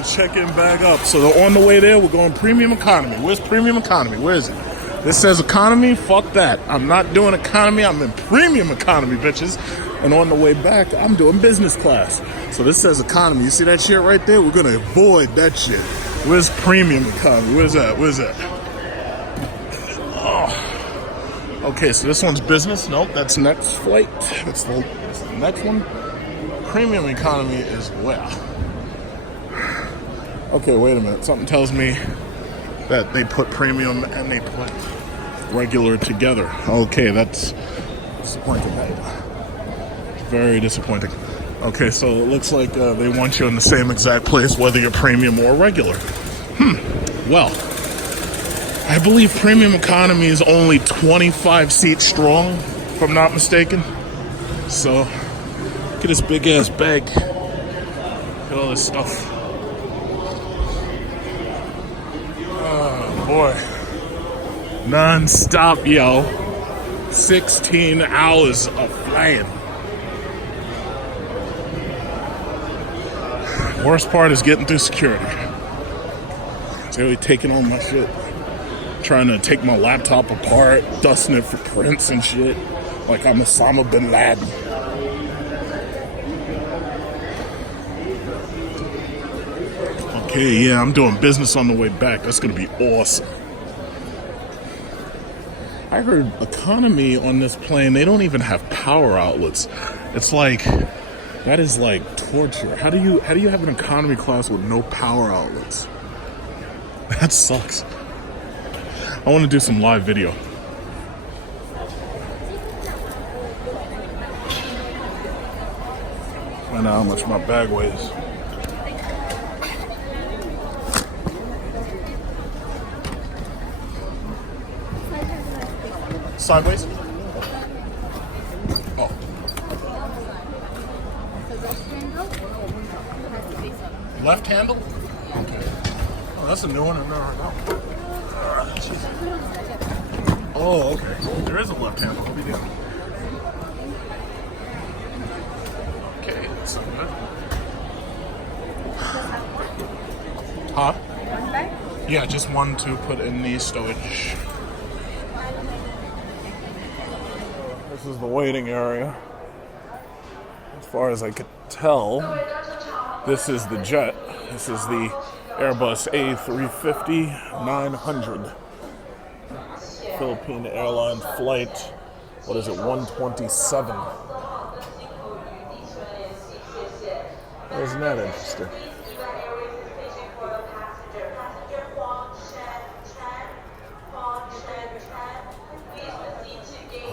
and check in back up. So on the way there, we're going premium economy. Where's premium economy? Where is it? This says economy. Fuck that. I'm not doing economy. I'm in premium economy, bitches. And on the way back, I'm doing business class. So this says economy. You see that shit right there? We're gonna avoid that shit. Where's premium economy? Where's that? Where's that? Oh. Okay, so this one's business. Nope, that's next flight. That's the next one. Premium economy is where? Okay, wait a minute. Something tells me that they put premium and they put regular together. Okay, that's disappointing. Very disappointing. Okay, so it looks like they want you in the same exact place, whether you're premium or regular. Well, I believe premium economy is only 25 seats strong, if I'm not mistaken. So, look at this big ass bag. Look at all this stuff. Oh boy. Non-stop, yo. 16 hours of flying. Worst part is getting through security. They're really taking all my shit. Trying to take my laptop apart, dusting it for prints and shit. Like I'm Osama bin Laden. Okay, yeah, I'm doing business on the way back. That's gonna be awesome. I heard economy on this plane, they don't even have power outlets. It's like, that is like torture. How do you have an economy class with no power outlets? That sucks. I want to do some live video. Find out how much my bag weighs. Sideways? Oh. Left handle? Okay. Oh, that's a new one. I've never heard that. Oh, okay. There is a left handle. What are we doing? Okay, that's so good. Huh? One bag? Yeah, just one to put in the stowage. This is the waiting area. As far as I could tell, this is the jet. This is the Airbus A350-900. Philippine Airlines flight, what is it, 127. Isn't that interesting?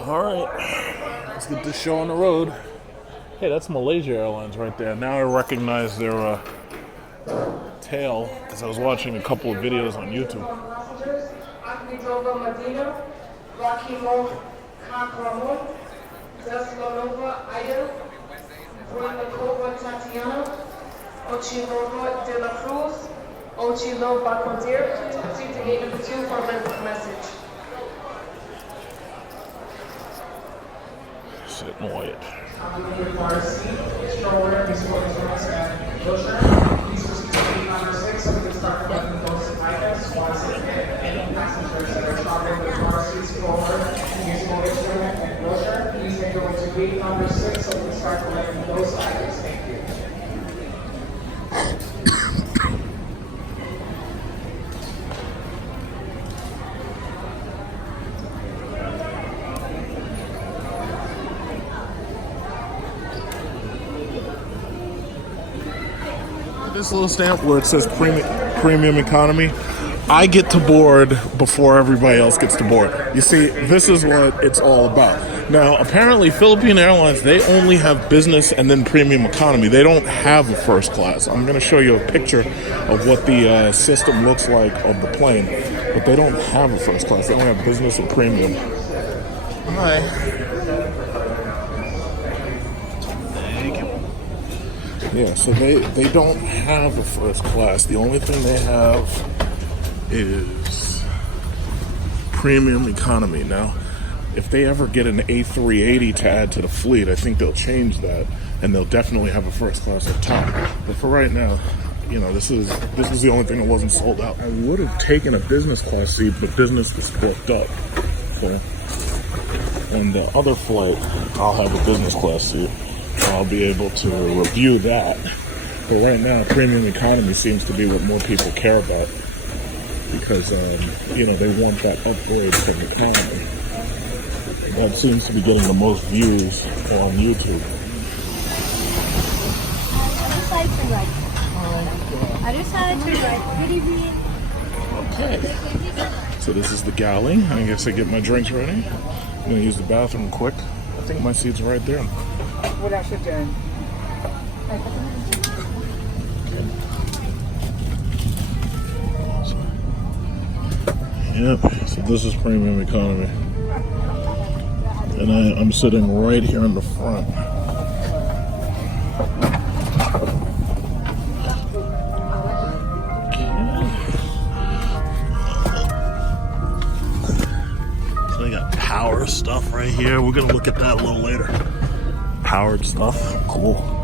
Alright, let's get this show on the road. Hey, that's Malaysia Airlines right there. Now I recognize their tail, because I was watching a couple of videos on YouTube. Medina, Rakimo, Kakramon, Deslanova, Ida, Buenakova, Tatiana, Ochilova de la Cruz, Ochilo Bacondir. Please proceed to gate number 2 for a message. Sit and wait. Please proceed to gate number 6 so we can start collecting those items. Once again, any passengers that are traveling with car seats forward, musical instrument, and brochure, please make your way to gate number 6 so we can start collecting those items. Thank you. This little stamp where it says premium economy, I get to board before everybody else gets to board. You see, this is what it's all about. Now, apparently, Philippine Airlines, they only have business and then premium economy. They don't have a first class. I'm going to show you a picture of what the system looks like of the plane, but they don't have a first class. They only have business and premium. Hi. Yeah, so they don't have a first class. The only thing they have is premium economy. Now, if they ever get an A380 to add to the fleet, I think they'll change that, and they'll definitely have a first class at top. But for right now, this is the only thing that wasn't sold out. I would have taken a business class seat, but business was booked up. So, and the other flight, I'll have a business class seat. I'll be able to review that. But right now, premium economy seems to be what more people care about because, they want that upgrade from economy. That seems to be getting the most views on YouTube. Other side to right. Good evening. Okay. So this is the galley. I guess I get my drinks ready. I'm going to use the bathroom quick. I think my seat's right there. Wala siya dyan. Yep, so this is premium economy. And I'm sitting right here in the front. So they got power stuff right here. We're gonna look at that a little later. Powered stuff, cool.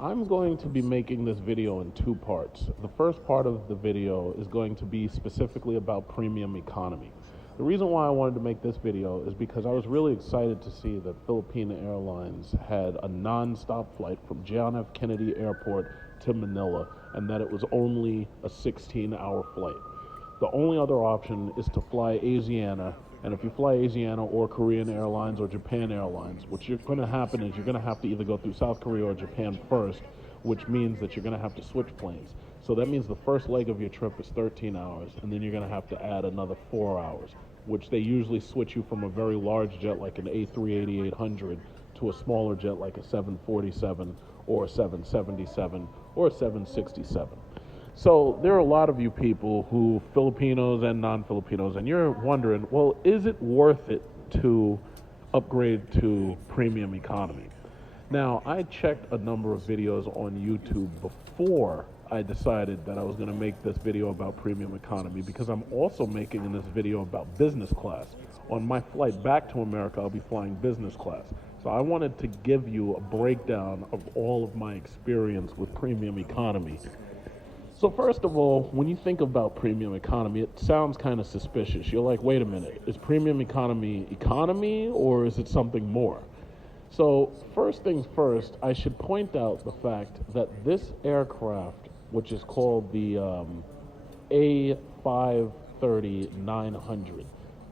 I'm going to be making this video in two parts. The first part of the video is going to be specifically about premium economy. The reason why I wanted to make this video is because I was really excited to see that Philippine Airlines had a non-stop flight from John F. Kennedy Airport to Manila, and that it was only a 16-hour flight. The only other option is to fly Asiana, and if you fly Asiana or Korean Airlines or Japan Airlines, what's going to happen is you're going to have to either go through South Korea or Japan first, which means that you're going to have to switch planes. So that means the first leg of your trip is 13 hours, and then you're going to have to add another 4 hours, which they usually switch you from a very large jet like an A380-800 to a smaller jet like a 747 or a 777 or a 767. So there are a lot of you people who, Filipinos and non-Filipinos, and you're wondering, well, is it worth it to upgrade to premium economy? Now, I checked a number of videos on YouTube before I decided that I was going to make this video about premium economy because I'm also making this video about business class. On my flight back to America, I'll be flying business class. So I wanted to give you a breakdown of all of my experience with premium economy. So first of all, when you think about premium economy, it sounds kind of suspicious. You're like, wait a minute, is premium economy or is it something more? So first things first, I should point out the fact that this aircraft, which is called the A530-900,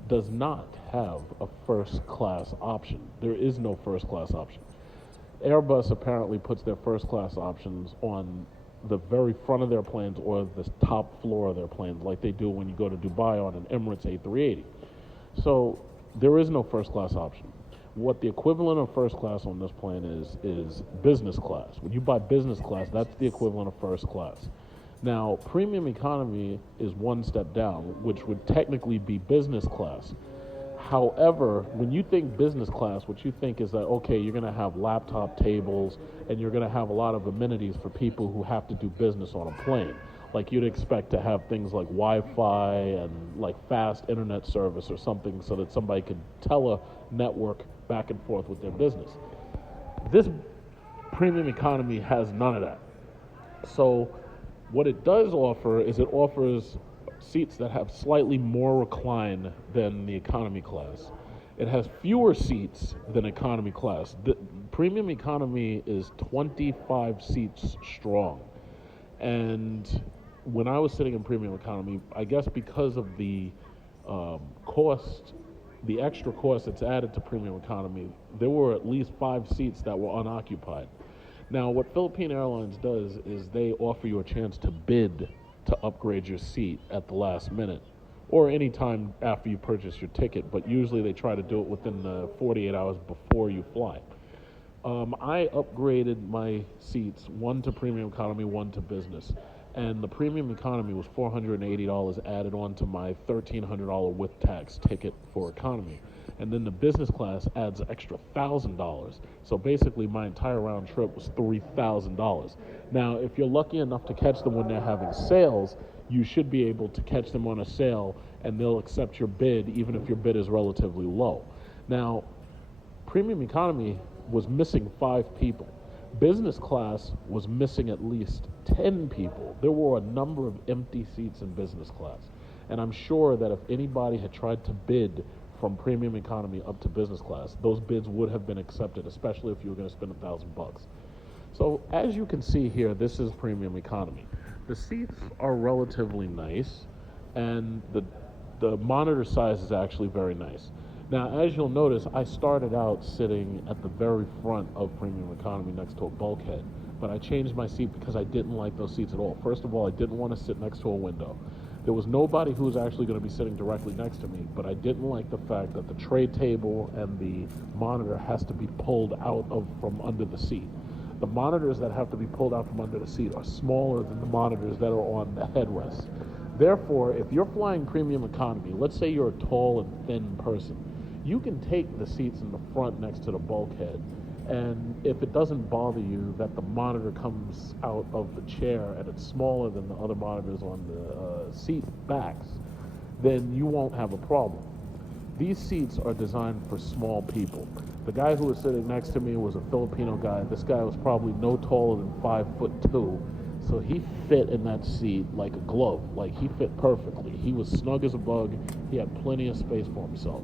does not have a first class option. There is no first class option. Airbus apparently puts their first class options on the very front of their planes or the top floor of their planes, like they do when you go to Dubai on an Emirates A380. So there is no first class option. What the equivalent of first class on this plane is business class. When you buy business class, that's the equivalent of first class. Now, premium economy is one step down, which would technically be business class. However, when you think business class, what you think is that, okay, you're going to have laptop tables and you're going to have a lot of amenities for people who have to do business on a plane. Like you'd expect to have things like Wi-Fi and like fast internet service or something so that somebody could tele-network back and forth with their business. This premium economy has none of that. So what it does offer is it offers seats that have slightly more recline than the economy class. It has fewer seats than economy class. The premium economy is 25 seats strong. And when I was sitting in premium economy, I guess because of the cost, the extra cost that's added to premium economy, there were at least 5 seats that were unoccupied. Now, what Philippine Airlines does is they offer you a chance to bid to upgrade your seat at the last minute or any time after you purchase your ticket, but usually they try to do it within the 48 hours before you fly. I upgraded my seats, one to premium economy, one to business, and the premium economy was $480 added on to my $1,300 with tax ticket for economy. And then the business class adds extra $1,000. So basically my entire round trip was $3,000. Now, if you're lucky enough to catch them when they're having sales, you should be able to catch them on a sale and they'll accept your bid even if your bid is relatively low. Now, premium economy was missing 5 people. Business class was missing at least 10 people. There were a number of empty seats in business class. And I'm sure that if anybody had tried to bid from premium economy up to business class, those bids would have been accepted, especially if you were going to spend $1,000. So as you can see here, this is premium economy. The seats are relatively nice, and the monitor size is actually very nice. Now, as you'll notice, I started out sitting at the very front of premium economy next to a bulkhead, but I changed my seat because I didn't like those seats at all. First of all, I didn't want to sit next to a window. There was nobody who was actually going to be sitting directly next to me, but I didn't like the fact that the tray table and the monitor has to be pulled out of from under the seat. The monitors that have to be pulled out from under the seat are smaller than the monitors that are on the headrest. Therefore, if you're flying premium economy, let's say you're a tall and thin person, you can take the seats in the front next to the bulkhead, and if it doesn't bother you that the monitor comes out of the chair and it's smaller than the other monitors on the seat backs, then you won't have a problem. These seats are designed for small people. The guy who was sitting next to me was a Filipino guy. This guy was probably no taller than 5'2", so he fit in that seat like a glove. Like, he fit perfectly. He was snug as a bug. He had plenty of space for himself.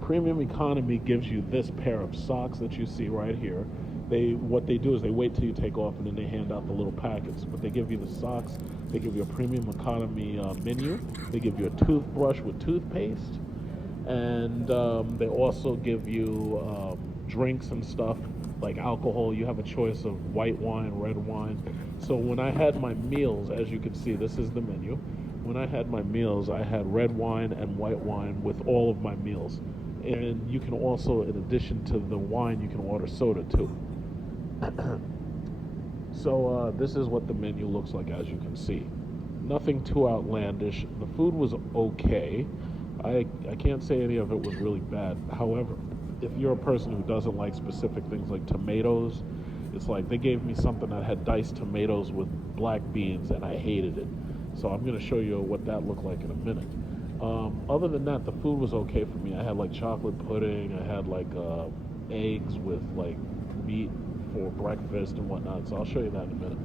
Premium economy gives you this pair of socks that you see right here. What they do is they wait till you take off, and then they hand out the little packets. But they give you the socks. They give you a premium economy menu. They give you a toothbrush with toothpaste. And they also give you drinks and stuff like alcohol. You have a choice of white wine, red wine. So when I had my meals, as you can see, this is the menu. When I had my meals, I had red wine and white wine with all of my meals. And you can also, in addition to the wine, you can order soda too. So this is what the menu looks like, as you can see. Nothing too outlandish. The food was okay. I can't say any of it was really bad. However, if you're a person who doesn't like specific things like tomatoes, it's like they gave me something that had diced tomatoes with black beans, and I hated it. So I'm going to show you what that looked like in a minute. Other than that, the food was okay for me. I had like chocolate pudding. I had like eggs with like meat for breakfast and whatnot. So I'll show you that in a minute.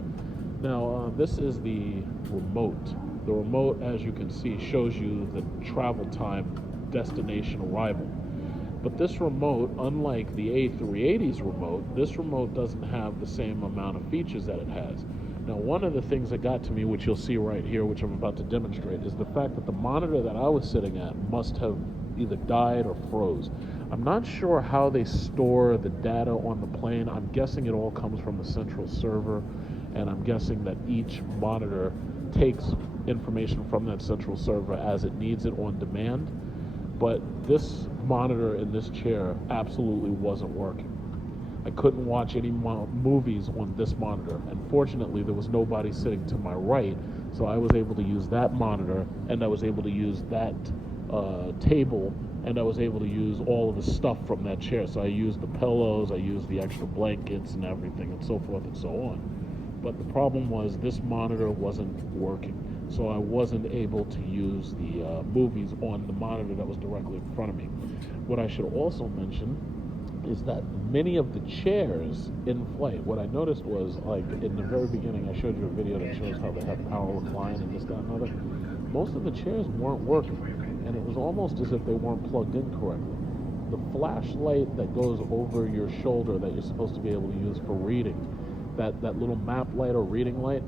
Now, this is the remote. The remote, as you can see, shows you the travel time, destination, arrival. But this remote, unlike the A380's remote, this remote doesn't have the same amount of features that it has. Now, one of the things that got to me, which you'll see right here, which I'm about to demonstrate, is the fact that the monitor that I was sitting at must have either died or froze. I'm not sure how they store the data on the plane. I'm guessing it all comes from the central server, and I'm guessing that each monitor takes information from that central server as it needs it on demand. But this monitor in this chair absolutely wasn't working. I couldn't watch any movies on this monitor. Unfortunately, there was nobody sitting to my right, so I was able to use that monitor, and I was able to use that table, and I was able to use all of the stuff from that chair. So I used the pillows, I used the extra blankets and everything, and so forth and so on. But the problem was this monitor wasn't working, so I wasn't able to use the movies on the monitor that was directly in front of me. What I should also mention is that many of the chairs in flight, what I noticed was, like in the very beginning, I showed you a video that shows how they have power recline and this, that, and other. Most of the chairs weren't working, and it was almost as if they weren't plugged in correctly. The flashlight that goes over your shoulder that you're supposed to be able to use for reading, that little map light or reading light,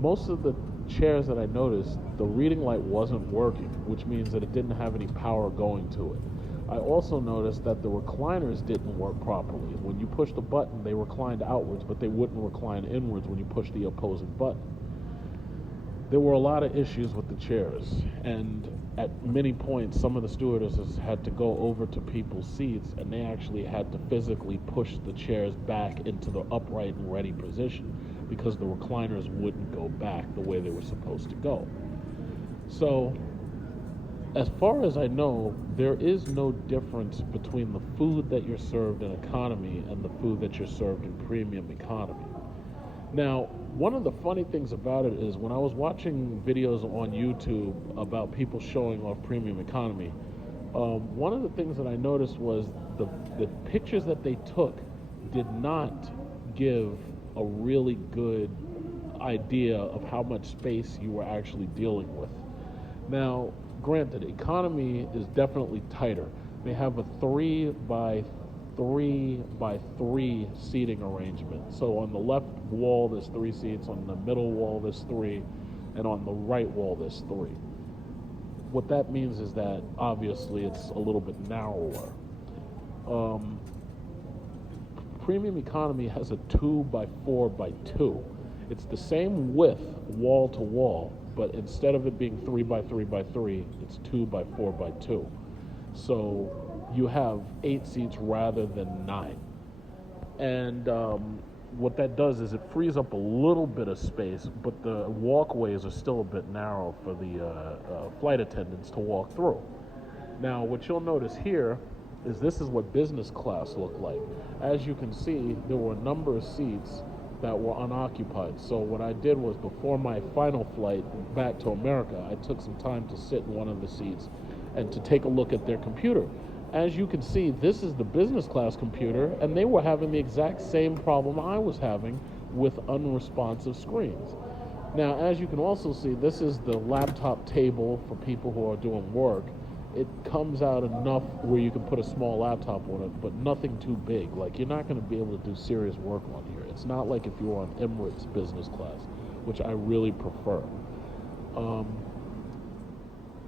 most of the chairs that I noticed, the reading light wasn't working, which means that it didn't have any power going to it. I also noticed that the recliners didn't work properly. When you push the button, they reclined outwards, but they wouldn't recline inwards when you push the opposing button. There were a lot of issues with the chairs, and at many points, some of the stewardesses had to go over to people's seats, and they actually had to physically push the chairs back into the upright and ready position because the recliners wouldn't go back the way they were supposed to go. So, as far as I know, there is no difference between the food that you're served in economy and the food that you're served in premium economy. Now, one of the funny things about it is when I was watching videos on YouTube about people showing off premium economy, one of the things that I noticed was the pictures that they took did not give a really good idea of how much space you were actually dealing with. Now, granted, economy is definitely tighter. They have a 3 by 3 by 3 seating arrangement. So on the left wall there's 3 seats, on the middle wall there's 3, and on the right wall there's 3. What that means is that obviously it's a little bit narrower. Premium economy has a 2 by 4 by 2. It's the same width wall to wall, but instead of it being 3 by 3 by 3, it's 2 by 4 by 2. So you have 8 seats rather than 9. And what that does is it frees up a little bit of space, but the walkways are still a bit narrow for the flight attendants to walk through. Now, what you'll notice here is this is what business class looked like. As you can see, there were a number of seats that were unoccupied. So what I did was, before my final flight back to America, I took some time to sit in one of the seats and to take a look at their computer. As you can see, this is the business class computer, and they were having the exact same problem I was having with unresponsive screens. Now, as you can also see, this is the laptop table for people who are doing work. It comes out enough where you can put a small laptop on it, but nothing too big. Like, you're not going to be able to do serious work on here. It's not like if you were on Emirates business class, which I really prefer.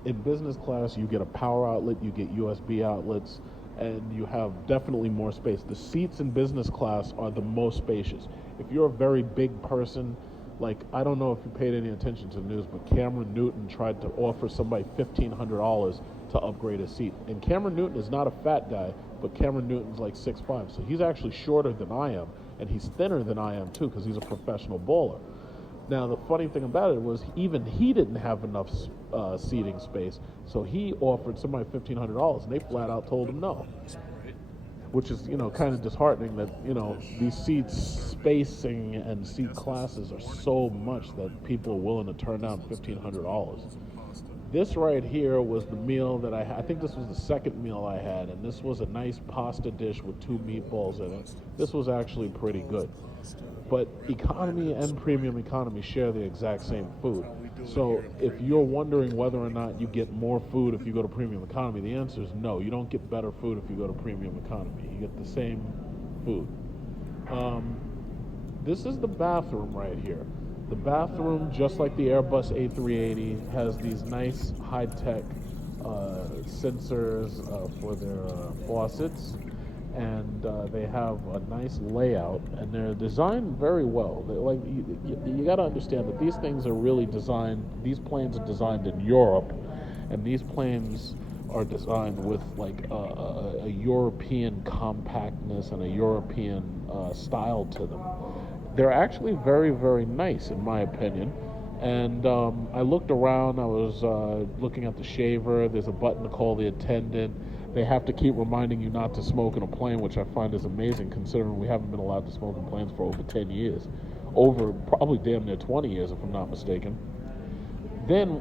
In business class, you get a power outlet, you get USB outlets, and you have definitely more space. The seats in business class are the most spacious. If you're a very big person, like, I don't know if you paid any attention to the news, but Cameron Newton tried to offer somebody $1,500 to upgrade a seat. And Cameron Newton is not a fat guy, but Cameron Newton's like 6'5", so he's actually shorter than I am, and he's thinner than I am too, because he's a professional bowler. Now, the funny thing about it was, even he didn't have enough seating space, so he offered somebody $1,500, and they flat out told him no. Which is, kind of disheartening that, these seats spacing and seat classes are so much that people are willing to turn down $1,500. This right here was the meal that I had. I think this was the second meal I had, and this was a nice pasta dish with 2 meatballs in it. This was actually pretty good. But economy and premium economy share the exact same food. So if you're wondering whether or not you get more food if you go to premium economy, the answer is no. You don't get better food if you go to premium economy. You get the same food. This is the bathroom right here. The bathroom, just like the Airbus A380, has these nice high-tech sensors for their faucets, and they have a nice layout, and they're designed very well. You got to understand that these things are really designed. These planes are designed in Europe, and these planes are designed with like a European compactness and a European style to them. They're actually very, very nice, in my opinion. And I looked around. I was looking at the shaver. There's a button to call the attendant. They have to keep reminding you not to smoke in a plane, which I find is amazing, considering we haven't been allowed to smoke in planes for over 10 years. Over probably damn near 20 years, if I'm not mistaken. Then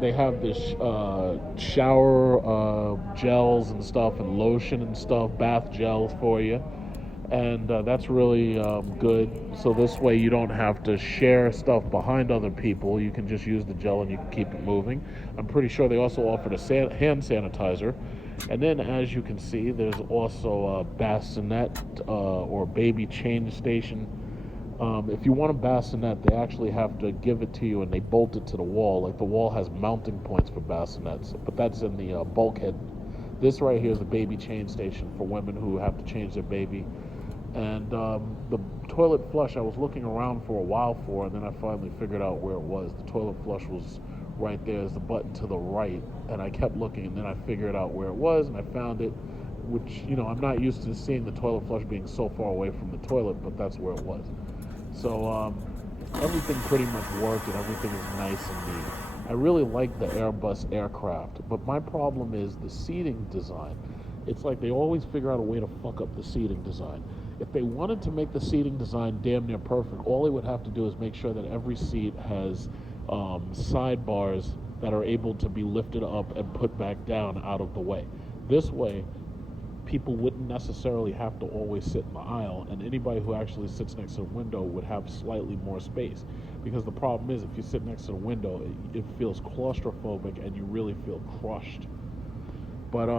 they have this shower gels and stuff, and lotion and stuff, bath gels for you. And that's really good. So this way you don't have to share stuff behind other people. You can just use the gel and you can keep it moving. I'm pretty sure they also offered a hand sanitizer. And then, as you can see, there's also a bassinet or baby change station. If you want a bassinet, they actually have to give it to you, and they bolt it to the wall. Like, the wall has mounting points for bassinets, but that's in the bulkhead. This right here is a baby change station for women who have to change their baby. And the toilet flush I was looking around for a while for, and then I finally figured out where it was. The toilet flush was right there. Is the button to the right, and I kept looking, and then I figured out where it was, and I found it, which, I'm not used to seeing the toilet flush being so far away from the toilet, but that's where it was. So everything pretty much worked, and everything is nice and neat. I really like the Airbus aircraft, but my problem is the seating design. It's like they always figure out a way to fuck up the seating design. If they wanted to make the seating design damn near perfect, all they would have to do is make sure that every seat has sidebars that are able to be lifted up and put back down out of the way. This way, people wouldn't necessarily have to always sit in the aisle, and anybody who actually sits next to the window would have slightly more space. Because the problem is, if you sit next to the window, it feels claustrophobic and you really feel crushed. But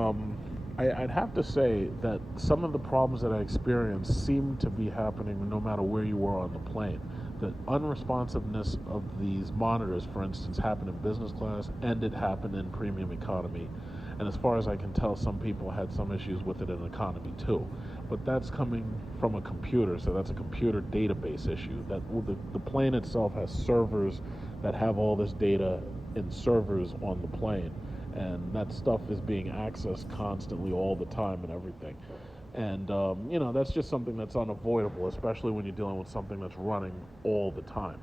I'd have to say that some of the problems that I experienced seem to be happening no matter where you were on the plane. The unresponsiveness of these monitors, for instance, happened in business class and it happened in premium economy. And as far as I can tell, some people had some issues with it in economy too. But that's coming from a computer, so that's a computer database issue. That the plane itself has servers that have all this data in servers on the plane. And that stuff is being accessed constantly all the time and everything. And, that's just something that's unavoidable, especially when you're dealing with something that's running all the time.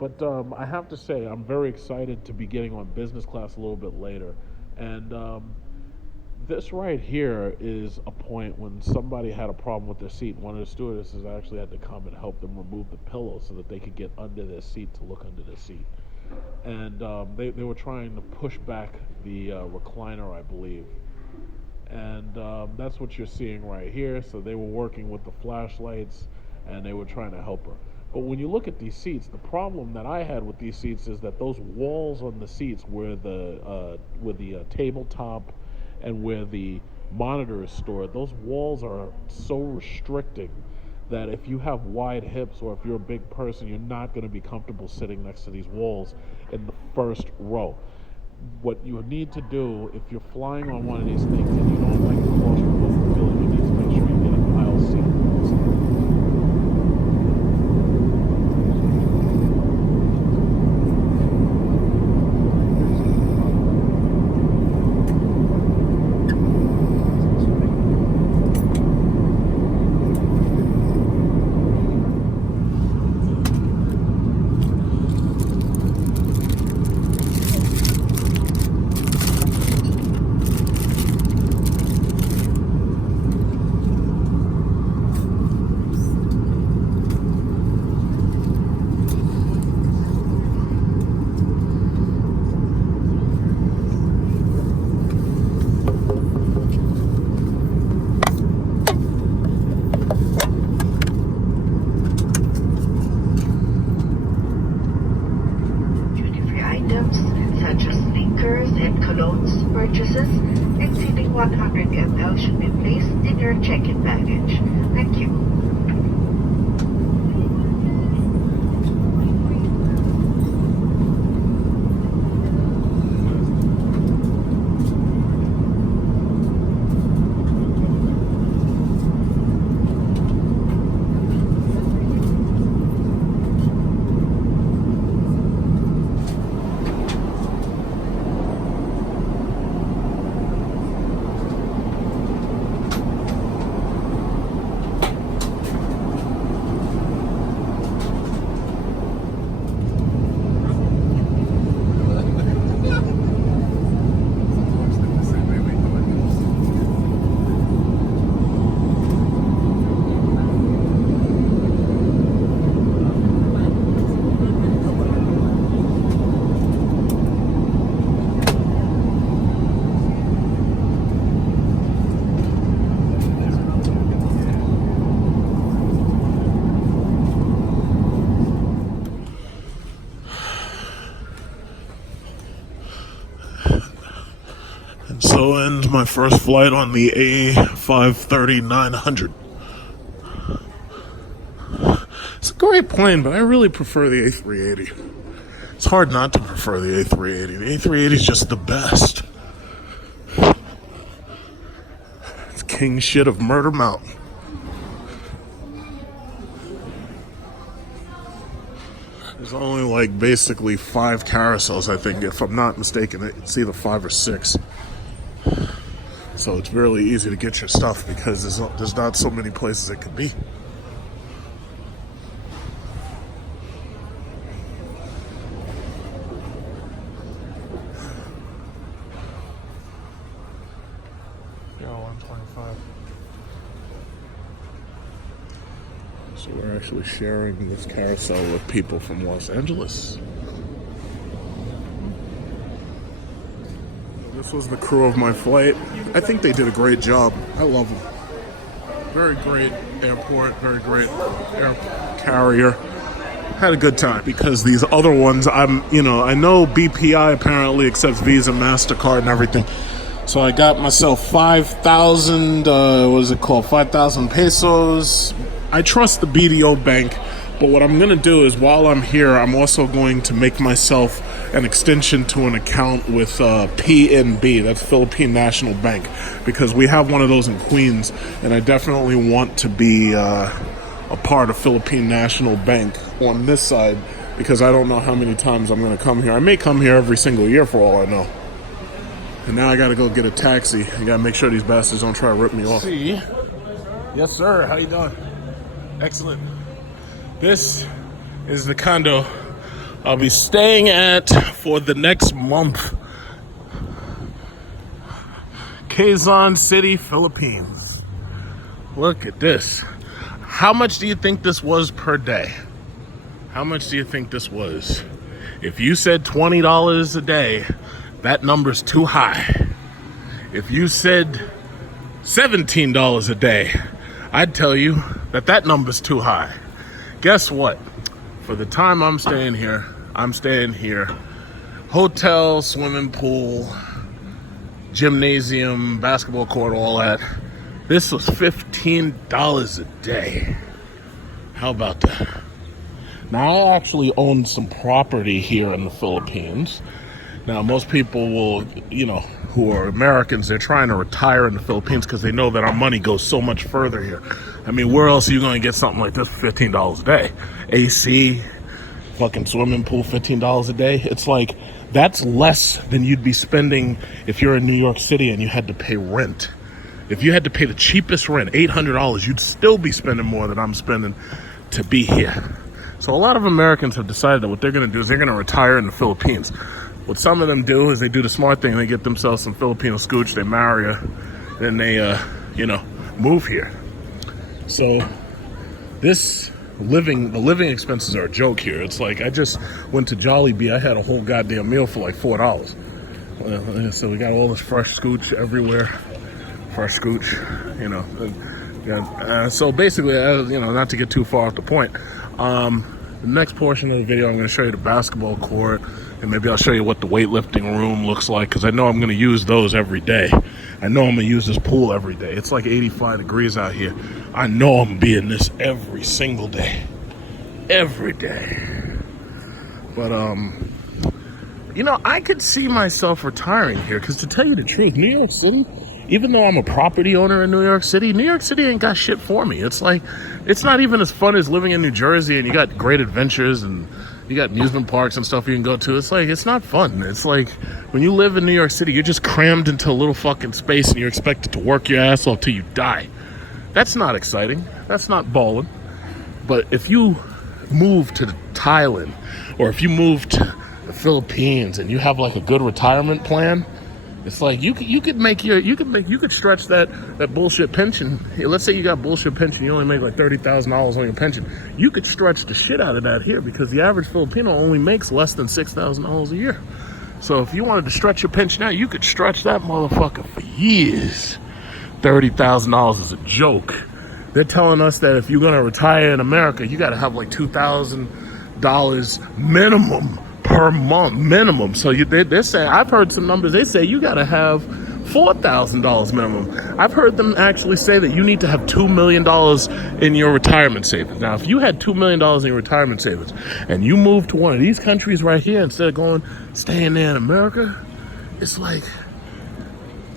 But I have to say, I'm very excited to be getting on business class a little bit later. And this right here is a point when somebody had a problem with their seat. One of the stewardesses actually had to come and help them remove the pillow so that they could get under their seat to look under their seat. And they were trying to push back the recliner, I believe. And that's what you're seeing right here. So they were working with the flashlights and they were trying to help her. But when you look at these seats, the problem that I had with these seats is that those walls on the seats where the tabletop and where the monitor is stored, those walls are so restricting that if you have wide hips or if you're a big person, you're not going to be comfortable sitting next to these walls in the first row. What you need to do if you're flying on one of these things and you don't like the claustrophobic feeling, you need to make sure you get an aisle seat. Purchases exceeding 100 ml should be placed in your check-in baggage. Thank you. So ends my first flight on the A530-900. It's a great plane, but I really prefer the A380. It's hard not to prefer the A380. The A380 is just the best. It's king shit of Murder Mountain. There's only like basically 5 carousels, I think, if I'm not mistaken. It's either 5 or 6. So it's really easy to get your stuff because there's not so many places it could be. Yeah, 125. So we're actually sharing this carousel with people from Los Angeles. This was the crew of my flight. I think they did a great job. I love them. Very great airport, very great air carrier. Had a good time because these other ones, I know BPI apparently accepts Visa, MasterCard, and everything. So I got myself 5,000, 5,000 pesos. I trust the BDO bank, but what I'm going to do is while I'm here, I'm also going to make myself an extension to an account with PNB, that's Philippine National Bank, because we have one of those in Queens, and I definitely want to be a part of Philippine National Bank on this side, because I don't know how many times I'm going to come here. I may come here every single year for all I know. And now I gotta go get a taxi. I gotta make sure these bastards don't try to rip me off. See? Yes, sir. How you doing? Excellent. This is the condo I'll be staying at for the next month. Quezon City, Philippines. Look at this. How much do you think this was per day? How much do you think this was? If you said $20 a day, that number's too high. If you said $17 a day, I'd tell you that that number's too high. Guess what? For the time I'm staying here. Hotel, swimming pool, gymnasium, basketball court, all that. This was $15 a day. How about that? Now, I actually own some property here in the Philippines. Now, most people will, who are Americans, they're trying to retire in the Philippines because they know that our money goes so much further here. I mean, where else are you going to get something like this for $15 a day? AC, fucking swimming pool, $15 a day. It's like, that's less than you'd be spending if you're in New York City and you had to pay rent. If you had to pay the cheapest rent, $800, you'd still be spending more than I'm spending to be here. So a lot of Americans have decided that what they're going to do is they're going to retire in the Philippines. What some of them do is they do the smart thing. They get themselves some Filipino scooch, they marry her, then they, move here. So the living expenses are a joke here. It's like I just went to Jollibee. I had a whole goddamn meal for like $4. So we got all this fresh scooch everywhere. Fresh scooch, so basically, not to get too far off the point. The next portion of the video, I'm going to show you the basketball court, and maybe I'll show you what the weightlifting room looks like, because I know I'm going to use those every day. I know I'm going to use this pool every day. It's like 85 degrees out here. I know I'm going to be in this every single day. Every day. But, I could see myself retiring here, because to tell you the truth, New York City, even though I'm a property owner in New York City ain't got shit for me. It's like, it's not even as fun as living in New Jersey, and you got great adventures and you got amusement parks and stuff you can go to. It's like, it's not fun. It's like, when you live in New York City, you're just crammed into a little fucking space and you're expected to work your ass off till you die. That's not exciting. That's not balling. But if you move to Thailand, or if you move to the Philippines and you have like a good retirement plan, it's like you could stretch that bullshit pension. Let's say you got bullshit pension, you only make like $30,000 on your pension. You could stretch the shit out of that here, because the average Filipino only makes less than $6,000 a year. So if you wanted to stretch your pension out, you could stretch that motherfucker for years. $30,000 is a joke. They're telling us that if you're gonna retire in America, you got to have like $2,000 minimum per month, minimum. So they're saying, I've heard some numbers, they say you gotta have $4,000 minimum. I've heard them actually say that you need to have $2 million in your retirement savings. Now, if you had $2 million in your retirement savings and you moved to one of these countries right here instead of staying there in America, it's like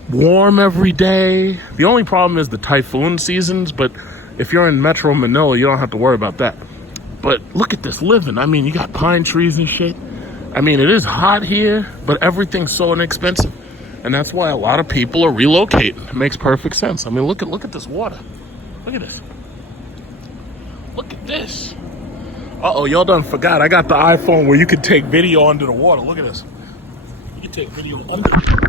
warm every day. The only problem is the typhoon seasons, but if you're in Metro Manila, you don't have to worry about that. But look at this living. I mean, you got pine trees and shit. I mean, it is hot here, but everything's so inexpensive. And that's why a lot of people are relocating. It makes perfect sense. I mean, look at this water. Look at this. Look at this. Uh-oh, y'all done forgot. I got the iPhone where you can take video under the water. Look at this. You can take video under the water.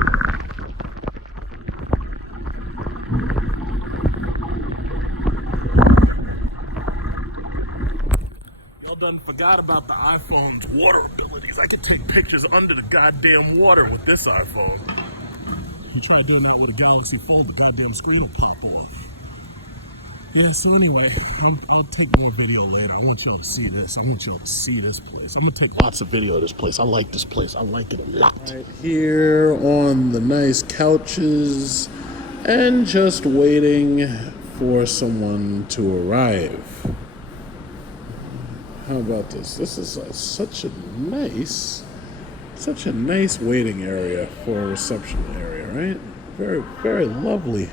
Done forgot about the iPhone's water abilities. I can take pictures under the goddamn water with this iPhone. You try doing that with a Galaxy Fold, the goddamn screen will pop off. Yeah, so anyway, I'll take more video later. I want y'all to see this. I want y'all to see this place. I'm gonna take lots of video of this place. I like this place. I like it a lot. Right here on the nice couches and just waiting for someone to arrive. How about this? This is such a nice waiting area for a reception area, right? Very, very lovely.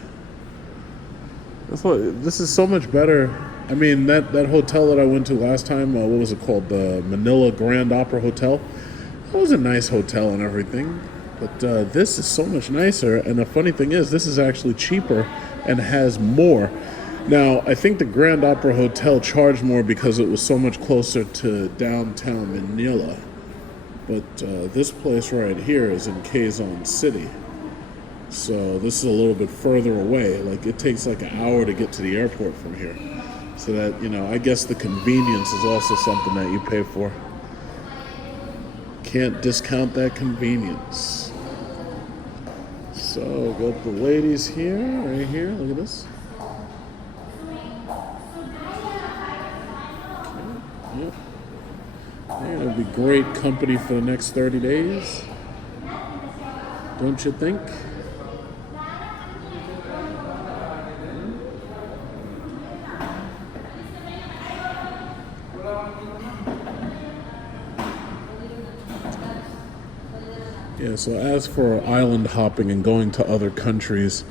This is so much better. I mean, that hotel that I went to last time, what was it called? The Manila Grand Opera Hotel. It was a nice hotel and everything, but this is so much nicer. And the funny thing is, this is actually cheaper and has more. Now, I think the Grand Opera Hotel charged more because it was so much closer to downtown Manila. But this place right here is in Quezon City. So this is a little bit further away. Like, it takes like an hour to get to the airport from here. So that, you know, I guess the convenience is also something that you pay for. Can't discount that convenience. So, got the ladies here, right here. Look at this. Okay. Yep. They're gonna be great company for the next 30 days. Don't you think? Yeah, so as for island hopping and going to other countries,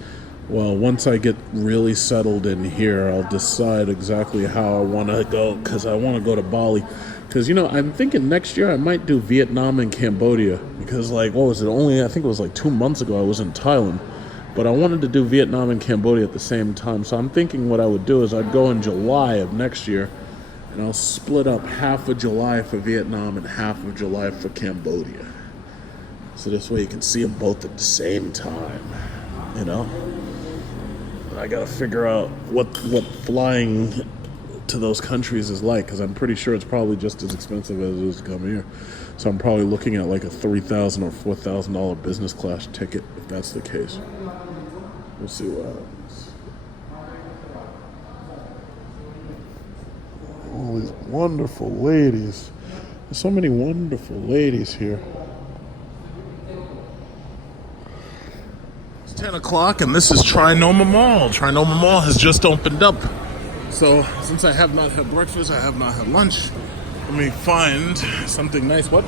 well, once I get really settled in here, I'll decide exactly how I want to go, because I want to go to Bali. Because, you know, I'm thinking next year I might do Vietnam and Cambodia. Because, like, what was it? I think it was like 2 months ago I was in Thailand. But I wanted to do Vietnam and Cambodia at the same time. So I'm thinking what I would do is I'd go in July of next year, and I'll split up half of July for Vietnam and half of July for Cambodia. So this way you can see them both at the same time, you know? And I gotta figure out what flying to those countries is like, because I'm pretty sure it's probably just as expensive as it is to come here. So I'm probably looking at like a $3,000 or $4,000 business class ticket, if that's the case. We'll see what happens. All these wonderful ladies. There's so many wonderful ladies here. 10 o'clock and this is Trinoma Mall. Trinoma Mall has just opened up. So since I have not had breakfast, I have not had lunch, let me find something nice. What?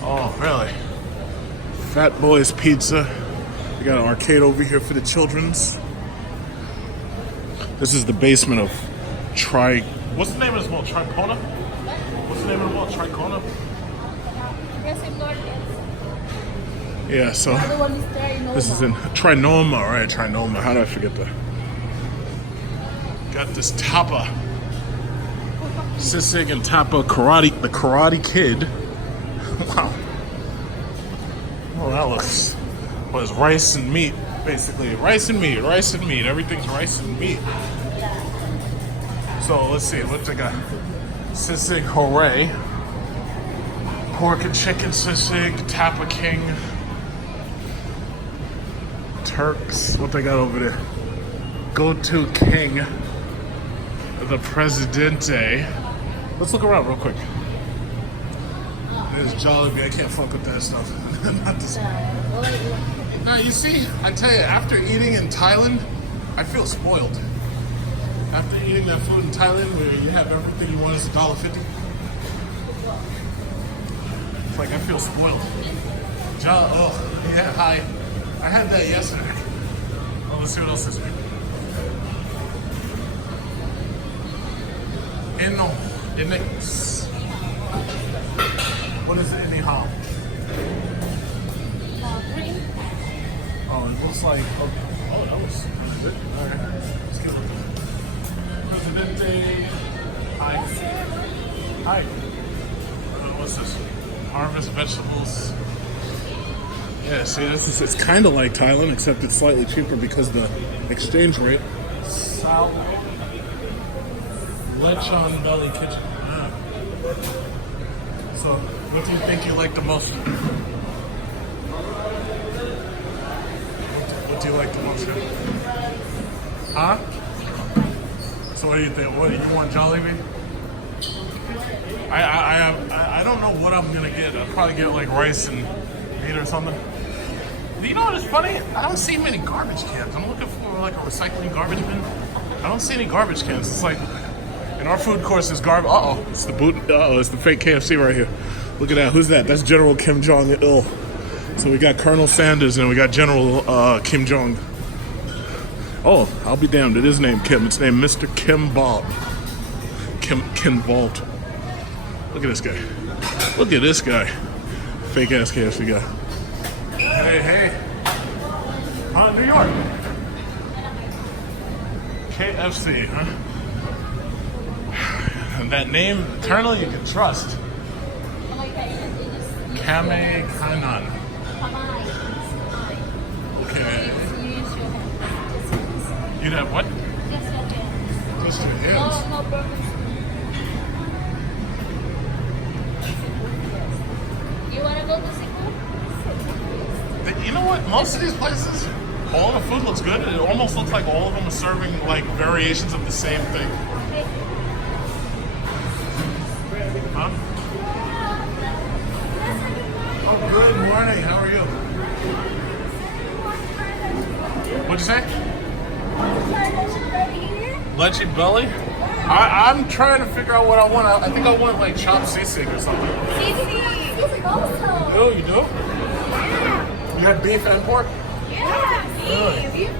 Oh, really? Fat Boy's Pizza. We got an arcade over here for the children's. This is the basement of what's the name of this mall? Tricona? What's the name of the mall? Tricona? Yeah, so this is in Trinoma, right? Trinoma. How did I forget that? Got this Tapa. Sisig and Tapa karate, the Karate Kid. Wow. Oh, that looks. Well, it's rice and meat, basically. Rice and meat, rice and meat. Everything's rice and meat. So let's see. It looks like a Sisig Hooray. Pork and chicken Sisig, Tapa King. Turks, what they got over there? Go-to King, the Presidente. Let's look around real quick. There's Jollibee. I can't fuck with that stuff. Not this one. Now, you see, I tell you, after eating in Thailand, I feel spoiled. After eating that food in Thailand, where you have everything you want is $1.50, it's like I feel spoiled. Oh, yeah, hi. I had that yesterday. Oh, let's see what else is here. Inix. What is it? Anyhow. Oh, it looks like. Okay. Oh, that was good. All right. Let's get it. Presidente. Hi. Hi. What's this? Harvest vegetables. Yeah, see, it's kind of like Thailand, except it's slightly cheaper because the exchange rate. Lechon Belly Kitchen. Ah. So, what do you think you like the most? do you like the most here? Huh? So what do you think? What you want, Jollibee? I don't know what I'm gonna get. I'll probably get like rice and meat or something. You know what is funny? I don't see many garbage cans. I'm looking for like a recycling garbage bin. I don't see any garbage cans. It's like in our food course is garbage. It's the boot. It's the fake KFC right here. Look at that. Who's that? That's General Kim Jong-il. So we got Colonel Sanders and we got General Kim Jong. Oh, I'll be damned. It is named Kim. It's named Mr. Kim Bob. Kim Vault. Look at this guy. Look at this guy. Fake ass KFC guy. Hey. New York. KFC, huh? And that name, Colonel, you can trust. Kame Kanan. Okay. You'd have what? Just your hands. No problem. You wanna go to Cebu? You know what? Most of these places, all the food looks good. It almost looks like all of them are serving like variations of the same thing. Huh? Oh, good morning. How are you? What'd you say? Leche belly? I'm trying to figure out what I want. I think I want like chopped sisig or something. Sisig also. Oh, you do? Yeah. You have beef and pork? Yeah, Really? beef.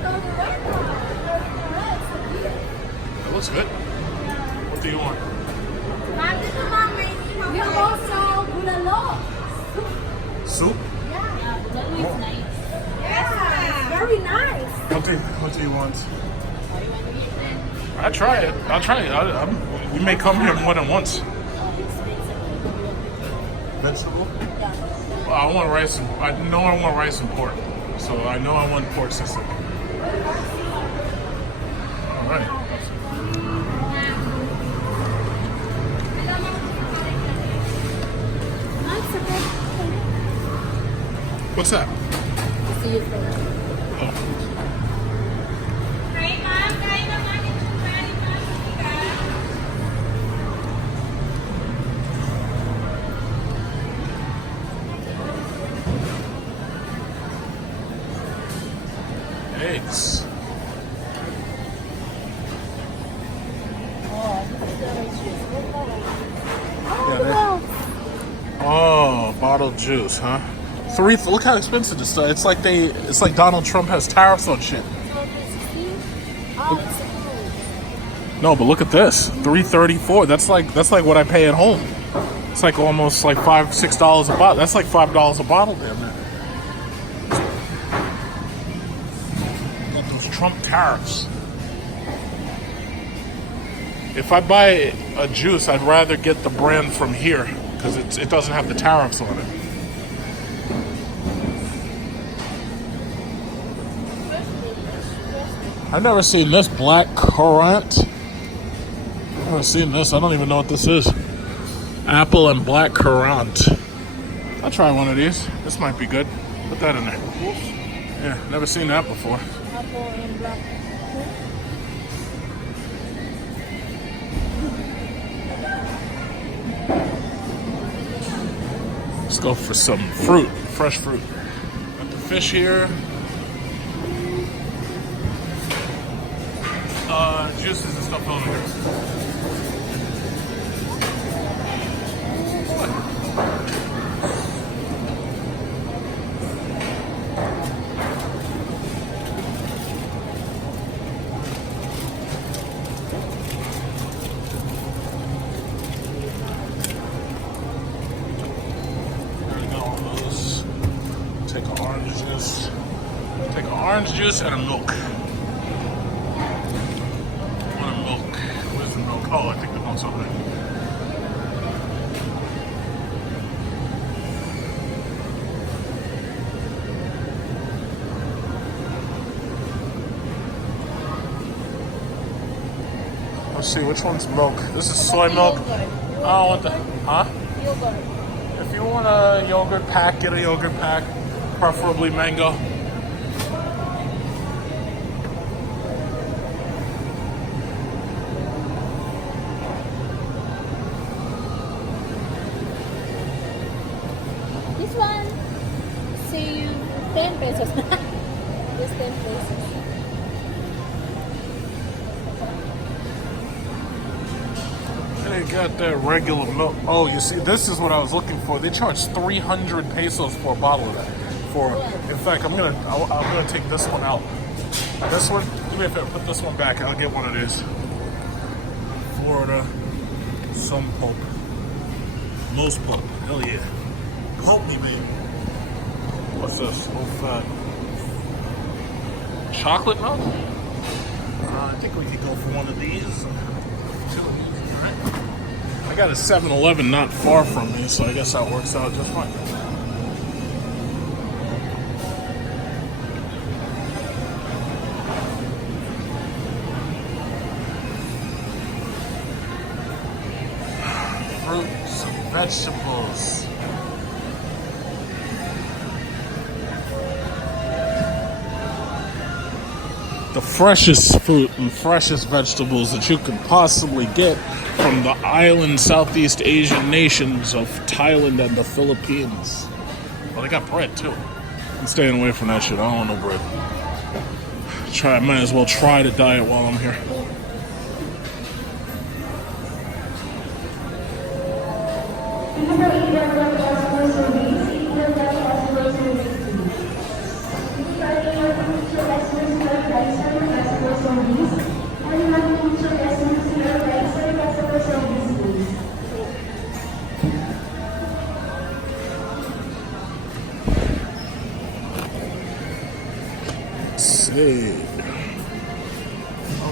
It looks good. What do you want? We have also bulalo. Soup? Yeah, bulalo is nice. Yeah, very nice. What do you want? I'll try it. We may come here more than once. Vegetable? Well, I want rice. I know I want rice and pork. So I know I want pork sisig. All right. What's that? Oh. Eggs. Oh, bottled juice, huh? Look how expensive this stuff. It's like Donald Trump has tariffs on shit. No, but look at this. $3.34. That's like what I pay at home. It's like almost like $5-6 a bottle. That's like $5 a bottle, damn man. Got those Trump tariffs. If I buy a juice, I'd rather get the brand from here because it doesn't have the tariffs on it. I've never seen this black currant. Never seen this. I don't even know what this is. Apple and black currant. I'll try one of these. This might be good. Put that in there. Yeah, never seen that before. Apple and black. Let's go for some fruit, fresh fruit. Got the fish here. Juices and stuff over here. Take an orange juice and a milk. Want a milk? Where's the milk? Oh, I think the milk's over there. Let's see, which one's milk? This is soy milk. Oh, what the? Huh? Yogurt. If you want a yogurt pack, get a yogurt pack. Preferably mango. 10 pesos. Just 10 pesos. They got that regular milk. Oh, you see, this is what I was looking for. They charge 300 pesos for a bottle of that. In fact, I'm gonna take this one out. This one, do me a favor, put this one back. I'll get one of these. Florida, some pulp, most pulp. Hell yeah, pulp me, baby. What's this? Oh, fat. Chocolate milk? I think we could go for one of these. I got a 7-Eleven not far from me, so I guess that works out just fine. Fruits and vegetables. The freshest fruit and freshest vegetables that you could possibly get from the island Southeast Asian nations of Thailand and the Philippines. Well, they got bread too. I'm staying away from that shit. I don't want no bread. I might as well try the diet while I'm here.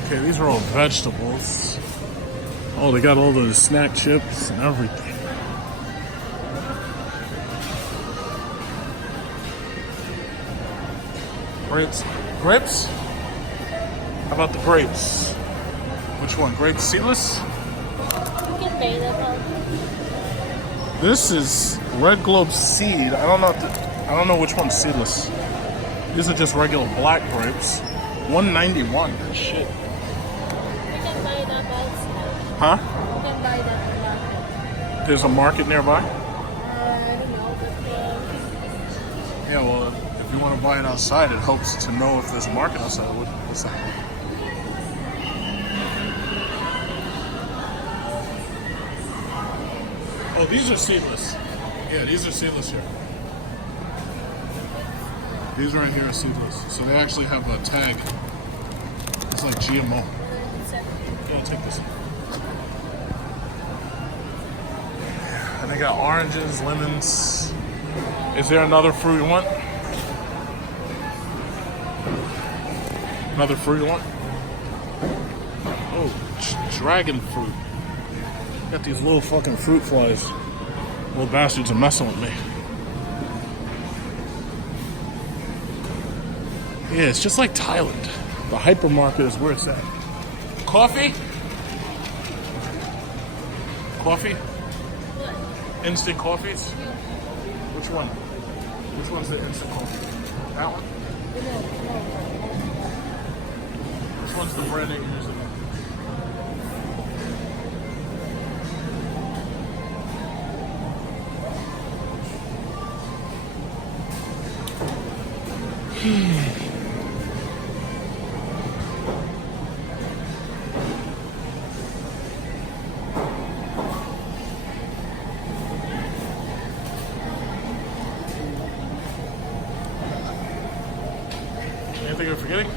Okay, these are all vegetables. Oh, they got all the snack chips and everything. Grapes? Grapes? How about the grapes? Which one? Grapes seedless? You can pay them all. This is Red Globe seed. I don't know which one's seedless. These are just regular black grapes. $1.91. Shit. You can buy them outside. Huh? You can buy them in market. There's a market nearby? I don't know, but Yeah, well, if you want to buy it outside, it helps to know if there's a market outside. What's that? Oh, these are seedless. Yeah, these are seedless here. These right here are seedless. So they actually have a tag. It's like GMO. Yeah, I'll take this. And they got oranges, lemons. Is there another fruit you want? Another fruit you want? Oh, dragon fruit. Got these little fucking fruit flies. Little bastards are messing with me. Yeah, it's just like Thailand. The hypermarket is where it's at. Coffee? Coffee? Instant coffees? Which one? Which one's the instant coffee? That one? Which one's the brand that you're using? Anything you're forgetting?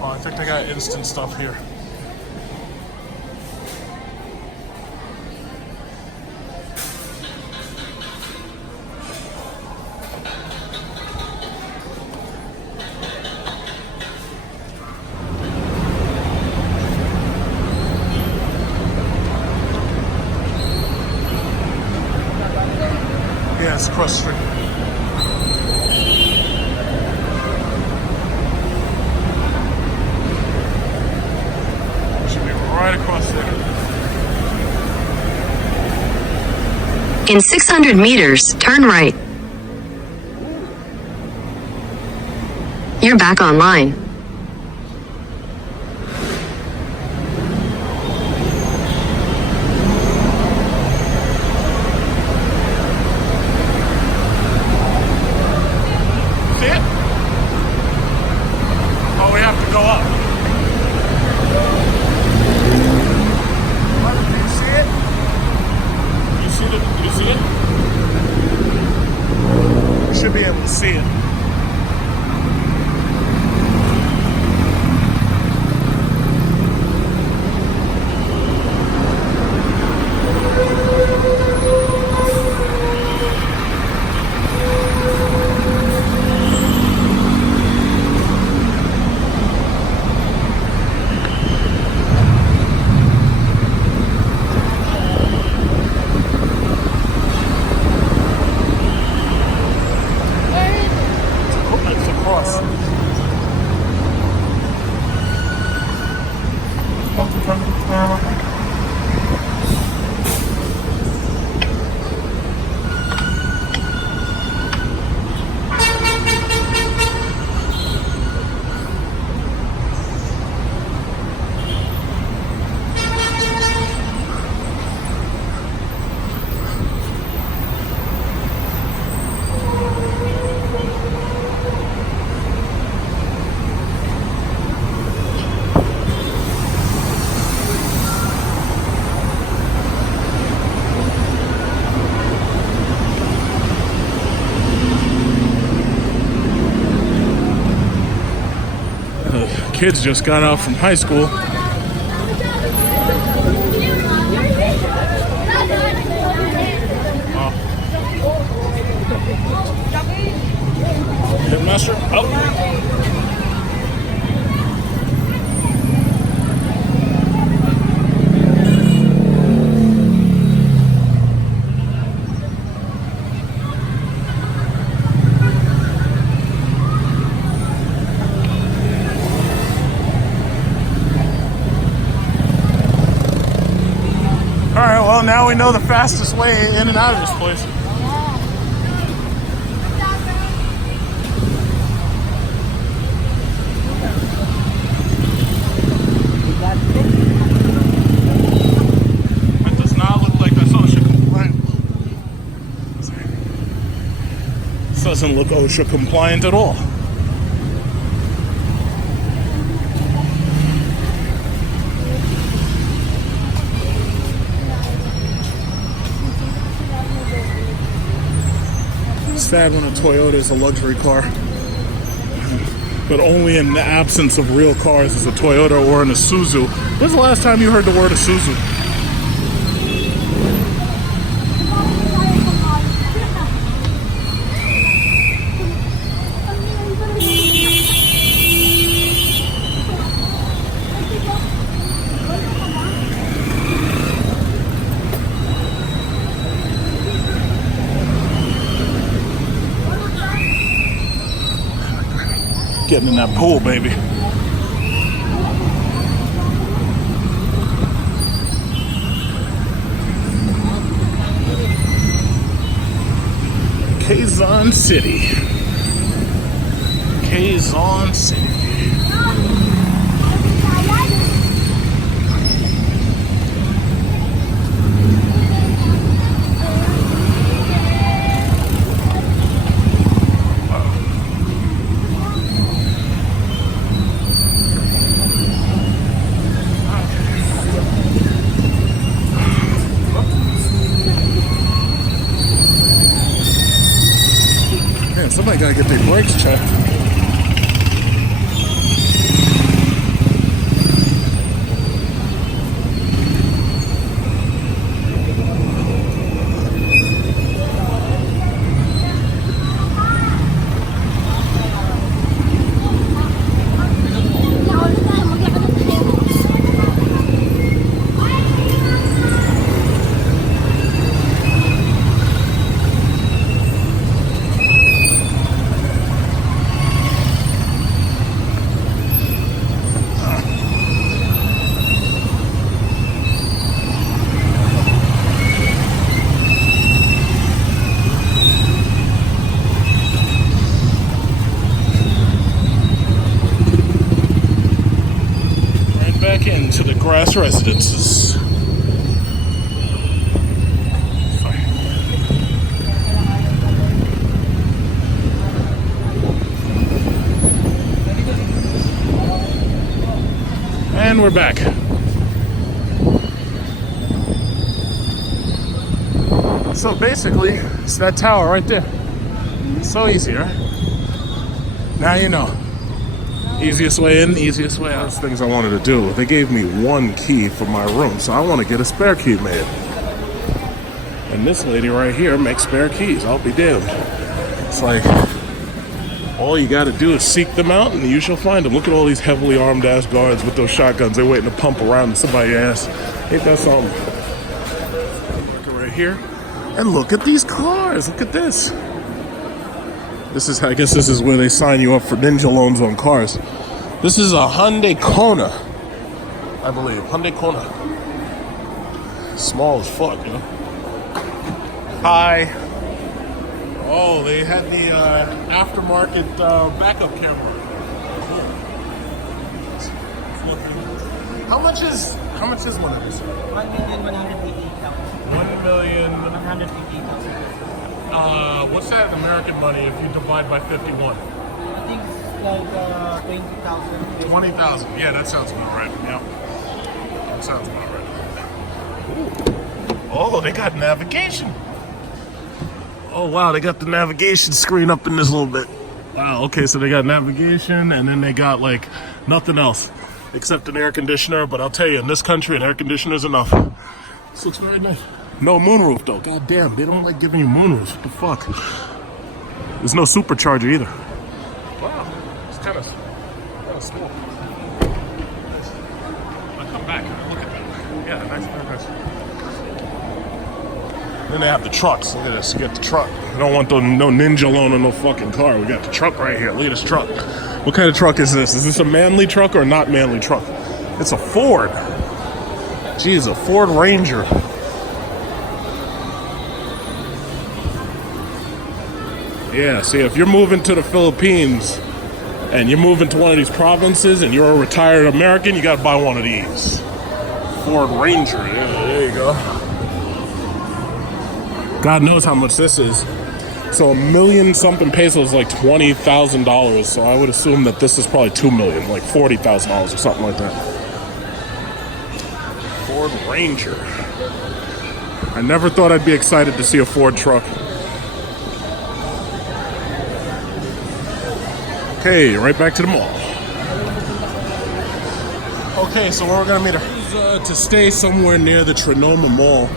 Oh, I think they got instant stuff here. Yeah, it's across the street. Should be right across there. In 600 meters, turn right. You're back online. should be able to see it. It's across. Kids just got out from high school. Headmaster, up. All right, well, now we know the fastest way in and out of this place. That does not look like that's OSHA compliant. This doesn't look OSHA compliant at all. Sad when a Toyota is a luxury car, but only in the absence of real cars is a Toyota or an Isuzu. When's the last time you heard the word Isuzu? Getting in that pool, baby. Quezon City. Quezon City. Somebody gotta get their brakes checked. Into the grass residences. And we're back. So basically, it's that tower right there. So easy, right? Now you know. Easiest way in, easiest way out. Those things I wanted to do. They gave me one key for my room, so I want to get a spare key made. And this lady right here makes spare keys. I'll be damned. It's like, all you got to do is seek them out and you shall find them. Look at all these heavily armed ass guards with those shotguns. They're waiting to pump around somebody's ass. Ain't that something? Look right here. And look at these cars. Look at this. This is, I guess this is where they sign you up for ninja loans on cars. This is a Hyundai Kona, I believe. Hyundai Kona. Small as fuck, you know? Hi. Oh, they had the aftermarket backup camera. How much is one of these? 1,150,000. What's that in American money if you divide by 51? I think it's like 20,000. 20,000. Yeah, that sounds about right. Yep. That sounds about right. Ooh. Oh, they got navigation. Oh, wow, they got the navigation screen up in this little bit. Wow, okay, so they got navigation, and then they got, like, nothing else except an air conditioner. But I'll tell you, in this country, an air conditioner is enough. This looks very nice. No moonroof, though. God damn, they don't like giving you moonroofs. What the fuck? There's no supercharger either. Wow, it's kind of small. I'll come back and look at that. Yeah, nice, very nice. Then they have the trucks. Look at this. You got the truck. We don't want no ninja loan on no fucking car. We got the truck right here. Look at this truck. What kind of truck is this? Is this a manly truck or a not manly truck? It's a Ford. Geez, a Ford Ranger. Yeah, see, if you're moving to the Philippines and you're moving to one of these provinces and you're a retired American, you gotta buy one of these. Ford Ranger. Yeah, there you go. God knows how much this is. So $1 million something pesos is like $20,000. So I would assume that this is probably $2 million, like $40,000 or something like that. Ford Ranger. I never thought I'd be excited to see a Ford truck. Okay, right back to the mall. Okay, so where we're gonna meet her? To stay somewhere near the Trinoma Mall.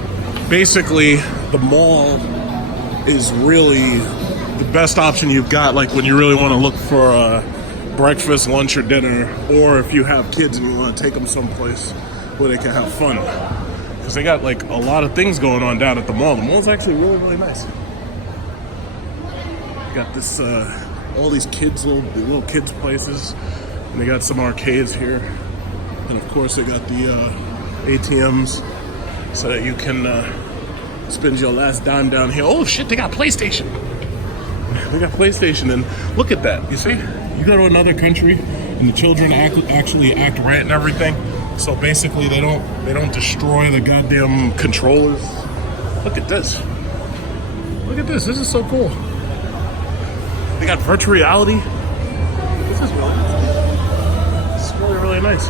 Basically, the mall is really the best option you've got, like when you really want to look for breakfast, lunch, or dinner, or if you have kids and you want to take them someplace where they can have fun. Because they got like a lot of things going on down at the mall. The mall's actually really, really nice. Got this, all these kids, little kids places, and they got some arcades here, and of course they got the ATMs so that you can spend your last dime down here. Oh shit, they got PlayStation. They got PlayStation, and look at that. You see, you go to another country and the children actually act right and everything. So basically, they don't destroy the goddamn controllers. Look at this. Look at this. This is so cool. They got virtual reality. This is really nice. This is really, really nice.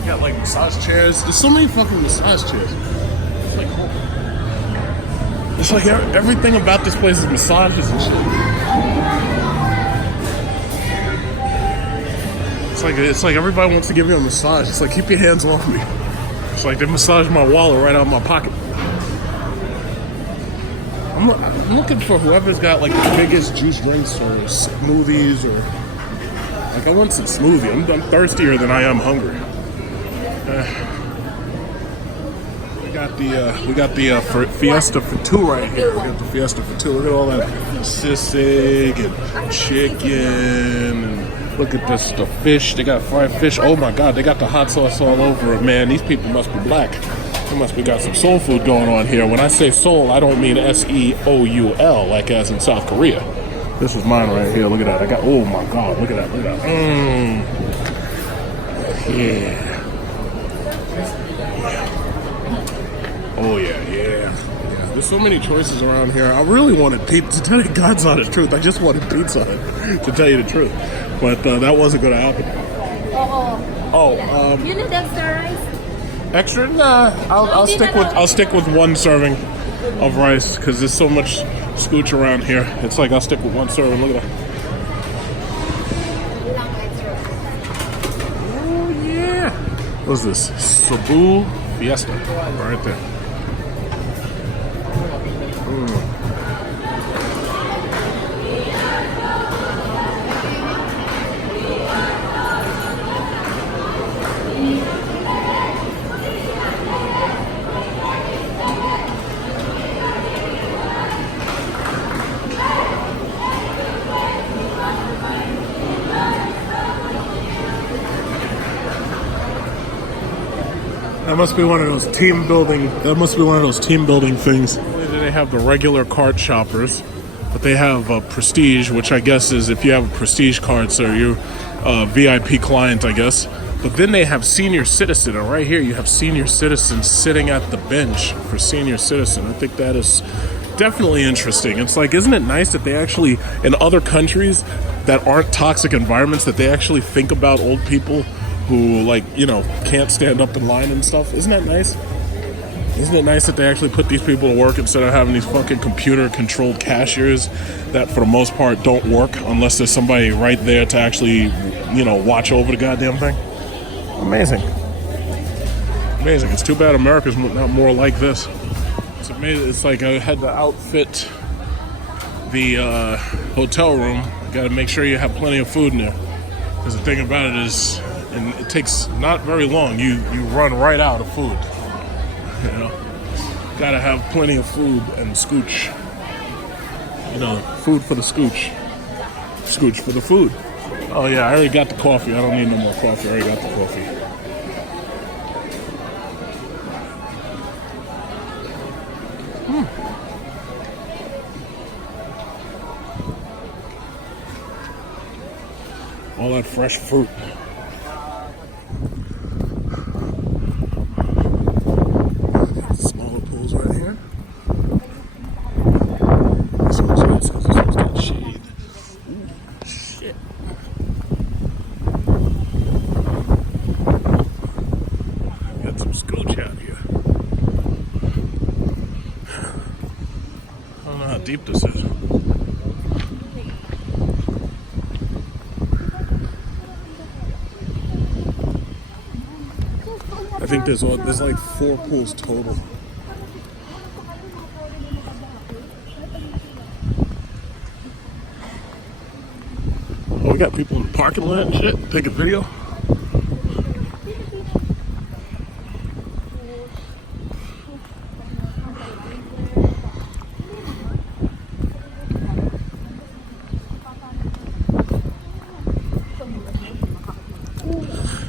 You got like massage chairs. There's so many fucking massage chairs. It's like cool. It's like everything about this place is massages and shit. It's like everybody wants to give you a massage. It's like, keep your hands off me. It's like they massage my wallet right out of my pocket. I'm looking for whoever's got like the biggest juice drinks or smoothies, or like I want some smoothie. I'm thirstier than I am hungry. We got the Fiesta for two right here. We got the Fiesta for two. Look at all that sisig and chicken, and look at this, the fish. They got fried fish. Oh my God, they got the hot sauce all over it, man. These people must be black. They must be got some soul food going on here. When I say soul, I don't mean S-E-O-U-L, like as in South Korea. This is mine right here. Look at that. I got, oh my God, look at that. Look at that. Yeah. Oh yeah. There's so many choices around here. I really wanted pizza. To tell you God's honest truth, I just wanted pizza, to tell you the truth. But that wasn't going to happen. You need extra rice? Extra? Nah. I'll stick with one serving of rice because there's so scooch around here. It's like I'll stick with one serving. Look at that. Oh yeah. What's this? Cebu Fiesta. Right there. That must be one of those team building. That must be one of those team building things. They have the regular card shoppers, but they have Prestige, which I guess is if you have a Prestige card, so you're a VIP client, I guess. But then they have Senior Citizen, and right here you have Senior Citizen sitting at the bench for Senior Citizen. I think that is definitely interesting. It's like, isn't it nice that they actually, in other countries that aren't toxic environments, that they actually think about old people who, like, you know, can't stand up in line and stuff? Isn't that nice? Isn't it nice that they actually put these people to work instead of having these fucking computer-controlled cashiers that, for the most part, don't work unless there's somebody right there to actually, you know, watch over the goddamn thing? Amazing. Amazing. It's too bad America's not more like this. It's amazing. It's like I had to outfit the hotel room. Got to make sure you have plenty of food in there. Because the thing about it is, and it takes not very long. You run right out of food. You know, gotta have plenty of food and scooch. You know, food for the scooch. Scooch for the food. Oh yeah, I already got the coffee. I don't need no more coffee. I already got the coffee. All that fresh fruit. Smaller pools right here. This one's nice because this one's got shade. Ooh, shit. Got some scotch out here. I don't know how deep this is. I think there's like 4 pools total. Oh, we got people in the parking lot and shit. Take a video.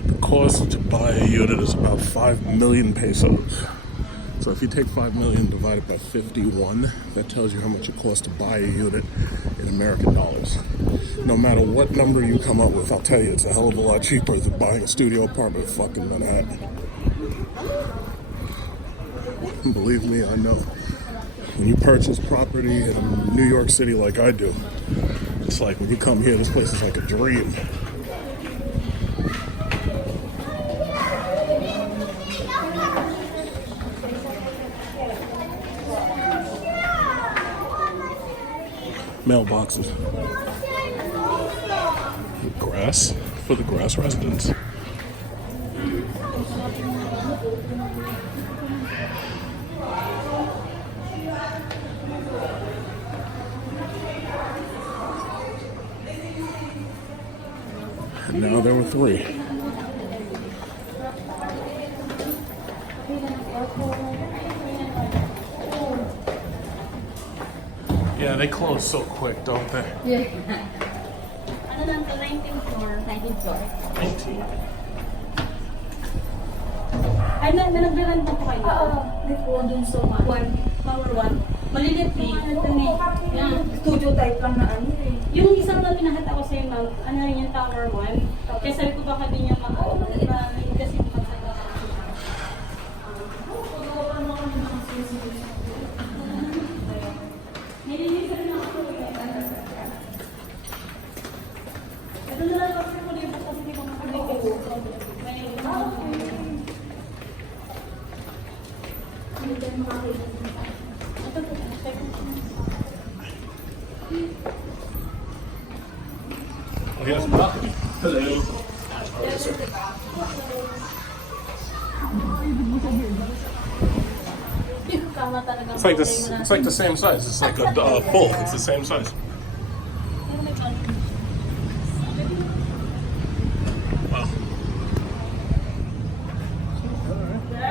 The cost to buy a unit is about 5 million pesos. So if you take 5 million divided by 51, that tells you how much it costs to buy a unit in American dollars. No matter what number you come up with, I'll tell you, it's a hell of a lot cheaper than buying a studio apartment in fucking Manhattan. Believe me, I know. When you purchase property in New York City like I do, it's like when you come here, this place is like a dream. Mailboxes. Grass for the grass residents. And now there were 3. Yeah, they close so quick, don't they? Yeah. Ano lang to, 19th floor? 19th floor. 19. Ay, nagbilan po kayo? Oo. Dito dun sa Tower 1. Maliliit po ano ito eh. Yeah. Studio type lang na ano eh. Yung isang na pinakita ko sa'yo, ma'am, ano rin yung Tower 1. Kaya sabi ko baka din yung kasi magsaga. Nililisan na ako. Ito na lang kasi ko rin kasi hindi ko makakalitin. Yes, balcony. Hello. It's like this. It's like the same size. It's like a full. It's the same size. Wow.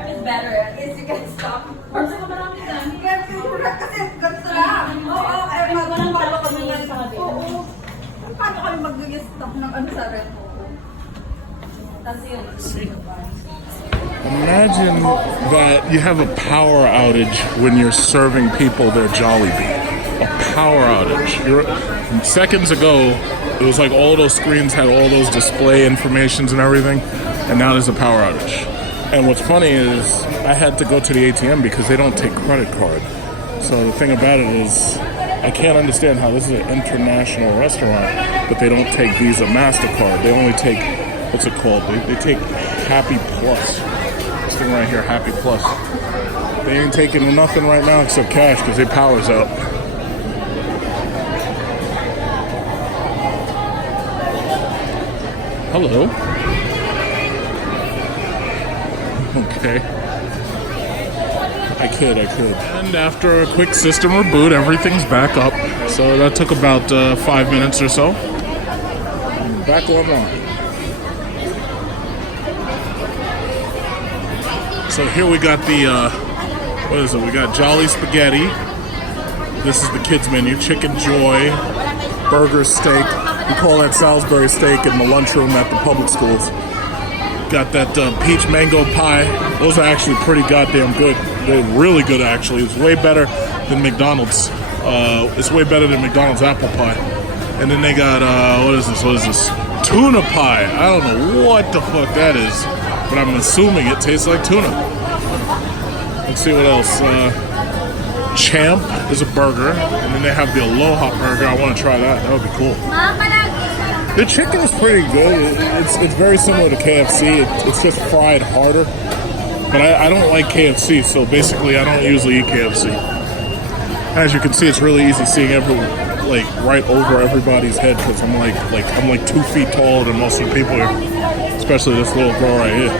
It's better. At least you can stop. Or sa marami na. Kasi ganito lang. Oo, kaya walang palo kami yan sa kabila. Oo. Paano kami mag-stop ng ano sa red? Tapos yun. Imagine that you have a power outage when you're serving people their Jollibee. A power outage. Seconds ago, it was like all those screens had all those display informations and everything, and now there's a power outage. And what's funny is I had to go to the ATM because they don't take credit card. So the thing about it is I can't understand how this is an international restaurant, but they don't take Visa, MasterCard. They only take, what's it called? They take Happy Plus. This thing right here, Happy Plus. They ain't taking nothing right now except cash because their power's out. Hello. Okay. I could. And after a quick system reboot, everything's back up. So that took about 5 minutes or so. Back online. So here we got the, what is it? We got Jolly Spaghetti. This is the kids menu. Chicken Joy, burger steak. We call that Salisbury steak in the lunchroom at the public schools. Got that peach mango pie. Those are actually pretty goddamn good. They're really good, actually. It's way better than McDonald's. It's way better than McDonald's apple pie. And then they got, what is this? Tuna pie. I don't know what the fuck that is, but I'm assuming it tastes like tuna. Let's see what else. Champ is a burger, and then they have the Aloha burger. I want to try that. That would be cool. The chicken is pretty good. It's very similar to KFC. It's just fried harder. But I don't like KFC, so basically I don't usually eat KFC. As you can see, it's really easy seeing everyone like right over everybody's head because I'm like 2 feet taller than most of the people here, especially this little girl right here.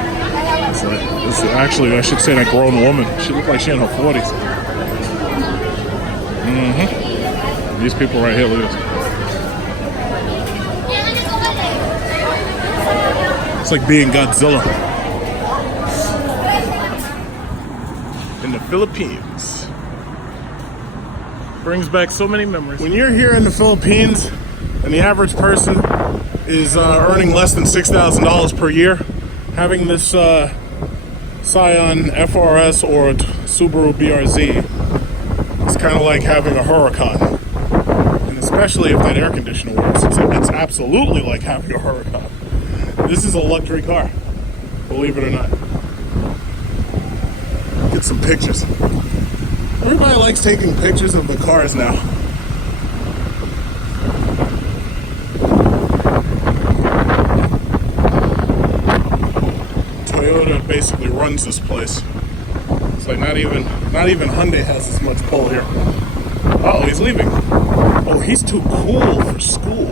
It's actually, I should say, that grown woman. She looks like she's in her 40s. These people right here, look at this. It's like being Godzilla in the Philippines. Brings back so many memories. When you're here in the Philippines and the average person is earning less than $6,000 per year, having this Scion FRS or Subaru BRZ is kind of like having a Huracan. And especially if that air conditioner works, it's absolutely like having a Huracan. This is a luxury car, believe it or not. Get some pictures. Everybody likes taking pictures of the cars now. Toyota basically runs this place. It's like not even Hyundai has this much pull here. Oh, he's leaving. Oh, he's too cool for school.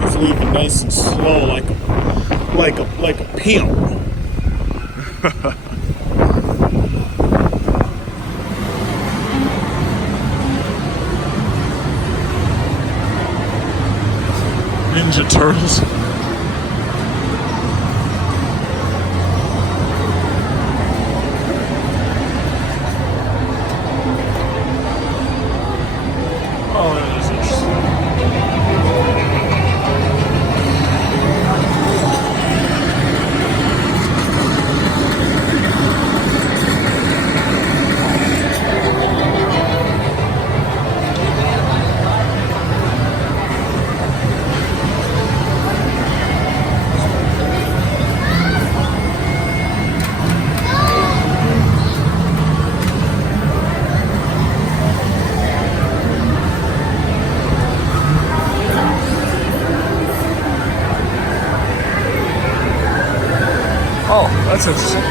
He's leaving nice and slow, like a peon. Ninja Turtles. Oh, that is interesting. Oh, that's interesting.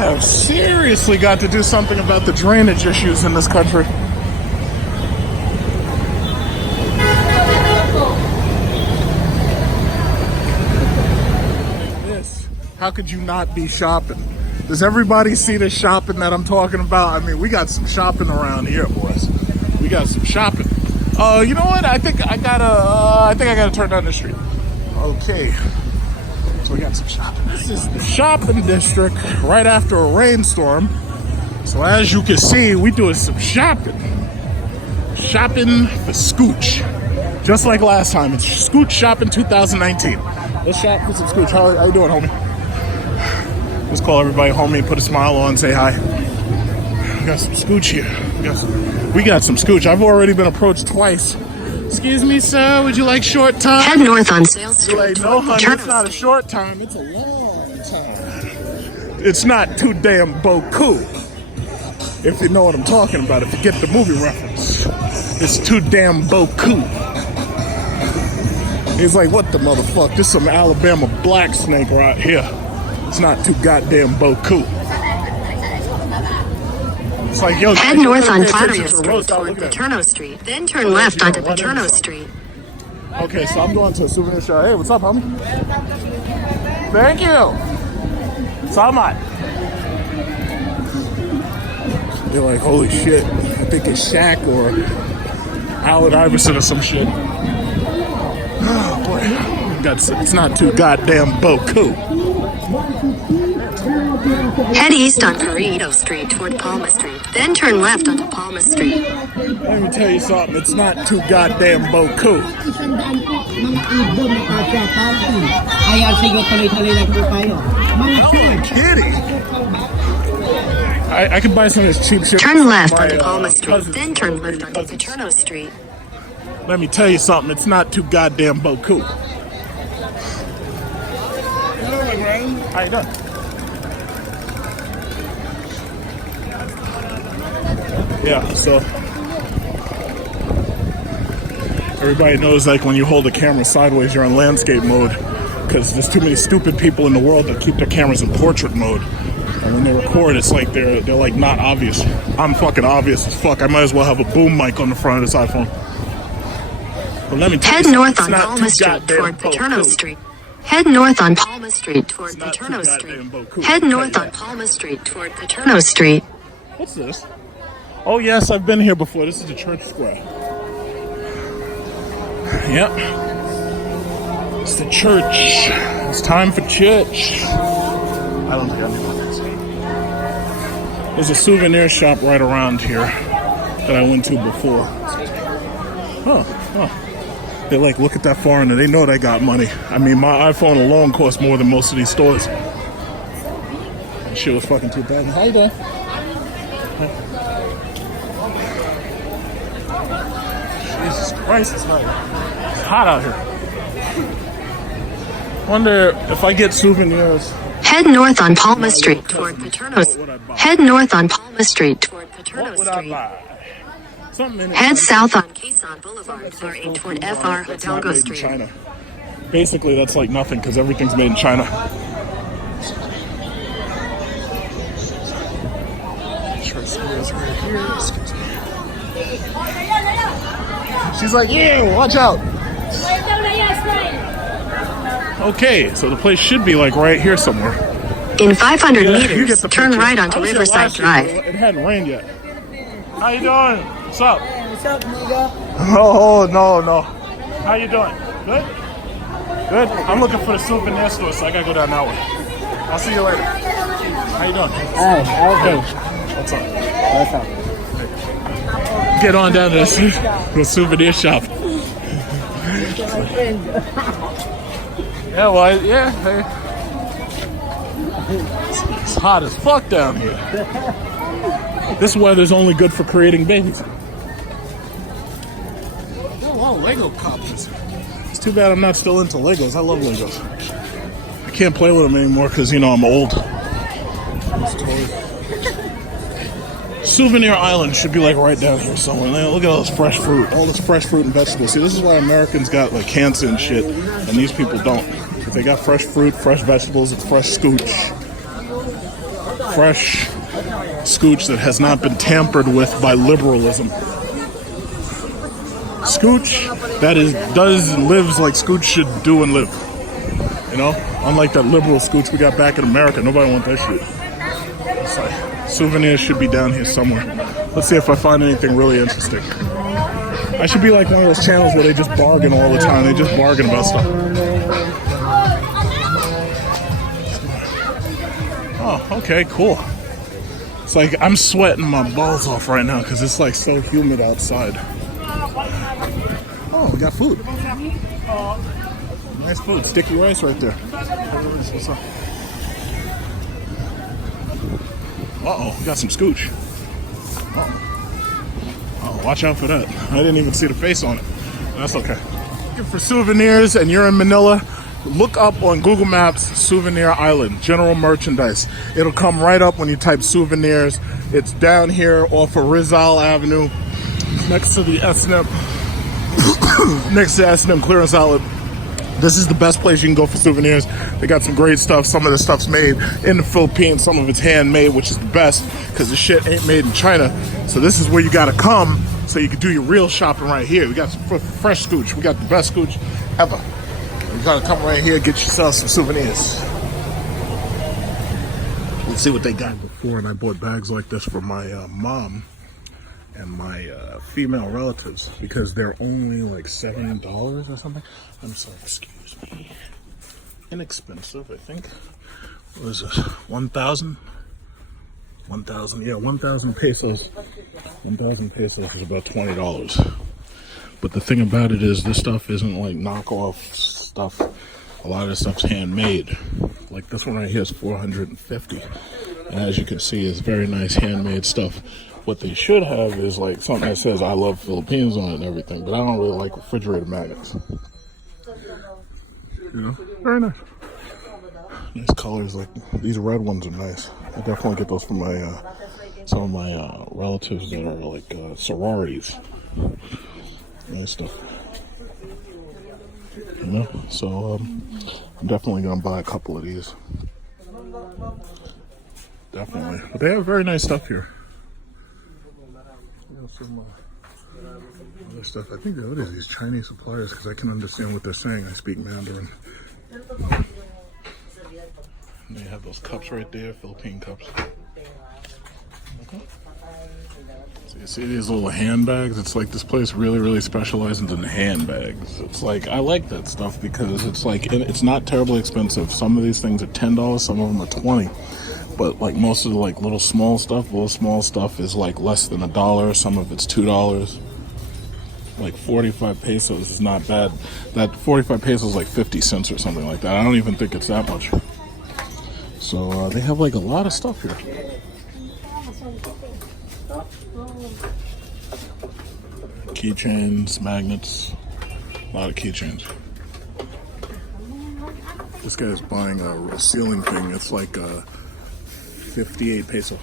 have seriously got to do something about the drainage issues in this country. This, how could you not be shopping? Does everybody see the shopping that I'm talking about? I mean, we got some shopping around here, boys. We got some shopping. You know what? I think I gotta turn down the street. Okay. So we got some shopping. This is the shopping district right after a rainstorm. So as you can see, we doing some shopping. Shopping for Scooch. Just like last time. It's Scooch Shopping 2019. Let's shop for some Scooch. How you doing, homie? Just call everybody homie, put a smile on, say hi. We got some Scooch here. We got some Scooch. I've already been approached twice. Excuse me, sir, would you like short time? Head north on Sales Street. Like, no, honey, it's not a short time, it's a long time. It's not too damn beaucoup. If you know what I'm talking about, if you get the movie reference. It's too damn beaucoup. He's like, what the motherfucker? This is some Alabama black snake right here. It's not too goddamn beaucoup. It's like, yo, Head north on Flattery Street toward Paterno Street, then turn left onto Paterno Street. Okay, so I'm going to a souvenir shop. Hey, what's up, homie? Thank you. Salamat. You're like, holy shit. I think it's Shaq or Allen Iverson or some shit. Oh, boy. It's not too goddamn beaucoup. Head east on Corrido Street toward Palma Street, then turn left onto Palma Street. Let me tell you something, it's not too goddamn beaucoup. Kitty! I could buy some of this cheap shit. Turn left onto Palma Street, then turn left onto Paterno Street. Let me tell you something, it's not too goddamn beaucoup. How you doing? Yeah, so everybody knows, like, when you hold the camera sideways, you're in landscape mode, because there's too many stupid people in the world that keep their cameras in portrait mode, and when they record, it's like they're like not obvious. I'm fucking obvious as fuck. I might as well have a boom mic on the front of this iPhone. But let me tell Head you north something, on it's not Palma too Street goddamn toward Paterno beaucoup. Street. Head north on Palma Street toward It's not too Paterno goddamn Street. beaucoup. Head north on Palma Street toward Paterno Street. What's this? Oh yes, I've been here before. This is the church square. Yep. It's the church. It's time for church. I don't think I knew what that is. There's a souvenir shop right around here that I went to before. Huh. They like, look at that foreigner. They know they got money. I mean, my iPhone alone costs more than most of these stores. That shit was fucking $2,000. How you doing? Jesus Christ, it's hot out here. Wonder if I get souvenirs. Head north on Palma Street toward Paterno. Head north on Palma Street toward Paterno What would I Street. buy? Something in it. Head south on Quezon Boulevard toward FR That's not Hidalgo made in Street. China. Basically, that's like nothing because everything's made in China. Church square is right here. Excuse me. She's like, yeah, watch out. Okay, so the place should be like right here somewhere. In 500 You meters, get the turn picture. right onto I was here Riverside last year, Drive. but it hadn't rained yet. How you doing? What's up? What's up, nigga? Oh, no. How you doing? Good? Good? I'm looking for the souvenir store, so I gotta go down that way. I'll see you later. How you doing? Hey, okay. What's up? What's up? Get on down to the souvenir shop. Yeah, well, hey. It's hot as fuck down here. This weather's only good for creating babies. Oh, Lego copies. It's too bad I'm not still into Legos. I love Legos. I can't play with them anymore because, I'm old. Souvenir Island should be like right down here somewhere. Look at all this fresh fruit. All this fresh fruit and vegetables. See, this is why Americans got like cancer and shit, and these people don't. If they got fresh fruit, fresh vegetables, it's fresh scooch. fresh scooch that has not been tampered with by liberalism. Scooch that lives like scooch should do and live. You know? Unlike that liberal scooch we got back in America. Nobody wants that shit. It's like, Souvenir should be down here somewhere. Let's see if I find anything really interesting. I should be like one of those channels where they just bargain all the time. They just bargain about stuff. Oh, okay, cool. It's like I'm sweating my balls off right now because it's like so humid outside. Oh, we got food. Nice food. Sticky rice right there. What's up? Uh-oh, we got some scooch. Uh-oh. Oh, watch out for that. I didn't even see the face on it. That's okay. Looking for souvenirs and you're in Manila, look up on Google Maps Souvenir Island, general merchandise. It'll come right up when you type souvenirs. It's down here off of Rizal Avenue, next to the S&M, next to S&M clearance outlet. This is the best place you can go for souvenirs. They got some great stuff. Some of the stuff's made in the Philippines. Some of it's handmade, which is the best because the shit ain't made in China. So this is where you gotta come so you can do your real shopping right here. We got some fresh scooch. We got the best scooch ever. You gotta come right here, get yourself some souvenirs. Let's see what they got. Before, and I bought bags like this for my mom and my female relatives because they're only like $7 or something. I'm sorry, excuse me. Inexpensive, I think. What is this? 1,000? 1,000, yeah, 1,000 pesos. 1,000 pesos is about $20. But the thing about it is this stuff isn't like knockoff stuff. A lot of this stuff's handmade. Like this one right here is $450. And as you can see, it's very nice handmade stuff. What they should have is like something that says I love Philippines on it and everything, but I don't really like refrigerator magnets. You know, very nice. Nice colors, like these red ones are nice. I definitely get those from my some of my relatives that are like sororities. Nice stuff. You know, so I'm definitely gonna buy a couple of these. Definitely, but they have very nice stuff here. Some other stuff. I think what is these Chinese suppliers because I can understand what they're saying. I speak Mandarin. And they have those cups right there, Philippine cups. Okay. So you see these little handbags? It's like this place really specializes in handbags. It's like I like that stuff because it's like it's not terribly expensive. Some of these things are $10, some of them are $20. But like most of the like little small stuff is like less than $1. Some of it's $2. Like 45 pesos is not bad. That 45 pesos is like 50 cents or something like that. I don't even think it's that much. So they have like a lot of stuff here. Keychains, magnets, a lot of keychains. This guy is buying a ceiling thing. It's like 58 peso.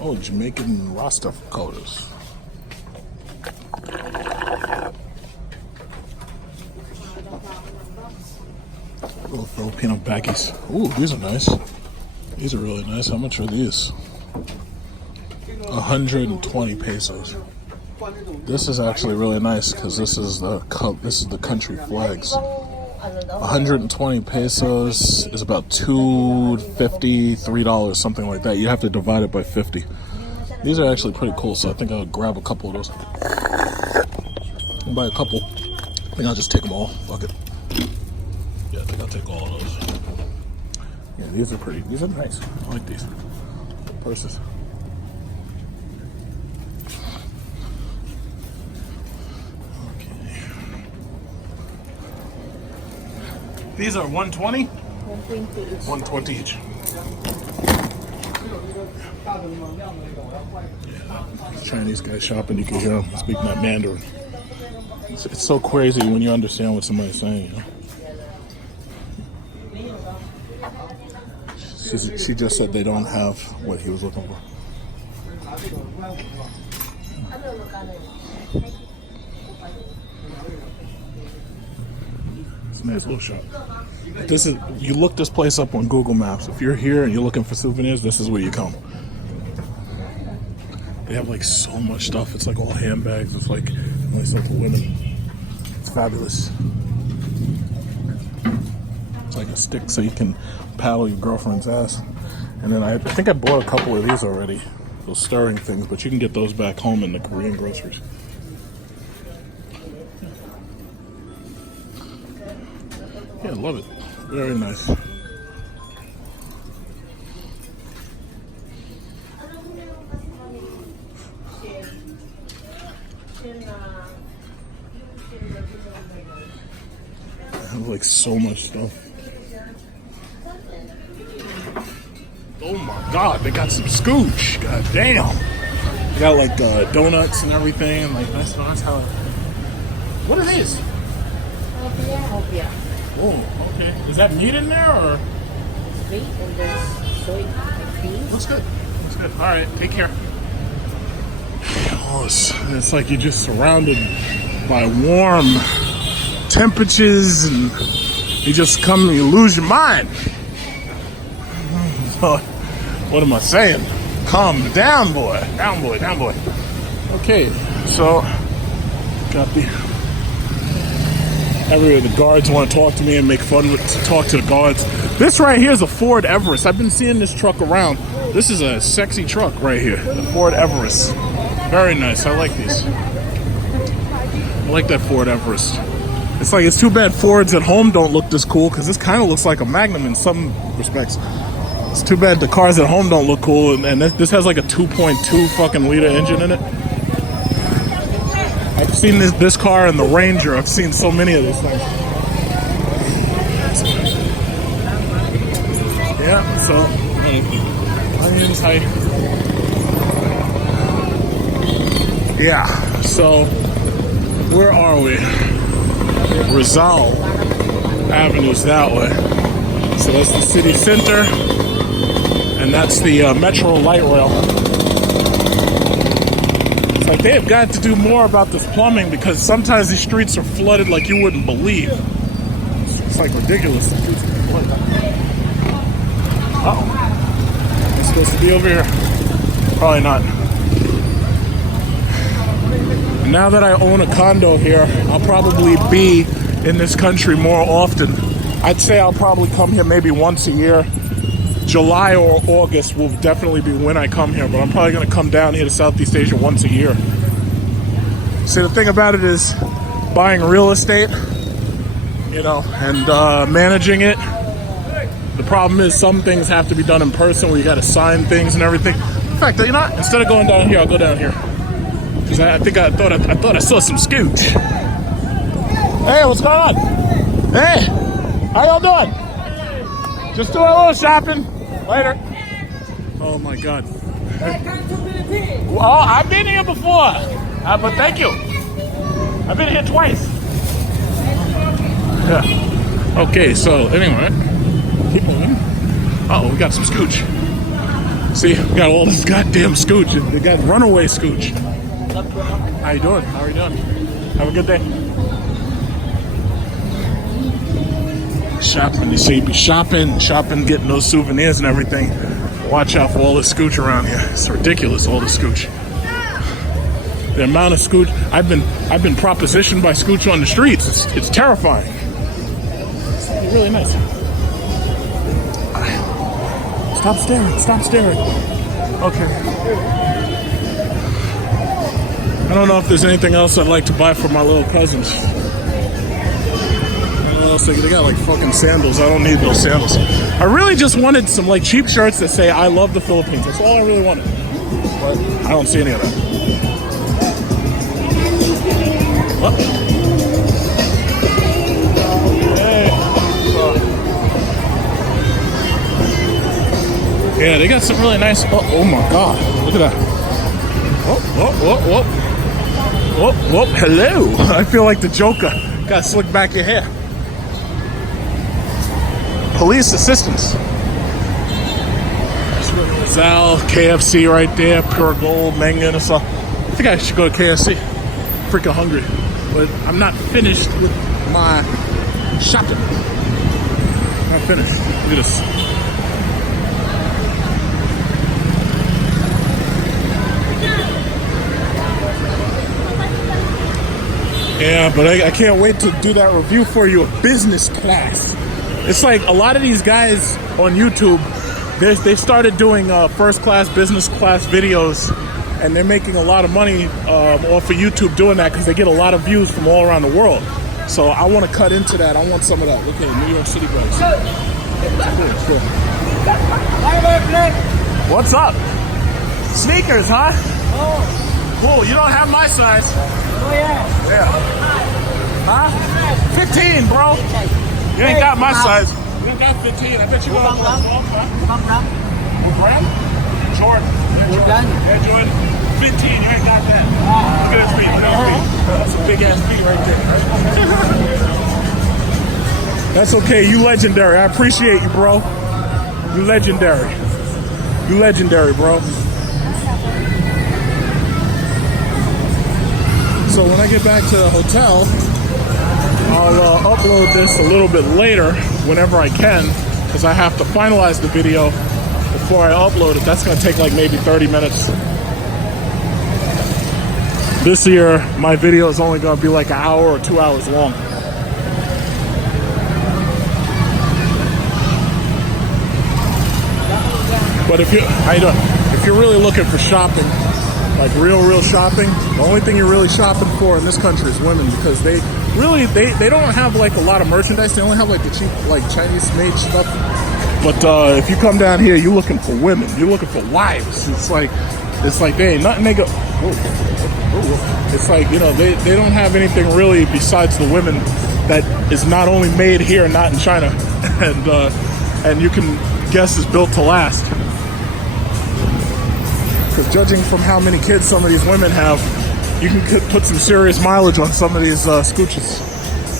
Oh, Jamaican Rasta colors. Little Filipino baggies. Ooh, these are nice. These are really nice. How much are these? 120 pesos. This is actually really nice because this is the country flags. 120 pesos is about $2.50, $3, something like that. You have to divide it by 50. These are actually pretty cool, so I think I'll grab a couple of those. I'll buy a couple. I think I'll just take them all. Fuck it. Yeah, I think I'll take all of those. Yeah, these are pretty. These are nice. I like these purses. These are 120? 120 each. 120 each. Yeah. Chinese guy shopping, you can hear him speaking that Mandarin. It's so crazy when you understand what somebody's saying, you know? She just said they don't have what he was looking for. It's a nice little shop. This is, you look this place up on Google Maps. If you're here and you're looking for souvenirs, this is where you come. They have like so much stuff. It's like all handbags. It's like nice stuff for women. It's fabulous. It's like a stick so you can paddle your girlfriend's ass. And then I think I bought a couple of these already. Those stirring things, but you can get those back home in the Korean groceries. Yeah, love it. Very nice. I have like so much stuff. Oh my God, they got some scooch. God damn. They got like donuts and everything. Like that's how. What are these? Hopia. Oh, okay. Is that meat in there or? Sweet and there's soy and beans. Looks good. Looks good. All right, take care. Oh, it's like you're just surrounded by warm temperatures, and you just come and you lose your mind. What am I saying? Calm down, boy. Down, boy. Down, boy. Okay, so got the guards want to talk to me and make fun with talk to the guards. This right here is a Ford Everest. I've been seeing this truck around. This is a sexy truck right here, the Ford Everest. Very nice. I like these. I like that Ford Everest. It's too bad Fords at home don't look this cool, because this kind of looks like a Magnum in some respects. It's too bad the cars at home don't look cool, and this has like a 2.2 fucking liter engine in it. I've seen this car and the Ranger. I've seen so many of these things. Yeah, so onions, hi. Yeah, so where are we? Rizal Avenue's that way. So that's the city center, and that's the Metro light rail. It's like they have got to do more about this plumbing, because sometimes these streets are flooded like you wouldn't believe. It's like ridiculous. The streets are flooded. Uh-oh. It's supposed to be over here. Probably not. Now that I own a condo here, I'll probably be in this country more often. I'd say I'll probably come here maybe once a year. July or August will definitely be when I come here, but I'm probably going to come down here to Southeast Asia once a year. See, the thing about it is buying real estate, and managing it. The problem is some things have to be done in person, where you got to sign things and everything. In fact, instead of going down here, I'll go down here. Because I thought I saw some scooch. Hey, what's going on? Hey, how y'all doing? Just doing a little shopping. Later. Oh my God. Well, I've been here before, but thank you. I've been here twice. Yeah. Okay, so anyway, keep moving. Uh-oh, we got some scooch. See, we got all this goddamn scooch. We got runaway scooch. How you doing? How are you doing? Have a good day. Shopping, you see, be shopping, getting those souvenirs and everything. Watch out for all the scooch around here. It's ridiculous, all the scooch. The amount of scooch I've been propositioned by scooch on the streets. It's terrifying. It's really nice. Stop staring. Stop staring. Okay. I don't know if there's anything else I'd like to buy for my little cousins. They got like fucking sandals. I don't need those sandals. I really just wanted some like cheap shirts that say I love the Philippines. That's all I really wanted. But I don't see any of that. What? Hey. Yeah, they got some really nice. Oh my God. Look at that. Whoop. Hello. I feel like the Joker. Gotta slick back your hair. Police assistance. Zal, KFC right there, Pure Gold, Mengen and stuff. I think I should go to KFC. Freaking hungry. But I'm not finished with my shopping. finished. Look at this. Yeah, but I can't wait to do that review for you of business class. It's like a lot of these guys on YouTube, they started doing first class, business class videos, and they're making a lot of money off of YouTube doing that because they get a lot of views from all around the world. So I want to cut into that. I want some of that. Okay, New York City guys. Cool. What's up? Sneakers, huh? Oh, Cool. You don't have my size. oh yeah. Yeah. Huh? 15, bro. You ain't got my size. You ain't got 15. I bet you got 12, huh? Graham? Jordan. Yeah, Jordan. 15. You ain't got that. Look at his feet. Look at his feet. That's a big ass feet right there. That's okay. You legendary. I appreciate you, bro. You legendary. You legendary, bro. So when I get back to the hotel, I'll upload this a little bit later whenever I can, because I have to finalize the video before I upload it. That's going to take like maybe 30 minutes. This year, my video is only going to be like an hour or 2 hours long. But if you're really looking for shopping, like real shopping, the only thing you're really shopping for in this country is women, because they don't have like a lot of merchandise. They only have like the cheap like Chinese made stuff. But if you come down here, you're looking for women. You're looking for wives. It's like they ain't nothing. They go. It's like, you know, they don't have anything really besides the women that is not only made here, not in China, and you can guess is built to last. Because judging from how many kids some of these women have, you can put some serious mileage on some of these scooches.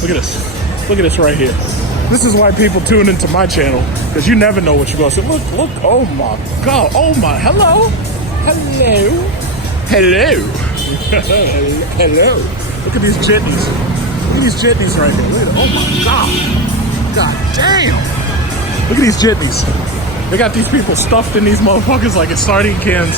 Look at this. Look at this right here. This is why people tune into my channel, because you never know what you're going to see. Look, oh my God. Oh my, hello. Hello. Look at these jitneys. Look at these jitneys right here. Look at it. Oh my God. God damn. Look at these jitneys. They got these people stuffed in these motherfuckers like it's sardine cans.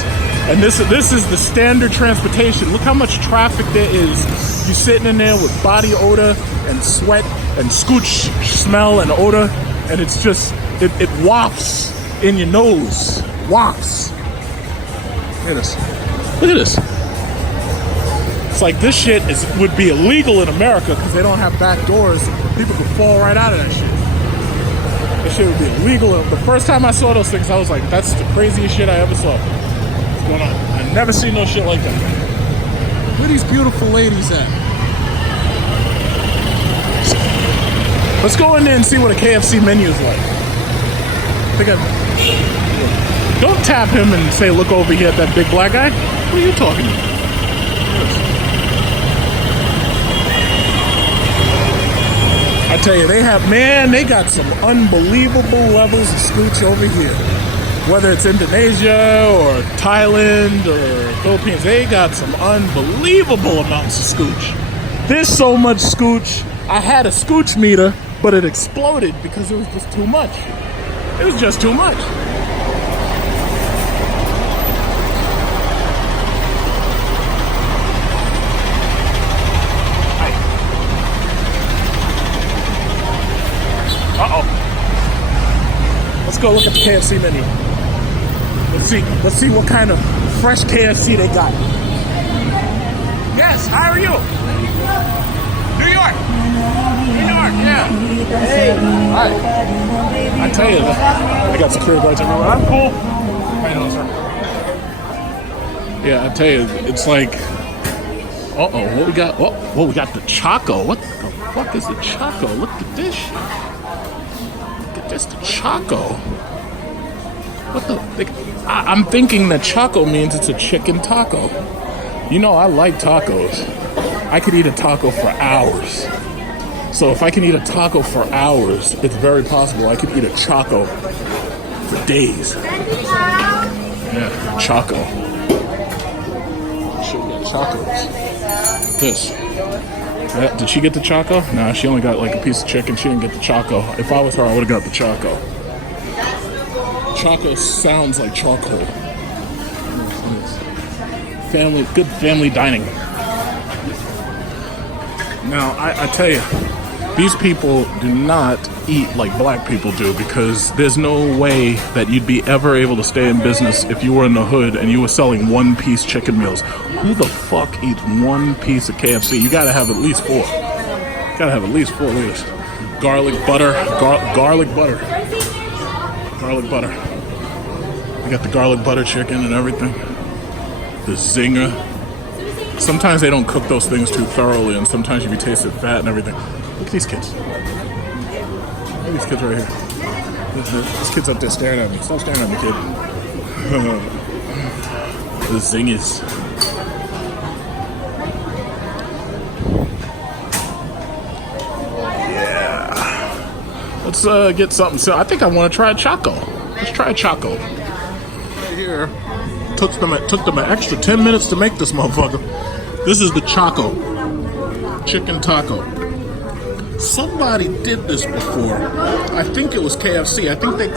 And this is the standard transportation. Look how much traffic there is. You sitting in there with body odor and sweat and scooch smell and odor, and it's just it wafts in your nose. Wafts. Look at this. Look at this. It's like this shit would be illegal in America because they don't have back doors. People could fall right out of that shit. That shit would be illegal. The first time I saw those things, I was like, that's the craziest shit I ever saw. What's going on? I've never seen no shit like that. Where are these beautiful ladies at? Let's go in there and see what a KFC menu is like. Don't tap him and say, look over here at that big black guy. What are you talking about? I tell you, they got some unbelievable levels of scooch over here. Whether it's Indonesia or Thailand or Philippines, they got some unbelievable amounts of scooch. There's so much scooch. I had a scooch meter, but it exploded because it was just too much. It was just too much. Let's go look at the KFC menu. Let's see what kind of fresh KFC they got. Yes, how are you? New York, yeah. Hey. Hi. I tell you, I got security guards everywhere. I'm cool. How you doing, sir? Yeah, I tell you, it's like, what we got? We got the Choco. What the fuck is the Choco? Look at this shit. That's the Choco. What the? I'm thinking that Choco means it's a chicken taco. You know, I like tacos. I could eat a taco for hours. So if I can eat a taco for hours, it's very possible I could eat a Choco for days. Yeah, Choco. Show you Chocos. This. Did she get the Choco? Nah, she only got like a piece of chicken. She didn't get the Choco. If I was her, I would have got the Choco. Choco sounds like charcoal. Good family dining. Now, I tell you, these people do not eat like black people do, because there's no way that you'd be ever able to stay in business if you were in the hood and you were selling one-piece chicken meals. Who the fuck eats one piece of KFC? You gotta have at least 4. Gotta have at least 4 liters. Garlic butter. Garlic butter. Garlic butter. You got the garlic butter chicken and everything. The zinger. Sometimes they don't cook those things too thoroughly, and sometimes you be tasting fat and everything. Look at these kids. Look at these kids right here. This kid's up there staring at me. Stop staring at me, kid. The zingers. Yeah. Let's get something. So I think I want to try a Choco. Let's try a Choco. Right here. Took them an extra 10 minutes to make this motherfucker. This is the Choco chicken taco. Somebody did this before. I think it was KFC. I think they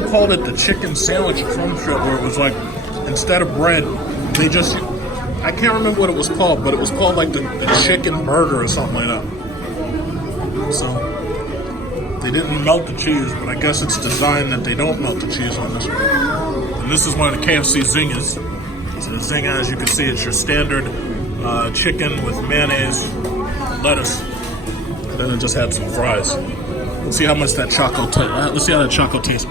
called it the chicken sandwich or some shit, where it was like, instead of bread, they just, I can't remember what it was called, but it was called like the chicken burger or something like that. So they didn't melt the cheese, but I guess it's designed that they don't melt the cheese on this one. And this is one of the KFC zingers. So the zinger, as you can see, it's your standard chicken with mayonnaise, lettuce, and then it just had some fries. Let's see how much that Choco let's see how that Choco tastes.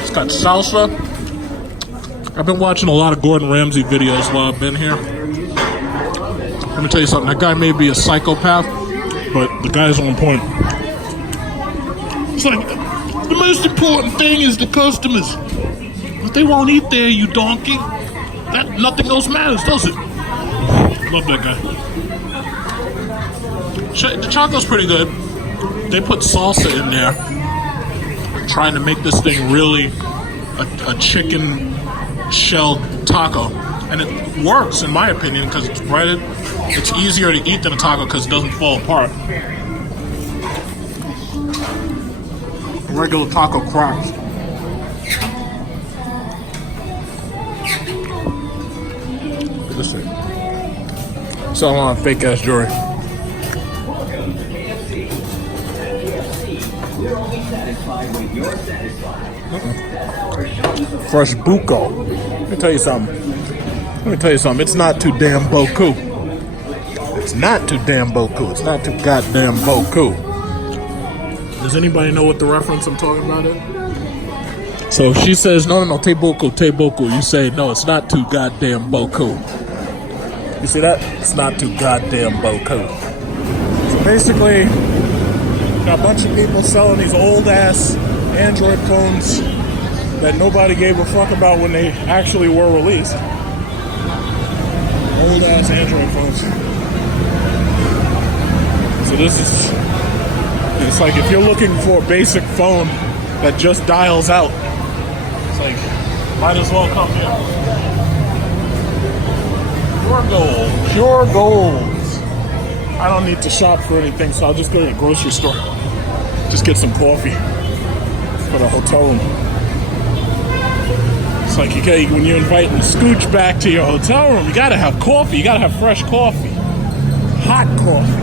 It's got salsa. I've been watching a lot of Gordon Ramsay videos while I've been here. Let me tell you something. That guy may be a psychopath, but the guy's on point. It's like, the most important thing is the customers. If they won't eat there, you donkey, that nothing else matters, does it? Love that guy. The Choco's pretty good. They put salsa in there, trying to make this thing really a chicken shell taco, and it works in my opinion, because it's breaded. It's easier to eat than a taco because it doesn't fall apart. Regular taco cracks. Look at this thing. Selling on fake ass jewelry. Fresh buco. Let me tell you something. It's not too damn boku. It's not too damn boku. It's not too goddamn boku. Does anybody know what the reference I'm talking about is? So if she says, no, te boku, you say, no, it's not too goddamn boku. You see that? It's not too goddamn boku. So basically, got a bunch of people selling these old-ass Android phones that nobody gave a fuck about when they actually were released. Old-ass Android phones. So this is... It's like if you're looking for a basic phone that just dials out, it's like, might as well come here. Pure gold. I don't need to shop for anything, so I'll just go to the grocery store. Just get some coffee for the hotel room. It's like, when you're inviting Scooch back to your hotel room, you gotta have coffee. You gotta have fresh coffee. Hot coffee.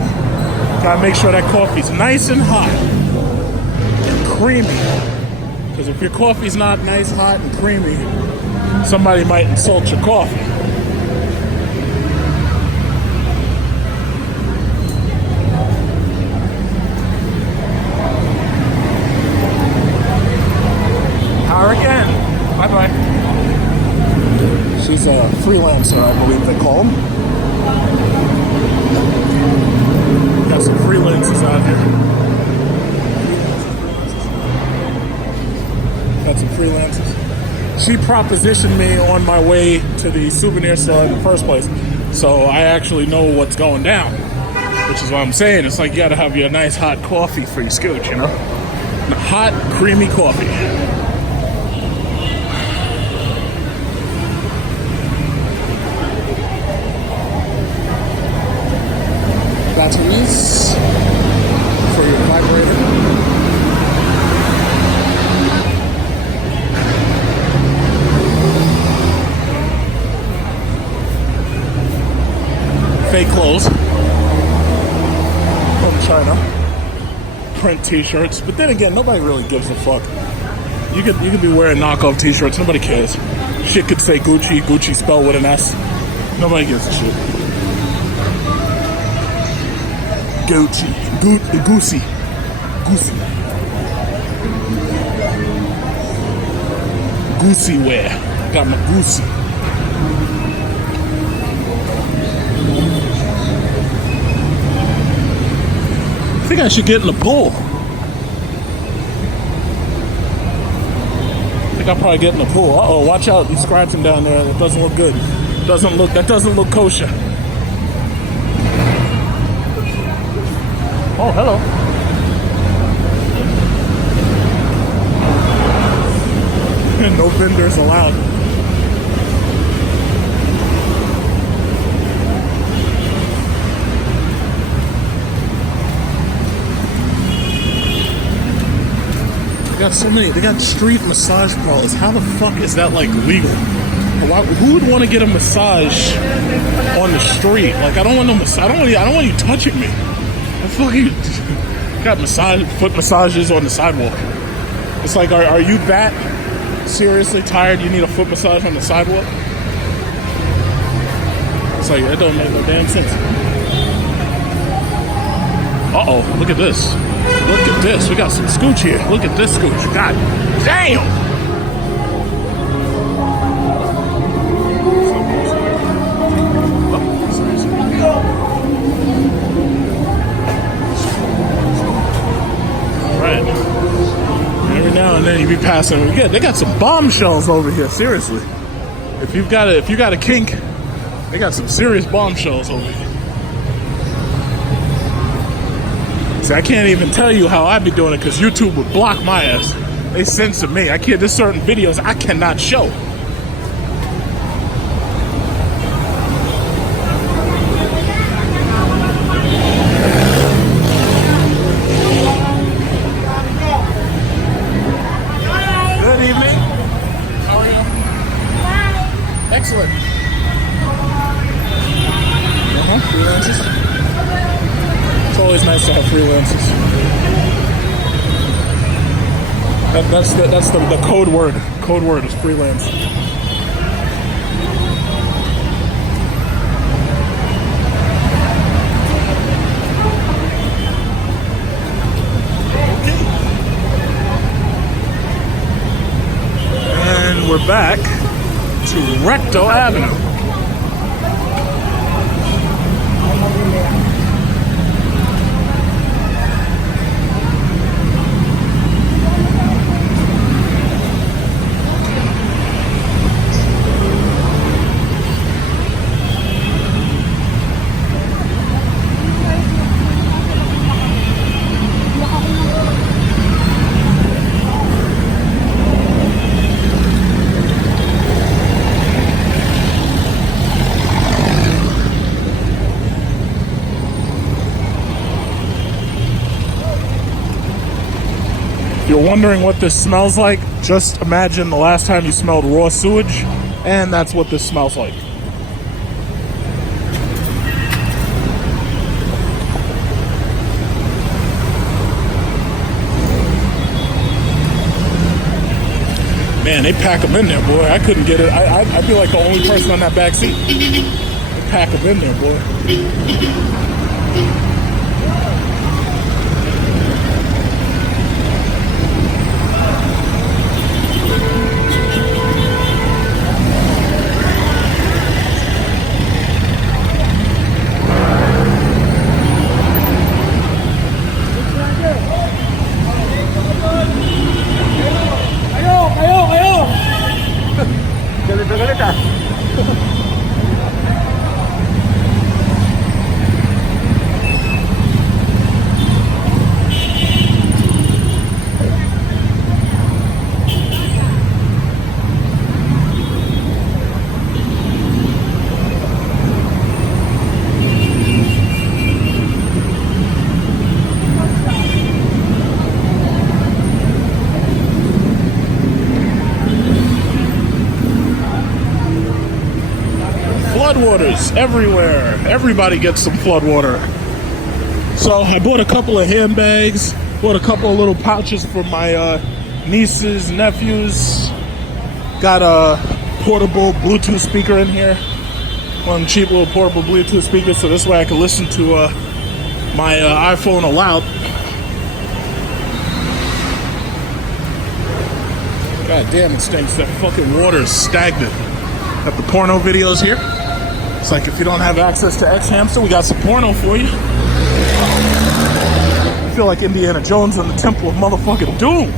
Gotta make sure that coffee's nice and hot and creamy. Because if your coffee's not nice, hot, and creamy, somebody might insult your coffee. Power again. Bye-bye. She's a freelancer, I believe they call them. Got some freelancers out here. Got some freelancers. She propositioned me on my way to the souvenir store in the first place, so I actually know what's going down, which is what I'm saying. It's like you gotta have your nice hot coffee for your Scooch, you know? Hot, creamy coffee. case for your vibrator. Fake clothes from China. Print t-shirts. But then again, nobody really gives a fuck. You could be wearing knockoff t-shirts. Nobody cares. Shit could say Gucci. Gucci spelled with an S. Nobody gives a shit. Gucci. Goosey. Goosey wear. Got my Goosey. I think I should get in the pool. I think I'll probably get in the pool. Uh-oh, watch out. He's scratching down there. That doesn't look good. That doesn't look kosher. Oh, hello. No vendors allowed. They got street massage parlors. How the fuck is that like legal? Who would want to get a massage on the street? Like, I don't want no massage. I don't want you touching me. I fucking got foot massages on the sidewalk. It's like, are you that seriously tired? You need a foot massage on the sidewalk? It's like, that don't make no damn sense. Uh-oh, look at this. Look at this. We got some scooch here. Look at this scooch. God damn! Alright. Every now and then you be passing. They got some bombshells over here, seriously. If you got a kink, they got some serious bombshells over here. I can't even tell you how I be doing it because YouTube would block my ass. They censor me. I can't. There's certain videos I cannot show. Good evening. How are you? Hi. Excellent. Freelancers. It's always nice to have freelancers. That's the code word. Code word is freelance. And we're back to Recto Avenue. If you're wondering what this smells like, just imagine the last time you smelled raw sewage, and that's what this smells like. Man, they pack them in there, boy. I couldn't get it. I'd be like the only person on that back seat. They pack them in there, boy. Floodwaters everywhere. Everybody gets some flood water. So I bought a couple of handbags, bought a couple of little pouches for my nieces, nephews. Got a portable Bluetooth speaker in here. One cheap little portable Bluetooth speaker, so this way I can listen to my iPhone aloud. God damn, it stinks. That fucking water is stagnant. Got the porno videos here. It's like if you don't have access to X Hamster, we got some porno for you. I feel like Indiana Jones in the Temple of motherfucking Doom. Look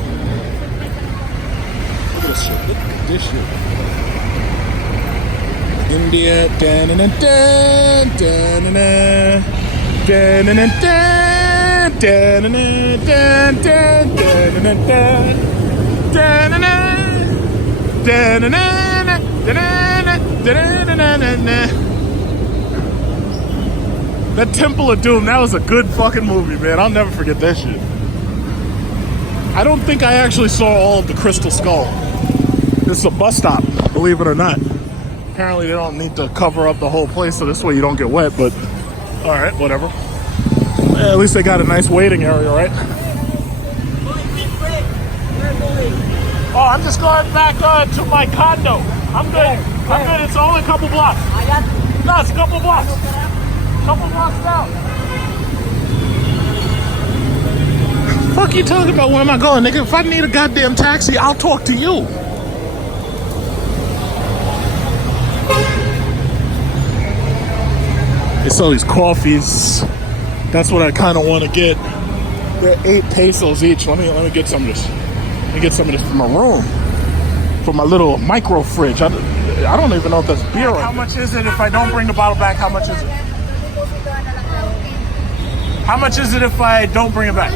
at this shit. Look at this shit. India, da-na-na-da, da-na-na, da-na-na-da, da-na-na-da, da-na-na-da, da-na-na, that Temple of Doom, that was a good fucking movie, man. I'll never forget that shit. I don't think I actually saw all of the Crystal Skull. This is a bus stop, believe it or not. Apparently they don't need to cover up the whole place, so this way you don't get wet, but alright, whatever. At least they got a nice waiting area, right? Oh, I'm just going back to my condo. I'm good. I'm good. It's only a couple blocks. No, it's a couple blocks. Couple blocks down. Fuck you talking about? Where am I going, nigga? If I need a goddamn taxi, I'll talk to you. They sell these coffees. That's what I kind of want to get. They're 8 pesos each. Let me get some of this. Let me get some of this for my room, for my little micro fridge. I don't even know if that's beer. How much is it if I don't bring the bottle back? How much is it? How much is it if I don't bring it back?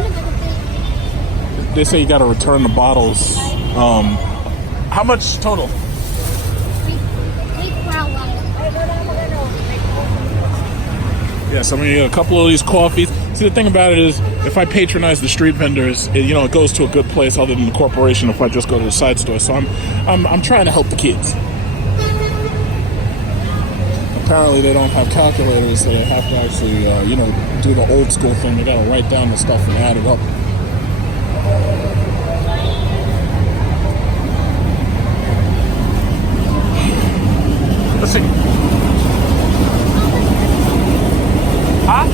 They say you got to return the bottles. How much total? Yes, I'm gonna get a couple of these coffees. See, the thing about it is, if I patronize the street vendors, it goes to a good place other than the corporation. If I just go to the side store, so I'm trying to help the kids. Apparently, they don't have calculators, so they have to actually, do the old school thing. They gotta write down the stuff and add it up. Let's see. Huh?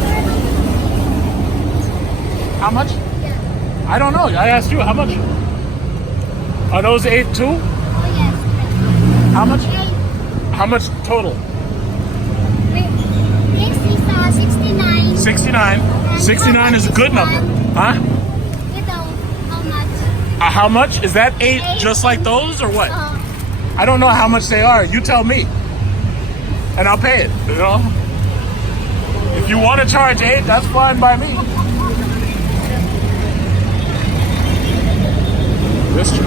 How much? I don't know. I asked you. How much? Are those 8 too? Oh, yes. How much? How much total? 69. 69. 69 is a good number. Huh? How much? How much? Is that 8 just like those or what? I don't know how much they are. You tell me. And I'll pay it, you know? If you want to charge 8, that's fine by me. This true.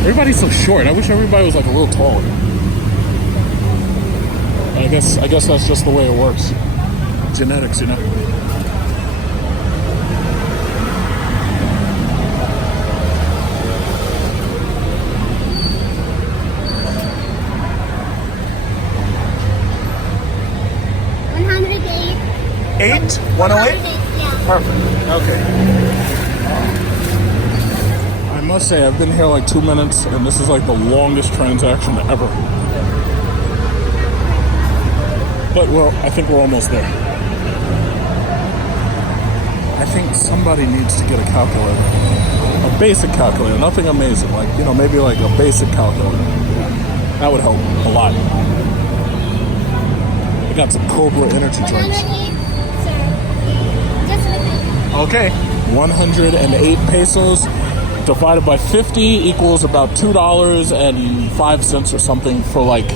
Everybody's so short. I wish everybody was like a little taller. I guess that's just the way it works. Genetics, you know. $108? Yeah. Perfect. Okay. I must say, I've been here like 2 minutes, and this is like the longest transaction ever. But, well, I think we're almost there. I think somebody needs to get a calculator. A basic calculator, nothing amazing. Like, maybe like a basic calculator. That would help a lot. I got some Cobra energy drinks. Okay, 108 pesos divided by 50 equals about $2.05 or something for like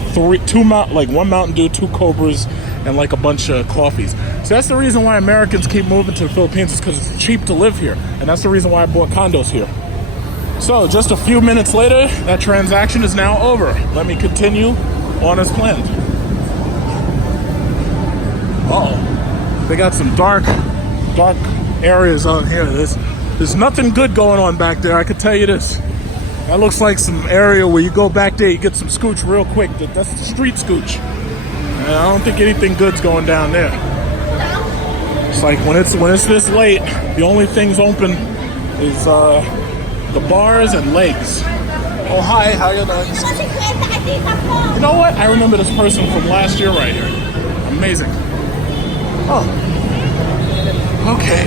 one Mountain Dew, 2 Cobras, and like a bunch of coffees. So that's the reason why Americans keep moving to the Philippines, is because it's cheap to live here, and that's the reason why I bought condos here. So just a few minutes later, that transaction is now over. Let me continue on as planned. Uh-oh, they got some dark areas on here. There's nothing good going on back there, I can tell you this. That looks like some area where you go back there, you get some scooch real quick. That's the street scooch. And I don't think anything good's going down there. It's like when it's this late, the only things open is the bars and legs. Oh hi, how you doing? You know what? I remember this person from last year right here. Amazing. Oh. Okay.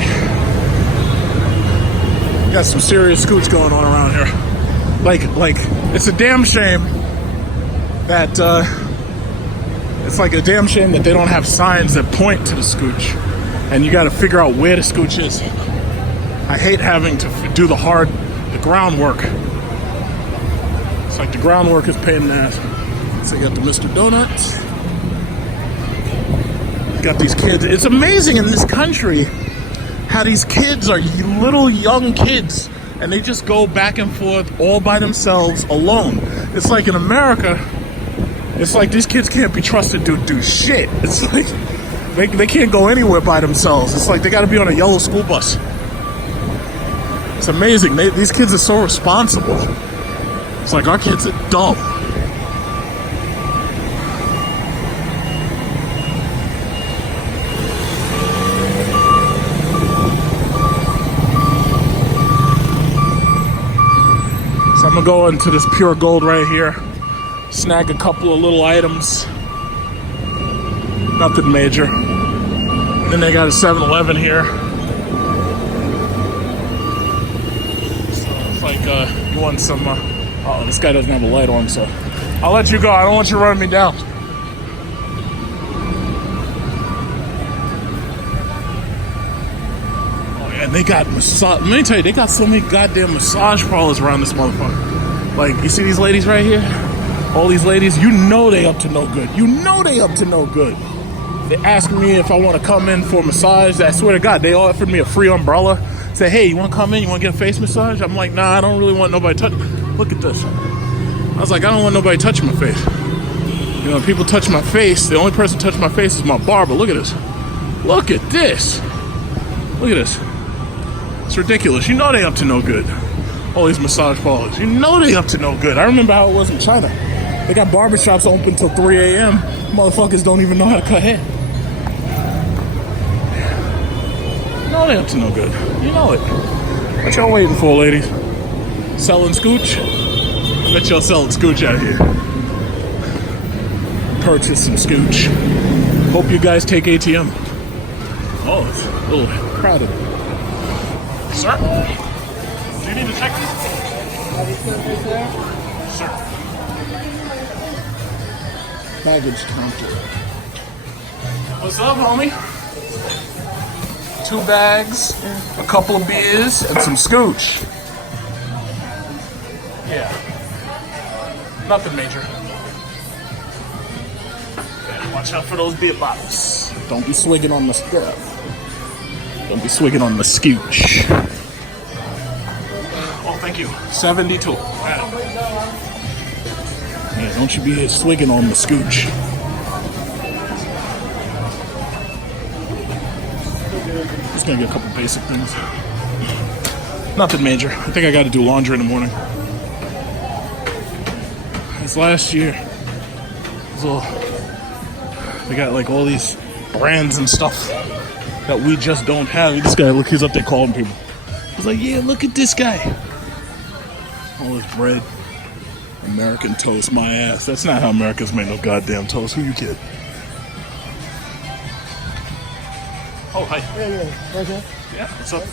Got some serious scoots going on around here. Like it's a damn shame that it's like a damn shame that they don't have signs that point to the scooch, and you got to figure out where the scooch is. I hate having to do the groundwork. It's like the groundwork is pain in the ass. So you got the Mr. Donuts. Got these kids. It's amazing in this country how these kids are little young kids and they just go back and forth all by themselves alone. It's like in America, it's like these kids can't be trusted to do shit. It's like they can't go anywhere by themselves. It's like they got to be on a yellow school bus. It's amazing. These kids are so responsible. It's like our kids are dumb. So I'm gonna go into this Pure Gold right here, snag a couple of little items. Nothing major. Then they got a 7-Eleven here. So it's like you want some. Oh, this guy doesn't have a light on, so I'll let you go. I don't want you running me down. Oh yeah, they got massage. Let me tell you, they got so many goddamn massage parlors around this motherfucker. Like, you see these ladies right here? All these ladies, you know they up to no good. You know they up to no good. They ask me if I want to come in for a massage. I swear to God, they offered me a free umbrella. Say, hey, you want to come in? You want to get a face massage? I'm like, nah, I don't really want nobody touch. Look at this. I was like, I don't want nobody touching my face. You know, people touch my face. The only person touching my face is my barber. Look at this. Look at this. Look at this. It's ridiculous. You know they up to no good. All these massage parlors. You know they up to no good. I remember how it was in China. They got barbershops open till 3 a.m. Motherfuckers don't even know how to cut hair. You know they up to no good. You know it. What y'all waiting for, ladies? Selling scooch? I bet y'all selling scooch out here. Purchase some scooch. Hope you guys take ATM. Oh, it's a little crowded. Sir? Do you need to check this? Sir. Baggage counter. What's up, homie? 2 bags, a couple of beers, and some scooch. Yeah. Nothing major. Yeah, watch out for those beer bottles. Don't be swigging on the stuff. Don't be swigging on the scooch. Oh, thank you. 72. Wow. Yeah, don't you be swigging on the scooch. Just gonna get a couple basic things. Nothing major. I think I gotta do laundry in the morning. This last year, they got like all these brands and stuff that we just don't have. This guy, look, he's up there calling people. He's like, yeah, look at this guy. All this bread. American toast, my ass. That's not how Americans make no goddamn toast. Who you kid? Oh, hi. Yeah. Right here. Yeah, what's up?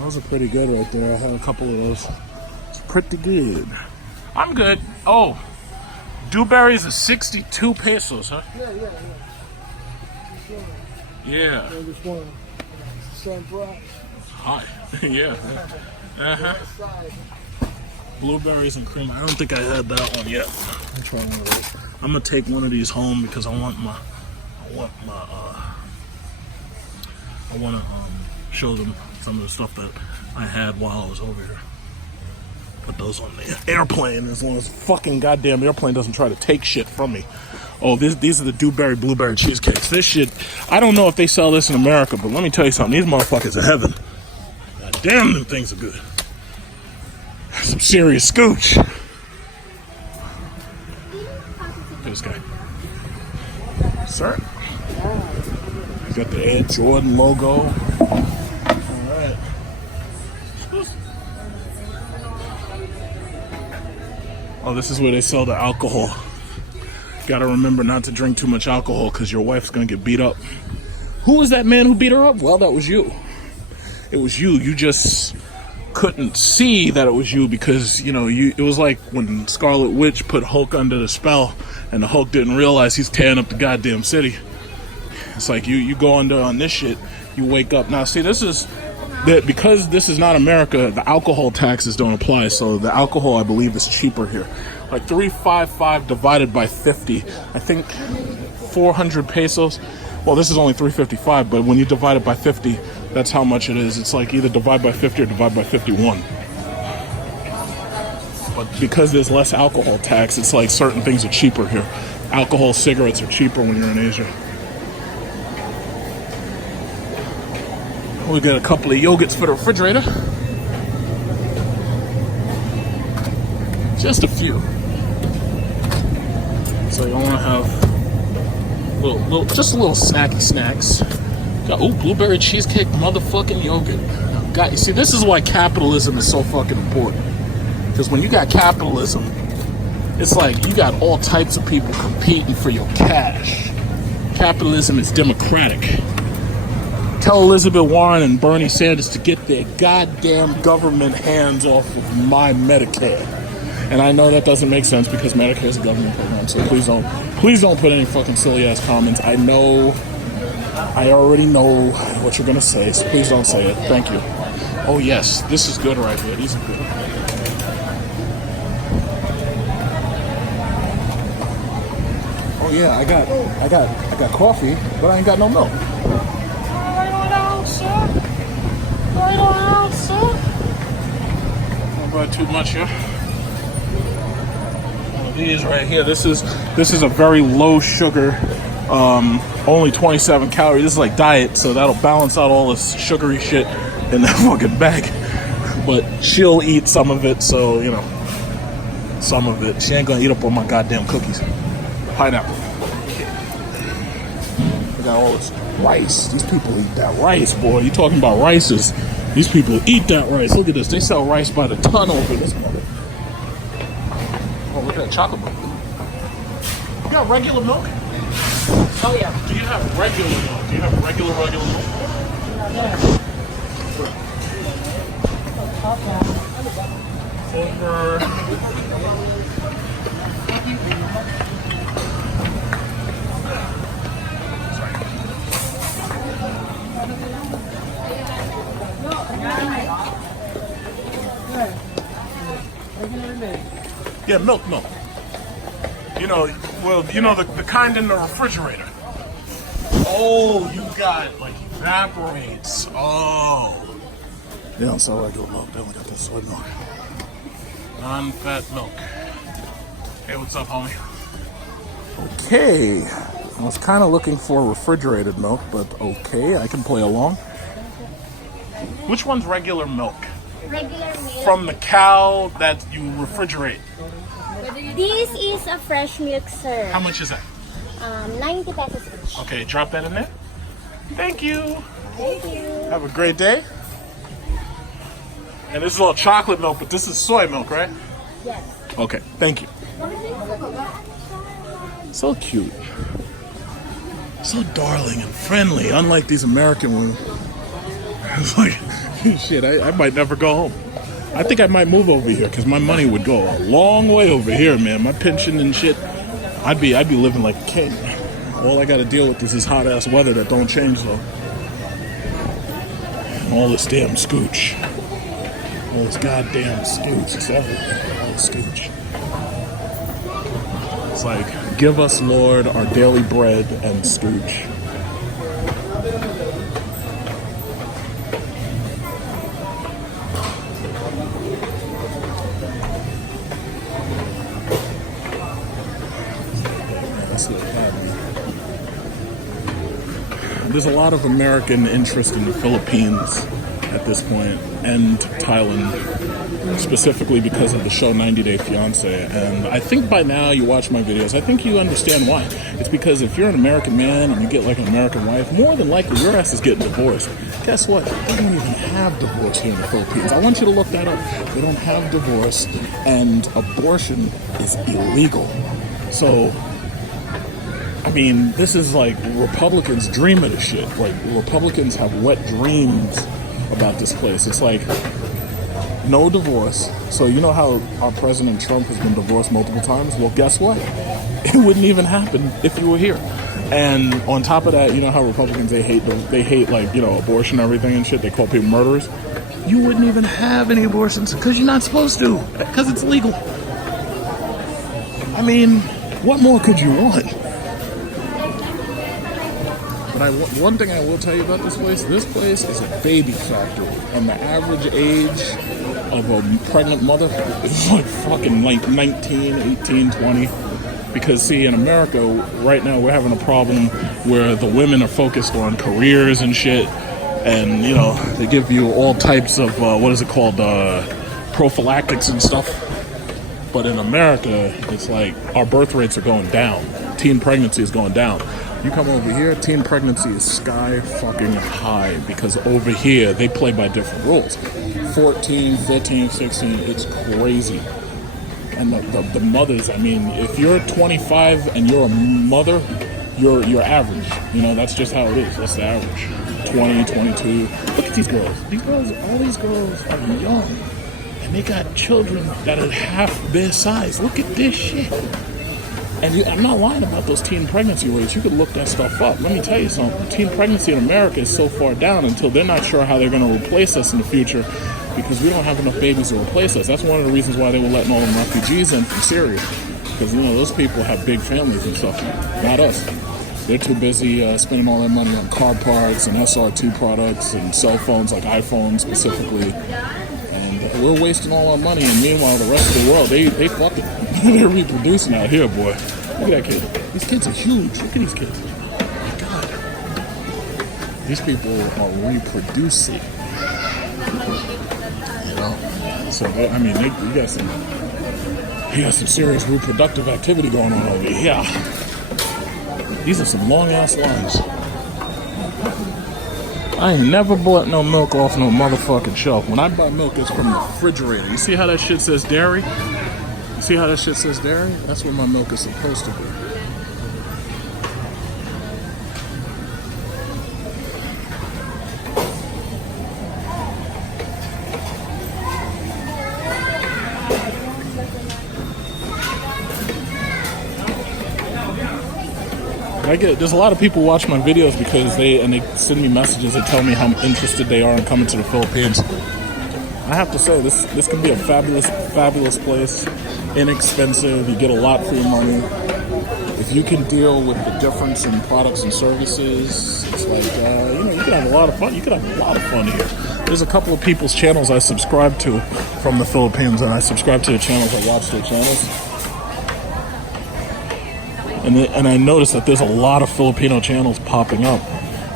Those are pretty good right there. I had a couple of those. It's pretty good. I'm good. Oh. Dewberries are 62 pesos, huh? Yeah. This one. Same price. Hi. Yeah. Uh-huh. Blueberries and cream. I don't think I had that one yet. I'm trying one of those. I'm gonna take one of these home because I wanna show them some of the stuff that I had while I was over here. Put those on the airplane as long as the fucking goddamn airplane doesn't try to take shit from me. Oh, these are the dewberry blueberry cheesecakes. This shit, I don't know if they sell this in America, but let me tell you something. These motherfuckers are heaven. God damn, them things are good. Some serious scooch. Look at this guy. Sir. He's got the Air Jordan logo. Alright. Oh, this is where they sell the alcohol. Gotta remember not to drink too much alcohol because your wife's gonna get beat up. Who was that man who beat her up? Well, that was you. It was you. You just couldn't see that it was you because, you know, it was like when Scarlet Witch put Hulk under the spell and the Hulk didn't realize he's tearing up the goddamn city. It's like you go under on this shit, you wake up. Now, see, this is because this is not America, the alcohol taxes don't apply, so the alcohol, I believe, is cheaper here. Like 355 divided by 50, I think 400 pesos. Well, this is only 355, but when you divide it by 50, that's how much it is. It's like either divide by 50 or divide by 51. But because there's less alcohol tax, it's like certain things are cheaper here. Alcohol, cigarettes are cheaper when you're in Asia. We got a couple of yogurts for the refrigerator. Just a few. So you want to have just a little snacky snacks. Got blueberry cheesecake, motherfucking yogurt. You see, this is why capitalism is so fucking important. Because when you got capitalism, it's like you got all types of people competing for your cash. Capitalism is democratic. Tell Elizabeth Warren and Bernie Sanders to get their goddamn government hands off of my Medicare. And I know that doesn't make sense because Medicare is a government program, so please don't put any fucking silly ass comments. I already know what you're gonna say, so please don't say it. Thank you. Oh yes, this is good right here. These are good. Oh yeah, I got coffee, but I ain't got no milk. Don't buy too much here. These right here. This is a very low sugar, only 27 calories. This is like diet, so that'll balance out all this sugary shit in that fucking bag. But she'll eat some of it, so you know, some of it. She ain't gonna eat up all my goddamn cookies. Pineapple. I got all this rice. These people eat that rice, boy. You talking about rices? These people eat that rice. Look at this. They sell rice by the ton over this. Oh, look at that chocolate milk. You got regular milk? Oh, yeah. Do you have regular milk? Do you have regular milk? Yeah. Over. Yeah, milk. You know, well, you know the kind in the refrigerator. Oh, you got like evaporates. Oh. They don't sell regular milk. They only got this soy milk. Non-fat milk. Hey, what's up, homie? Okay. I was kind of looking for refrigerated milk, but okay, I can play along. Which one's regular milk? Regular milk. From the cow that you refrigerate. This is a fresh milk, sir. How much is that? 90 pesos each. Okay, drop that in there. Thank you. Thank you. Have a great day. And this is all chocolate milk, but this is soy milk, right? Yes. Okay, thank you. So cute. So darling and friendly, unlike these American women. It's like, shit, I might never go home. I think I might move over here because my money would go a long way over here, man. My pension and shit, I'd be living like a king. All I got to deal with is this hot ass weather that don't change though. And all this damn scooch. All this goddamn scooch. It's everything. All this scooch. It's like, give us, Lord, our daily bread and scooch. there's a lot of American interest in the Philippines at this point, and Thailand, specifically because of the show 90 Day Fiancé. And I think by now you watch my videos, I think you understand why. It's because if you're an American man and you get like an American wife, more than likely your ass is getting divorced. Guess what? They don't even have divorce here in the Philippines. I want you to look that up. They don't have divorce, and abortion is illegal. So, I mean, this is like Republicans dream of this shit. Like, Republicans have wet dreams about this place. It's like no divorce. So you know how our President Trump has been divorced multiple times? Well, guess what? It wouldn't even happen if you were here. And on top of that, you know how Republicans, they hate like, you know, abortion and everything and shit. They call people murderers. You wouldn't even have any abortions because you're not supposed to, because it's legal. I mean, what more could you want? But one thing I will tell you about this place is a baby factory. And the average age of a pregnant mother is like fucking like 19, 18, 20. Because, see, in America, right now, we're having a problem where the women are focused on careers and shit. And, you know, they give you all types of, prophylactics and stuff. But in America, it's like our birth rates are going down. Teen pregnancy is going down. You come over here, teen pregnancy is sky fucking high, because over here they play by different rules. 14, 15, 16, it's crazy. And the mothers, I mean, if you're 25 and you're a mother, you're average. You know, that's just how it is. That's the average. 20, 22. Look at these girls. All these girls are young. And they got children that are half their size. Look at this shit. And I'm not lying about those teen pregnancy rates. You could look that stuff up. Let me tell you something. Teen pregnancy in America is so far down until they're not sure how they're going to replace us in the future, because we don't have enough babies to replace us. That's one of the reasons why they were letting all them refugees in from Syria. Because, you know, those people have big families and stuff. Not us. They're too busy spending all their money on car parts and SR2 products and cell phones, like iPhones specifically. And we're wasting all our money. And meanwhile, the rest of the world, they fucking, they're reproducing out here, boy. Look at that kid. These kids are huge. Look at these kids. Oh my God. These people are reproducing. You know? So, I mean, you got some serious reproductive activity going on over here. Yeah. These are some long-ass lines. I ain't never bought no milk off no motherfucking shelf. When I buy milk, it's from the refrigerator. You see how that shit says dairy? You see how that shit says dairy? That's where my milk is supposed to be. There's a lot of people watch my videos because they send me messages that tell me how interested they are in coming to the Philippines. I have to say, this can be a fabulous place. Inexpensive. You get a lot for your money. If you can deal with the difference in products and services, it's like, you know, you can have a lot of fun. You can have a lot of fun here. There's a couple of people's channels I subscribe to from the Philippines, and I subscribe to their channels. I watch their channels. And I noticed that there's a lot of Filipino channels popping up.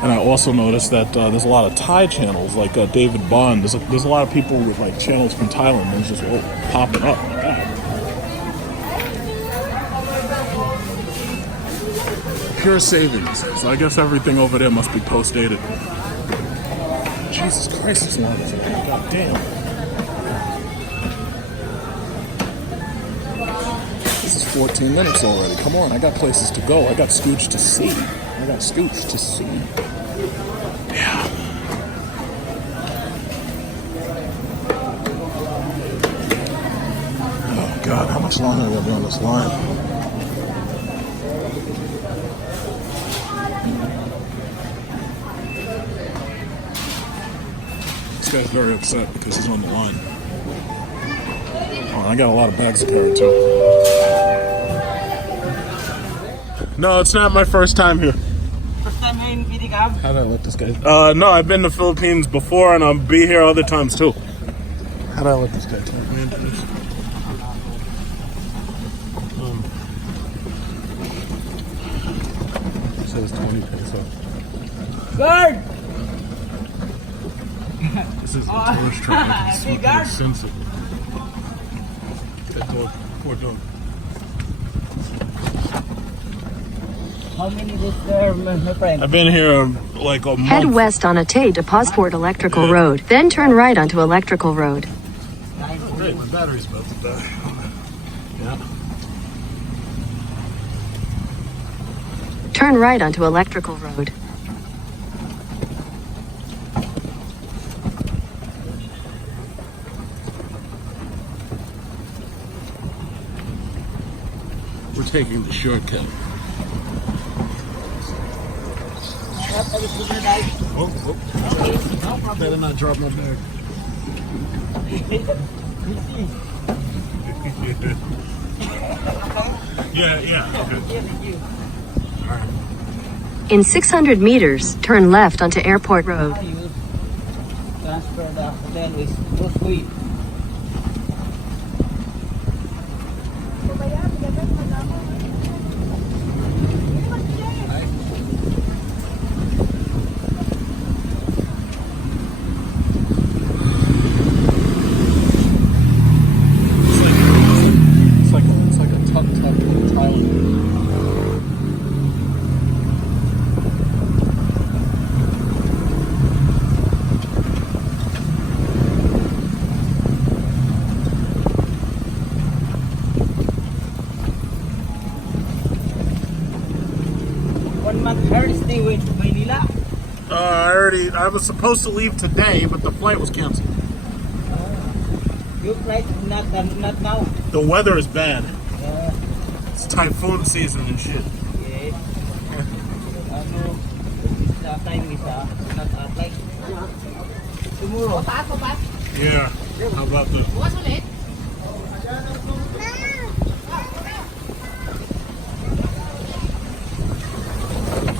And I also noticed that there's a lot of Thai channels, like David Bond. There's a lot of people with like channels from Thailand that's just popping up like that. Pure savings. So I guess everything over there must be post-dated. Jesus Christ, this line is God damn. This is 14 minutes already. Come on, I got places to go. I got Scooch to see. Yeah. Oh God, how much longer are we gonna be on this line? This guy's very upset because he's on the line. Oh, I got a lot of bags to carry too. No, it's not my first time here. First time here in Vidigab? How did I let this guy? No, I've been to the Philippines before, and I'll be here other times too. How did I let this guy talk me into this? It says 20 pesos. Guard! This is a tourist trap. It's looking sensitive. That dog, poor dog. How many days there, my friend? I've been here like a month. Head west on Atay to Posport Electrical Road, then turn right onto Electrical Road. Great, my battery's about to die. Yeah. Turn right onto Electrical Road. We're taking the shortcut. Oh. I better not drop my bag. Yeah. Okay. In 600 meters, turn left onto Airport Road. Transfer the hotel is Roscoe. It's like a tuk-tuk in Thailand. Thursday with Manila. I was supposed to leave today, but the flight was canceled. Your flight not now. The weather is bad. Yeah. It's typhoon season and shit. Yeah. The time is not like tomorrow. Yeah. How about that?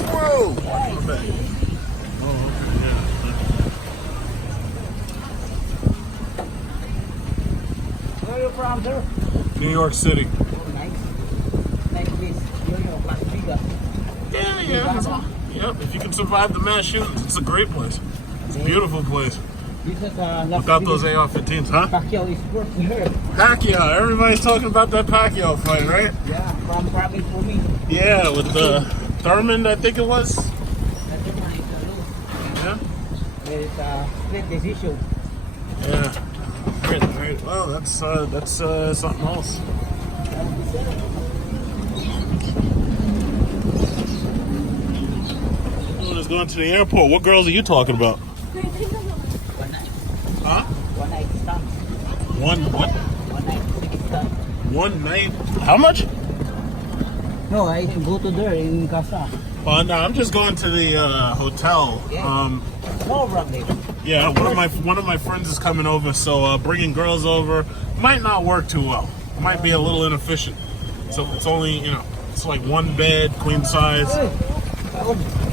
Whoa! Watch my back. Oh, okay, yeah. Where are you from, sir? New York City. Oh, nice. Nice place. New York, Las Vegas. Yeah. Yep, if you can survive the mass shootings, it's a great place. It's a beautiful place. This is Las Without those Vegas. AR-15s, huh? Pacquiao is working here. Pacquiao. Everybody's talking about that Pacquiao fight, right? Yeah, from province for me. Yeah, with Thurman, I think it was. That's one is lose. Yeah. There is a split decision. Yeah. Great. Well, that's something else. Everyone is going to the airport. What girls are you talking about? One night. Huh? One night stand. What? One night ticket stand. One night? How much? No, I go to there in Casa. No, I'm just going to the hotel. Yeah. No problem. Yeah, one of my friends is coming over, so bringing girls over might not work too well. Might be a little inefficient. So it's only it's like one bed, queen size.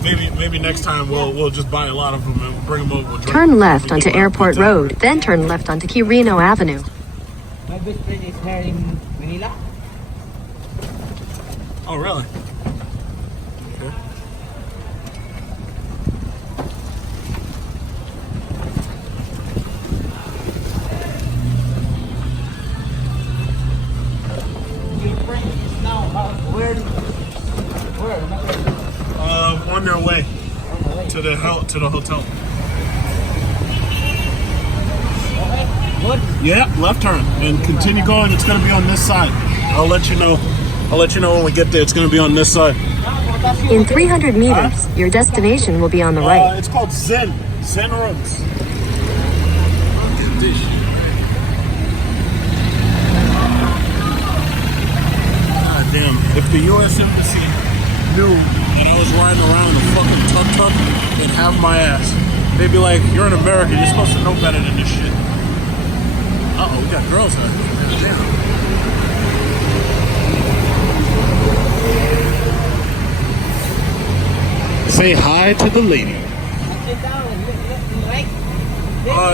Maybe next time we'll just buy a lot of them and bring them over. Turn left onto Airport Road, then turn left onto Quirino Avenue. My best friend is here in Manila. Oh, really? Okay. Your friend is now where? On their way to the hotel. Okay, good. Yeah, left turn and continue going. It's going to be on this side. I'll let you know when we get there. It's going to be on this side. In 300 meters, your destination will be on the right. It's called Zen Rooms. Look at this shit. God damn! If the U.S. Embassy knew that I was riding around in a fucking tuk-tuk, they'd have my ass. They'd be like, "You're in America. You're supposed to know better than this shit." We got girls out here. Damn. Say hi to the lady. Sit down and look right.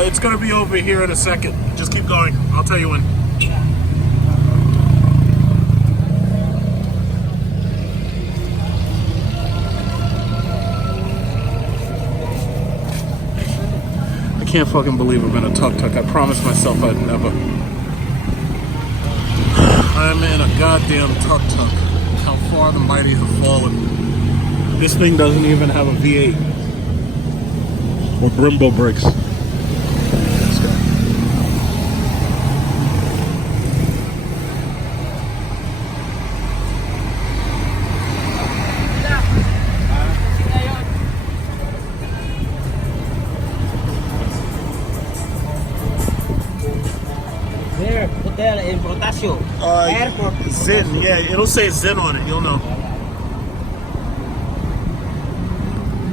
It's gonna be over here in a second. Just keep going. I'll tell you when. can't fucking believe I'm in a tuk-tuk. I promised myself I'd never. I'm in a goddamn tuk-tuk. How far the mighty have fallen. This thing doesn't even have a V8 or Brembo brakes. This guy. There, hotel in Protasio. Airport. Zen, yeah, it'll say Zen on it, you'll know.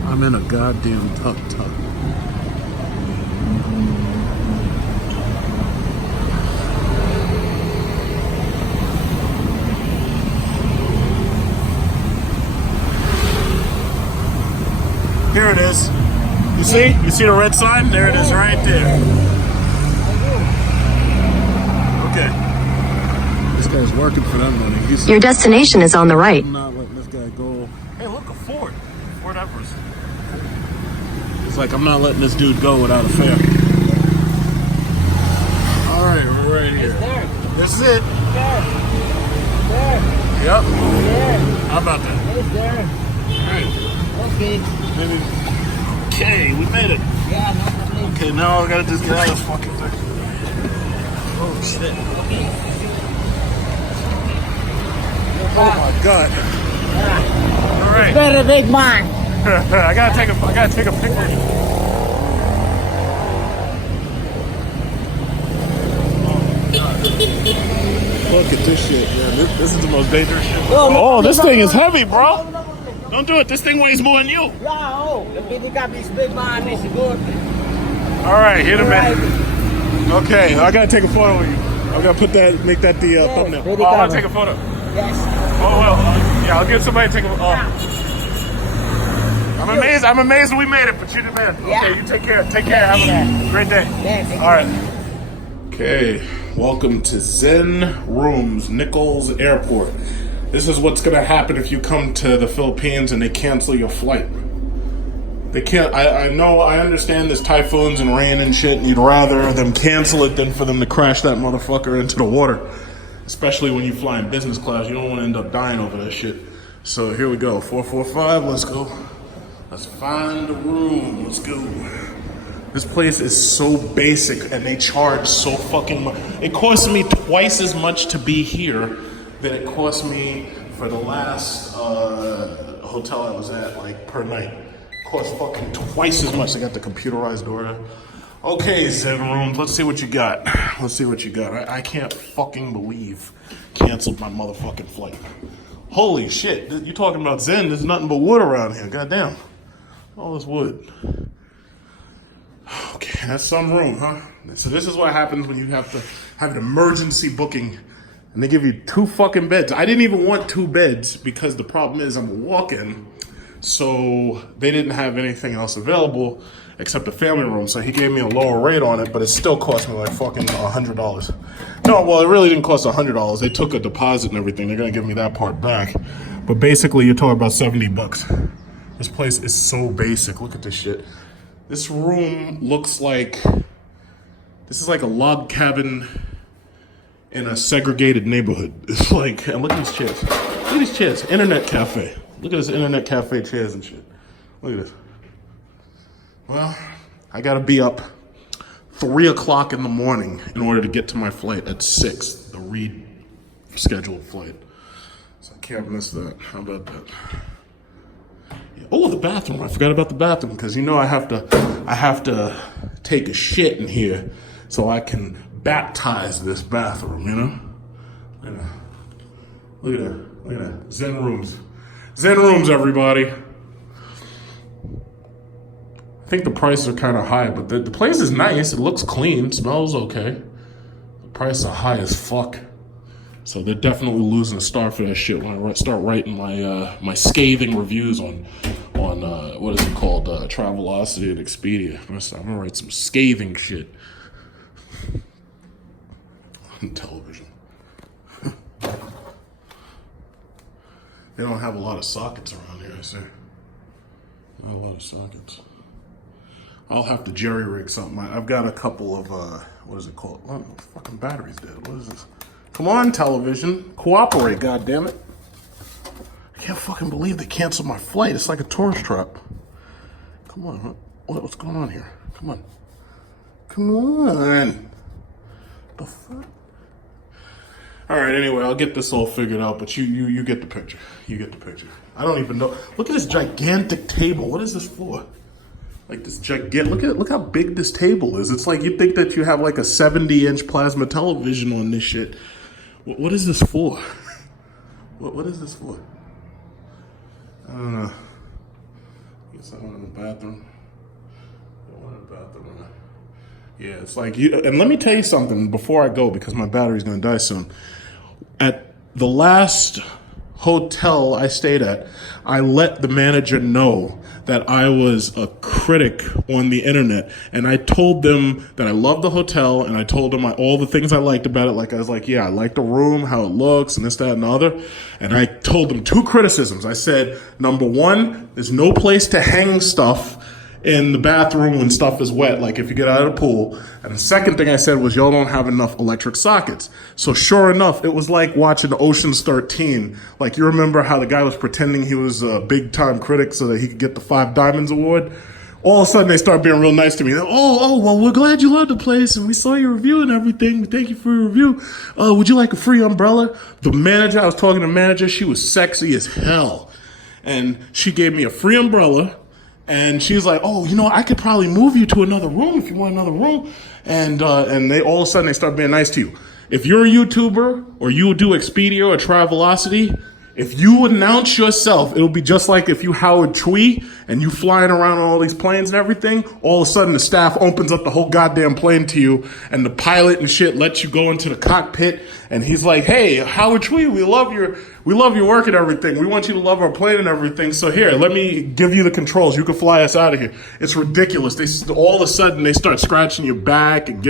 I'm in a goddamn tuk-tuk. Here it is. You see? You see the red sign? There it is right there. Okay. This guy's working for that money. He's Your destination is on the right. I'm not letting this guy go. Hey, look, a Ford. Ford Everest. It's like, I'm not letting this dude go without a fare. All right, we're right here. There. This is it. There. There. Yep. There. How about that? It's there. All right. Okay. Maybe. Okay, we made it. Yeah, no problem. Okay, now I gotta just get out of this fucking thing. Oh, shit. Oh, my God. All right. Very big man. I gotta take a picture. Look at this shit, man. This is the most dangerous shit. Oh, this thing is heavy, bro. Don't do it. This thing weighs more than you. Yeah, oh, the pedicab is big man, it's good. All right, hit him in. Okay, I gotta take a photo of you. I gotta make that the thumbnail. pedicab. Oh, I wanna take a photo. Yes. Oh well, yeah, I'll get somebody to take a. I'm amazed we made it, but you the man. Yeah. Okay, you take care. Take care. Have a great day. Yeah, All right. Okay, welcome to Zen Rooms, Nichols Airport. This is what's gonna happen if you come to the Philippines and they cancel your flight. They can't. I know. I understand there's typhoons and rain and shit, and you'd rather them cancel it than for them to crash that motherfucker into the water. Especially when you fly in business class, you don't want to end up dying over that shit. So here we go. 445. Let's go. Let's find a room. Let's go. This place is so basic, and they charge so fucking much. It cost me twice as much to be here than it cost me for the last hotel I was at, like per night. Cost fucking twice as much. I got the computerized door. Okay, Zen Rooms, let's see what you got. Let's see what you got. I can't fucking believe canceled my motherfucking flight. Holy shit, you talking about Zen? There's nothing but wood around here. Goddamn. All this wood. Okay, that's some room, huh? So this is what happens when you have to have an emergency booking and they give you 2 fucking beds. I didn't even want 2 beds because the problem is I'm a walk-in. So they didn't have anything else available except a family room. So he gave me a lower rate on it, but it still cost me like fucking $100. No, well, it really didn't cost $100. They took a deposit and everything. They're gonna give me that part back. But basically, you're talking about $70. This place is so basic. Look at this shit. This room looks like, this is like a log cabin in a segregated neighborhood. It's like, and look at these chairs. Look at these chairs. Internet cafe. Look at this internet cafe chairs and shit. Look at this. Well, I gotta be up 3 o'clock in the morning in order to get to my flight at 6, the rescheduled flight. So I can't miss that. How about that? Yeah. Oh, the bathroom. I forgot about the bathroom because you know I have to take a shit in here so I can baptize this bathroom, you know? Look at that. Look at that. Zen Rooms. Zen Rooms, everybody. I think the prices are kind of high, but the place is nice. It looks clean, smells okay. The prices are high as fuck. So they're definitely losing a star for that shit when I start writing my scathing reviews on what is it called, Travelocity and Expedia. I'm gonna write some scathing shit on television. They don't have a lot of sockets around here, I see. Not a lot of sockets. I'll have to jerry rig something. I've got a couple of, what is it called? Oh, the fucking battery's dead. What is this? Come on, television. Cooperate, goddammit. I can't fucking believe they canceled my flight. It's like a tourist trap. Come on, what's going on here? Come on. Come on. The fuck? All right, anyway, I'll get this all figured out, but you get the picture. You get the picture. I don't even know. Look at this gigantic table. What is this for? Like this gigantic, look how big this table is. It's like you'd think that you have like a 70-inch plasma television on this shit. What is this for? What is this for? I don't know. I guess I went in the bathroom. I went in the bathroom. Yeah, it's like you. And let me tell you something before I go, because my battery's gonna die soon. At the last hotel I stayed at, I let the manager know that I was a critic on the internet, and I told them that I loved the hotel, and I told them all the things I liked about it. Like I was like, yeah, I like the room, how it looks, and this, that, and the other. And I told them 2 criticisms. I said, number 1, there's no place to hang stuff in the bathroom when stuff is wet, like if you get out of the pool. And the second thing I said was, y'all don't have enough electric sockets. So sure enough, it was like watching Ocean's 13. Like, you remember how the guy was pretending he was a big time critic so that he could get the 5 Diamonds Award? All of a sudden they start being real nice to me. Well, we're glad you loved the place and we saw your review and everything. Thank you for your review. Would you like a free umbrella? The manager, I was talking to the manager, she was sexy as hell. And she gave me a free umbrella. And she's like, oh, you know, I could probably move you to another room if you want another room. And they all of a sudden they start being nice to you. If you're a YouTuber or you do Expedia or Travelocity, if you announce yourself, it'll be just like if you Howard Twee and you flying around on all these planes and everything, all of a sudden the staff opens up the whole goddamn plane to you and the pilot and shit lets you go into the cockpit and he's like, hey, Howard Twee, we love your work and everything. We want you to love our plane and everything. So here, let me give you the controls. You can fly us out of here. It's ridiculous. All of a sudden they start scratching your back and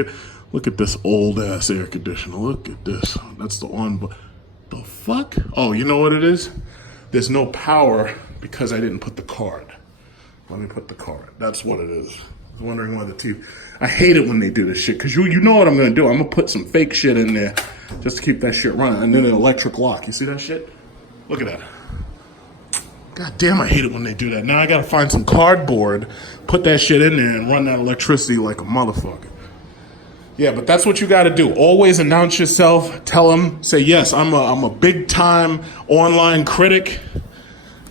look at this old ass air conditioner. Look at this. That's the on. The fuck? Oh, you know what it is? There's no power because I didn't put the card. Let me put the card. That's what it is. I was wondering why the TV. I hate it when they do this shit because you know what I'm gonna do. I'm gonna put some fake shit in there just to keep that shit running, and then an electric lock. You see that shit? Look at that. God damn, I hate it when they do that. Now I gotta find some cardboard, put that shit in there, and run that electricity like a motherfucker. Yeah, but that's what you got to do. Always announce yourself. Tell them, say, yes, I'm a big time online critic,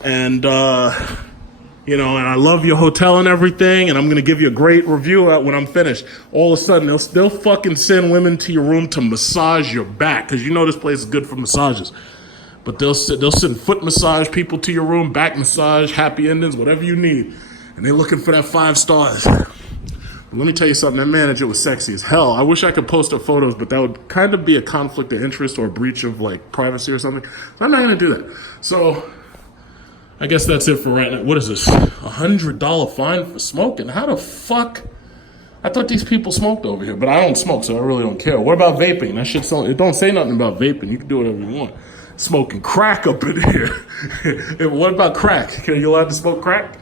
and you know, and I love your hotel and everything, and I'm gonna give you a great review when I'm finished. All of a sudden, they'll fucking send women to your room to massage your back, because you know this place is good for massages. But they'll send foot massage people to your room, back massage, happy endings, whatever you need, and they're looking for that 5 stars. Let me tell you something, that manager was sexy as hell. I wish I could post her photos, but that would kind of be a conflict of interest or a breach of like privacy or something. So I'm not gonna do that. So I guess that's it for right now. What is this? $100 fine for smoking? How the fuck? I thought these people smoked over here, but I don't smoke, so I really don't care. What about vaping? That shit's it don't say nothing about vaping. You can do whatever you want. Smoking crack up in here. What about crack? Are you allowed to smoke crack?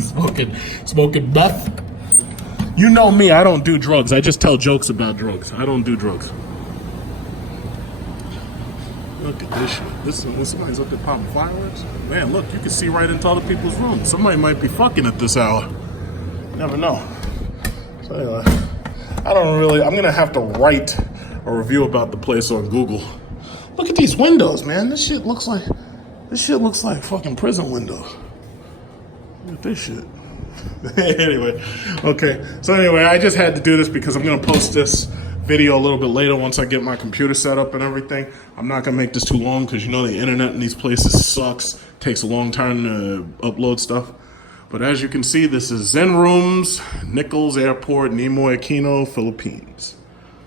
Smoking meth. You know me, I don't do drugs. I just tell jokes about drugs. I don't do drugs. Look at this shit. This is when somebody's up there popping fireworks. Man, look, you can see right into other people's rooms. Somebody might be fucking at this hour. Never know. So anyway, I'm gonna have to write a review about the place on Google. Look at these windows, man. This shit looks like fucking prison windows. Look at this shit. Anyway, okay. So anyway, I just had to do this because I'm going to post this video a little bit later once I get my computer set up and everything. I'm not going to make this too long because you know the internet in these places sucks. Takes a long time to upload stuff. But as you can see, this is Zen Rooms, Nichols Airport, Nimoy Aquino, Philippines.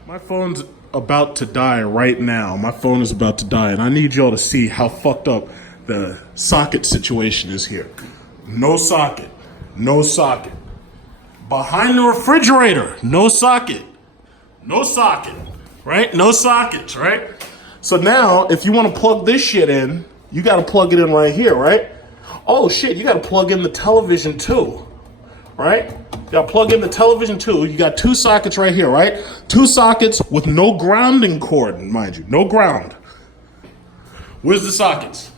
My phone's about to die right now. My phone is about to die, and I need y'all to see how fucked up the socket situation is here. No socket. No socket. Behind the refrigerator, no socket. No socket, right? No sockets, right? So now, if you want to plug this shit in, you got to plug it in right here, right? Oh shit, you got to plug in the television too, right? You gotta plug in the television too. You got 2 sockets right here, right? 2 sockets with no grounding cord, mind you. No ground. Where's the sockets?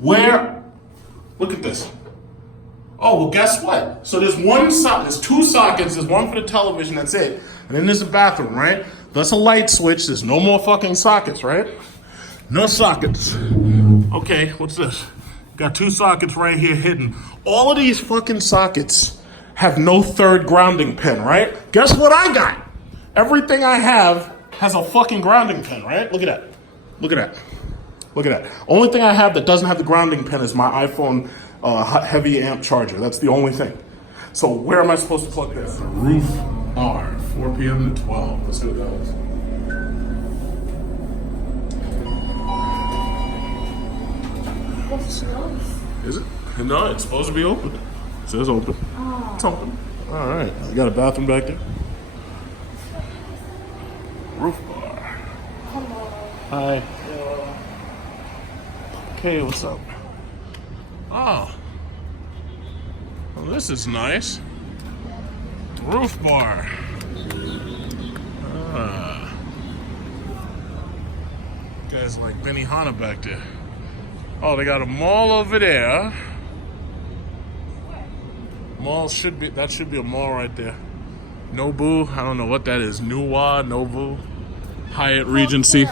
Where? Look at this. Oh, well, guess what? So there's 2 sockets. There's one for the television, that's it. And then there's a bathroom, right? That's a light switch. There's no more fucking sockets, right? No sockets. Okay, what's this? Got 2 sockets right here hidden. All of these fucking sockets have no 3rd grounding pin, right? Guess what I got? Everything I have has a fucking grounding pin, right? Look at that. Look at that. Look at that. Only thing I have that doesn't have the grounding pin is my iPhone heavy amp charger. That's the only thing. So where am I supposed to plug this? Roof R, 4 p.m. to 12. Let's see what that is. Is it? No, it's supposed to be open. It says open. Oh. It's open. All right. You got a bathroom back there? Roof bar. Hello. Hi. Okay, what's up? Oh. Well, this is nice. Roof bar. Ah. Guys like Benihana back there. Oh, they got a mall over there. Mall should be a mall right there. Nobu, I don't know what that is. Nuwa, Nobu, Hyatt Regency.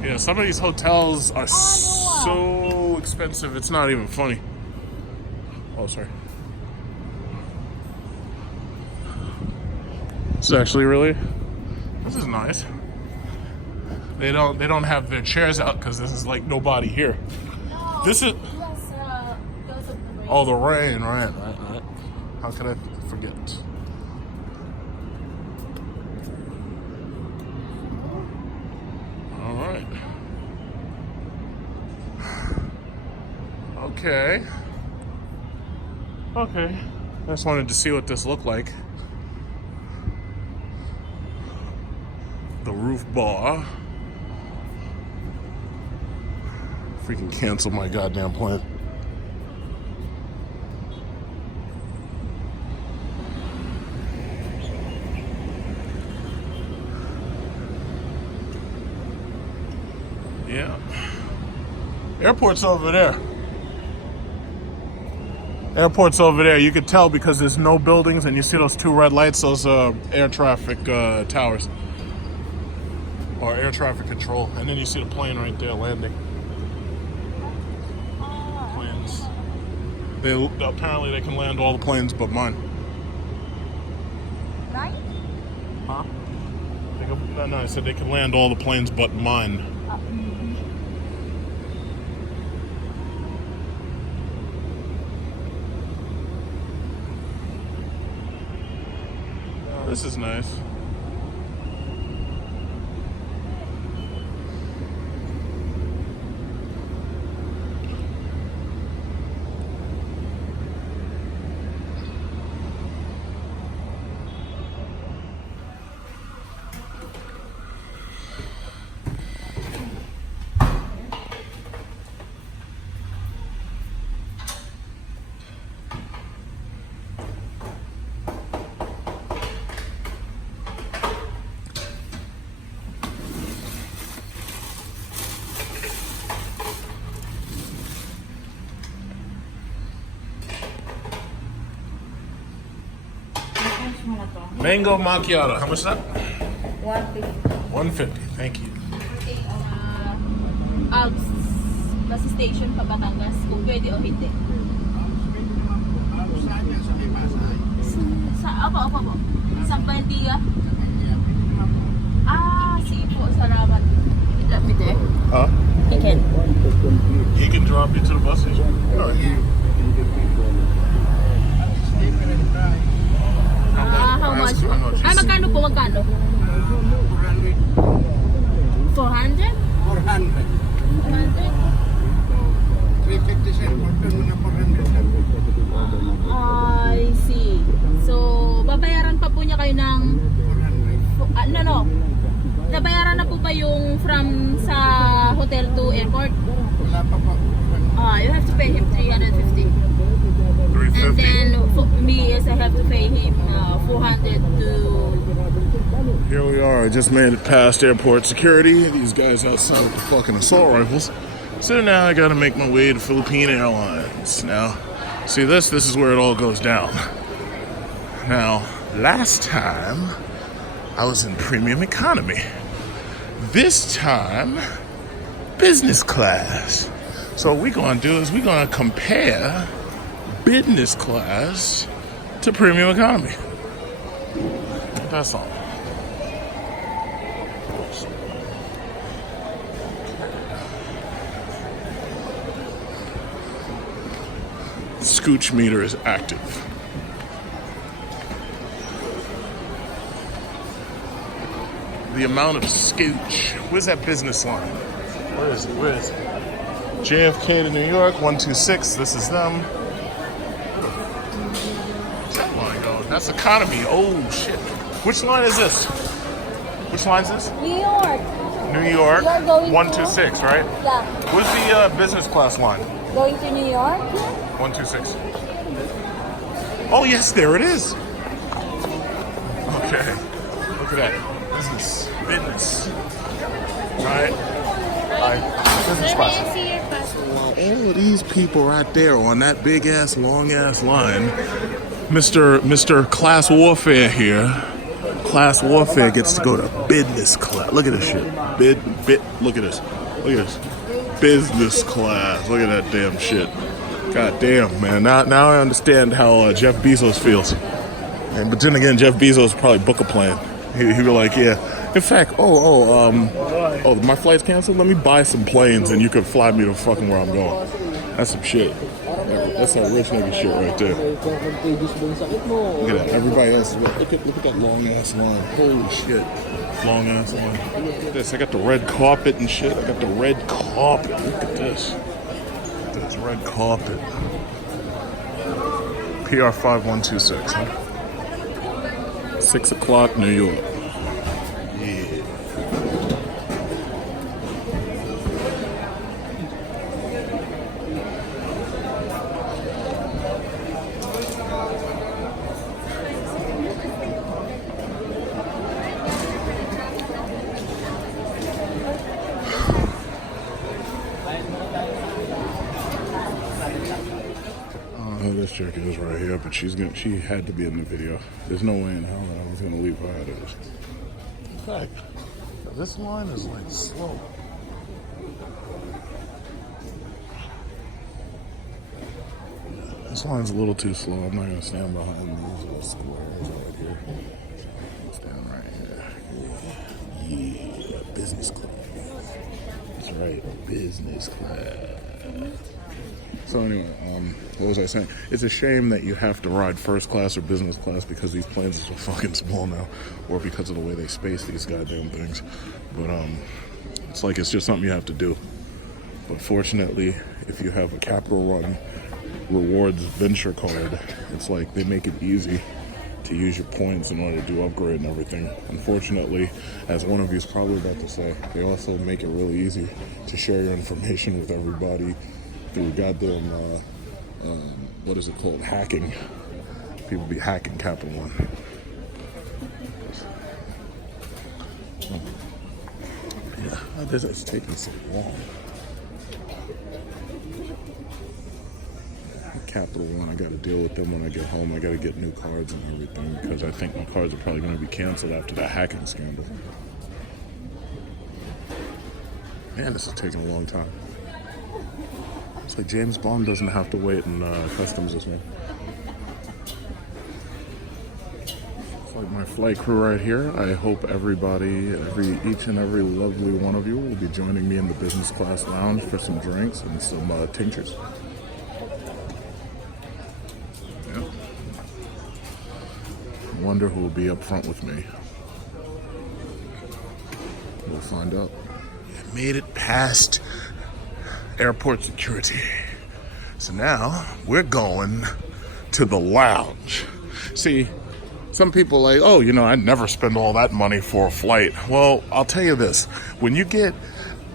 Yeah, some of these hotels are so expensive, it's not even funny. Oh, sorry. This is actually this is nice. They don't have their chairs out because this is like nobody here. No, This is plus, because of the rain. oh, the rain, right. How could I forget? All right. Okay. I just wanted to see what this looked like. The roof bar. Freaking cancel my goddamn plan. Yeah. Airport's over there. Airport's over there. You could tell because there's no buildings and you see those 2 red lights, those air traffic towers. Or air traffic control. And then you see the plane right there landing. Planes. Apparently they can land all the planes but mine. Right? Huh? No, I said they can land all the planes but mine. This is nice. Mango macchiato. How much is that? 150. 150. Thank you. Bus station pa Batangas, kung pwede o hindi. Opo. Isang bandiya. Sige po, salamat. Pwede? Huh? He can. He can drop you to the bus station. All right. How much? Magkano po? Magkano? 400? 400. 350 cents. Mga 400. I see. So, babayaran pa po niya kayo ng Alright, just made it past airport security. These guys outside with the fucking assault rifles. So now I gotta make my way to Philippine Airlines. Now, see this is where it all goes down. Now, last time I was in premium economy. This time, business class. So what we're gonna do is we're gonna compare business class to premium economy. That's all. Scooch meter is active. The amount of scooch. Where's that business line? Where is it? Where is it? JFK to New York, 126. This is them. Where's that line going? That's economy. Oh shit. Which line is this? Which line is this? New York. New York, You're going 126, right? Yeah. Where's the business class line? Going to New York? 126. Oh yes, there it is. Okay. Look at that. Business. Right? Business class. Let me see your passport. All of these people right there on that big ass, long ass line. Mr. Class Warfare here. Class Warfare gets to go to business class. Look at this shit. Look at this. Look at this. Business class. Look at that damn shit. God damn, man. Now I understand how Jeff Bezos feels. But then again, Jeff Bezos probably book a plane. He'd be like, yeah. In fact, my flight's canceled. Let me buy some planes and you can fly me to fucking where I'm going. That's some shit. That's that rich nigga shit right there. Look at that. Everybody else. Look at that long ass line. Holy shit. Long ass line. Look at this. I got the red carpet and shit. I got the red carpet. Look at this. This red carpet. PR 5126, huh? 6 o'clock, New York. Yeah. This chick is right here, but she had to be in the video. There's no way in hell that I was gonna leave her out of this. In fact, this line is like slow. This line's a little too slow. I'm not gonna stand behind these little squares right here. Stand right here. Yeah, business class. That's right, business class. So anyway, what was I saying? It's a shame that you have to ride first class or business class because these planes are so fucking small now, or because of the way they space these goddamn things. But it's like it's just something you have to do. But fortunately, if you have a Capital One Rewards Venture card, it's like they make it easy to use your points in order to do upgrade and everything. Unfortunately, as one of you is probably about to say, they also make it really easy to share your information with everybody through goddamn, what is it called? Hacking. People be hacking Capital One. Yeah, this is taking so long. Capital One, I gotta deal with them when I get home. I gotta get new cards and everything because I think my cards are probably gonna be canceled after that hacking scandal. Man, this is taking a long time. It's like James Bond doesn't have to wait in customs this way. It's like my flight crew right here. I hope everybody, each and every lovely one of you will be joining me in the business class lounge for some drinks and some tinctures. Yeah. I wonder who will be up front with me. We'll find out. I made it past airport security. So now we're going to the lounge. See, some people like, oh, you know, I'd never spend all that money for a flight. Well, I'll tell you this. When you get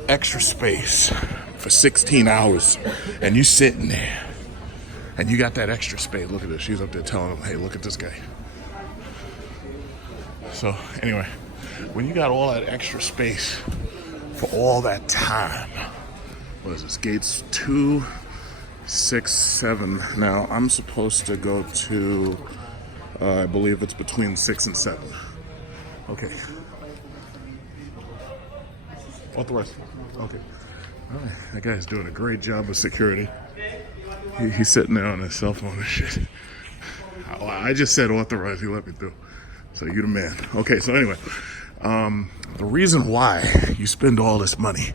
extra space for 16 hours and you sitting there and you got that extra space, look at this. She's up there telling them, hey, look at this guy. So anyway, when you got all that extra space for all that time. What is this? Gates 2, 6, 7. Now I'm supposed to go to, I believe it's between 6 and 7. Okay. Authorized. Okay. All right. That guy's doing a great job of security. He's sitting there on his cell phone and shit. I just said authorized. He let me through. So you the man. Okay. So anyway, the reason why you spend all this money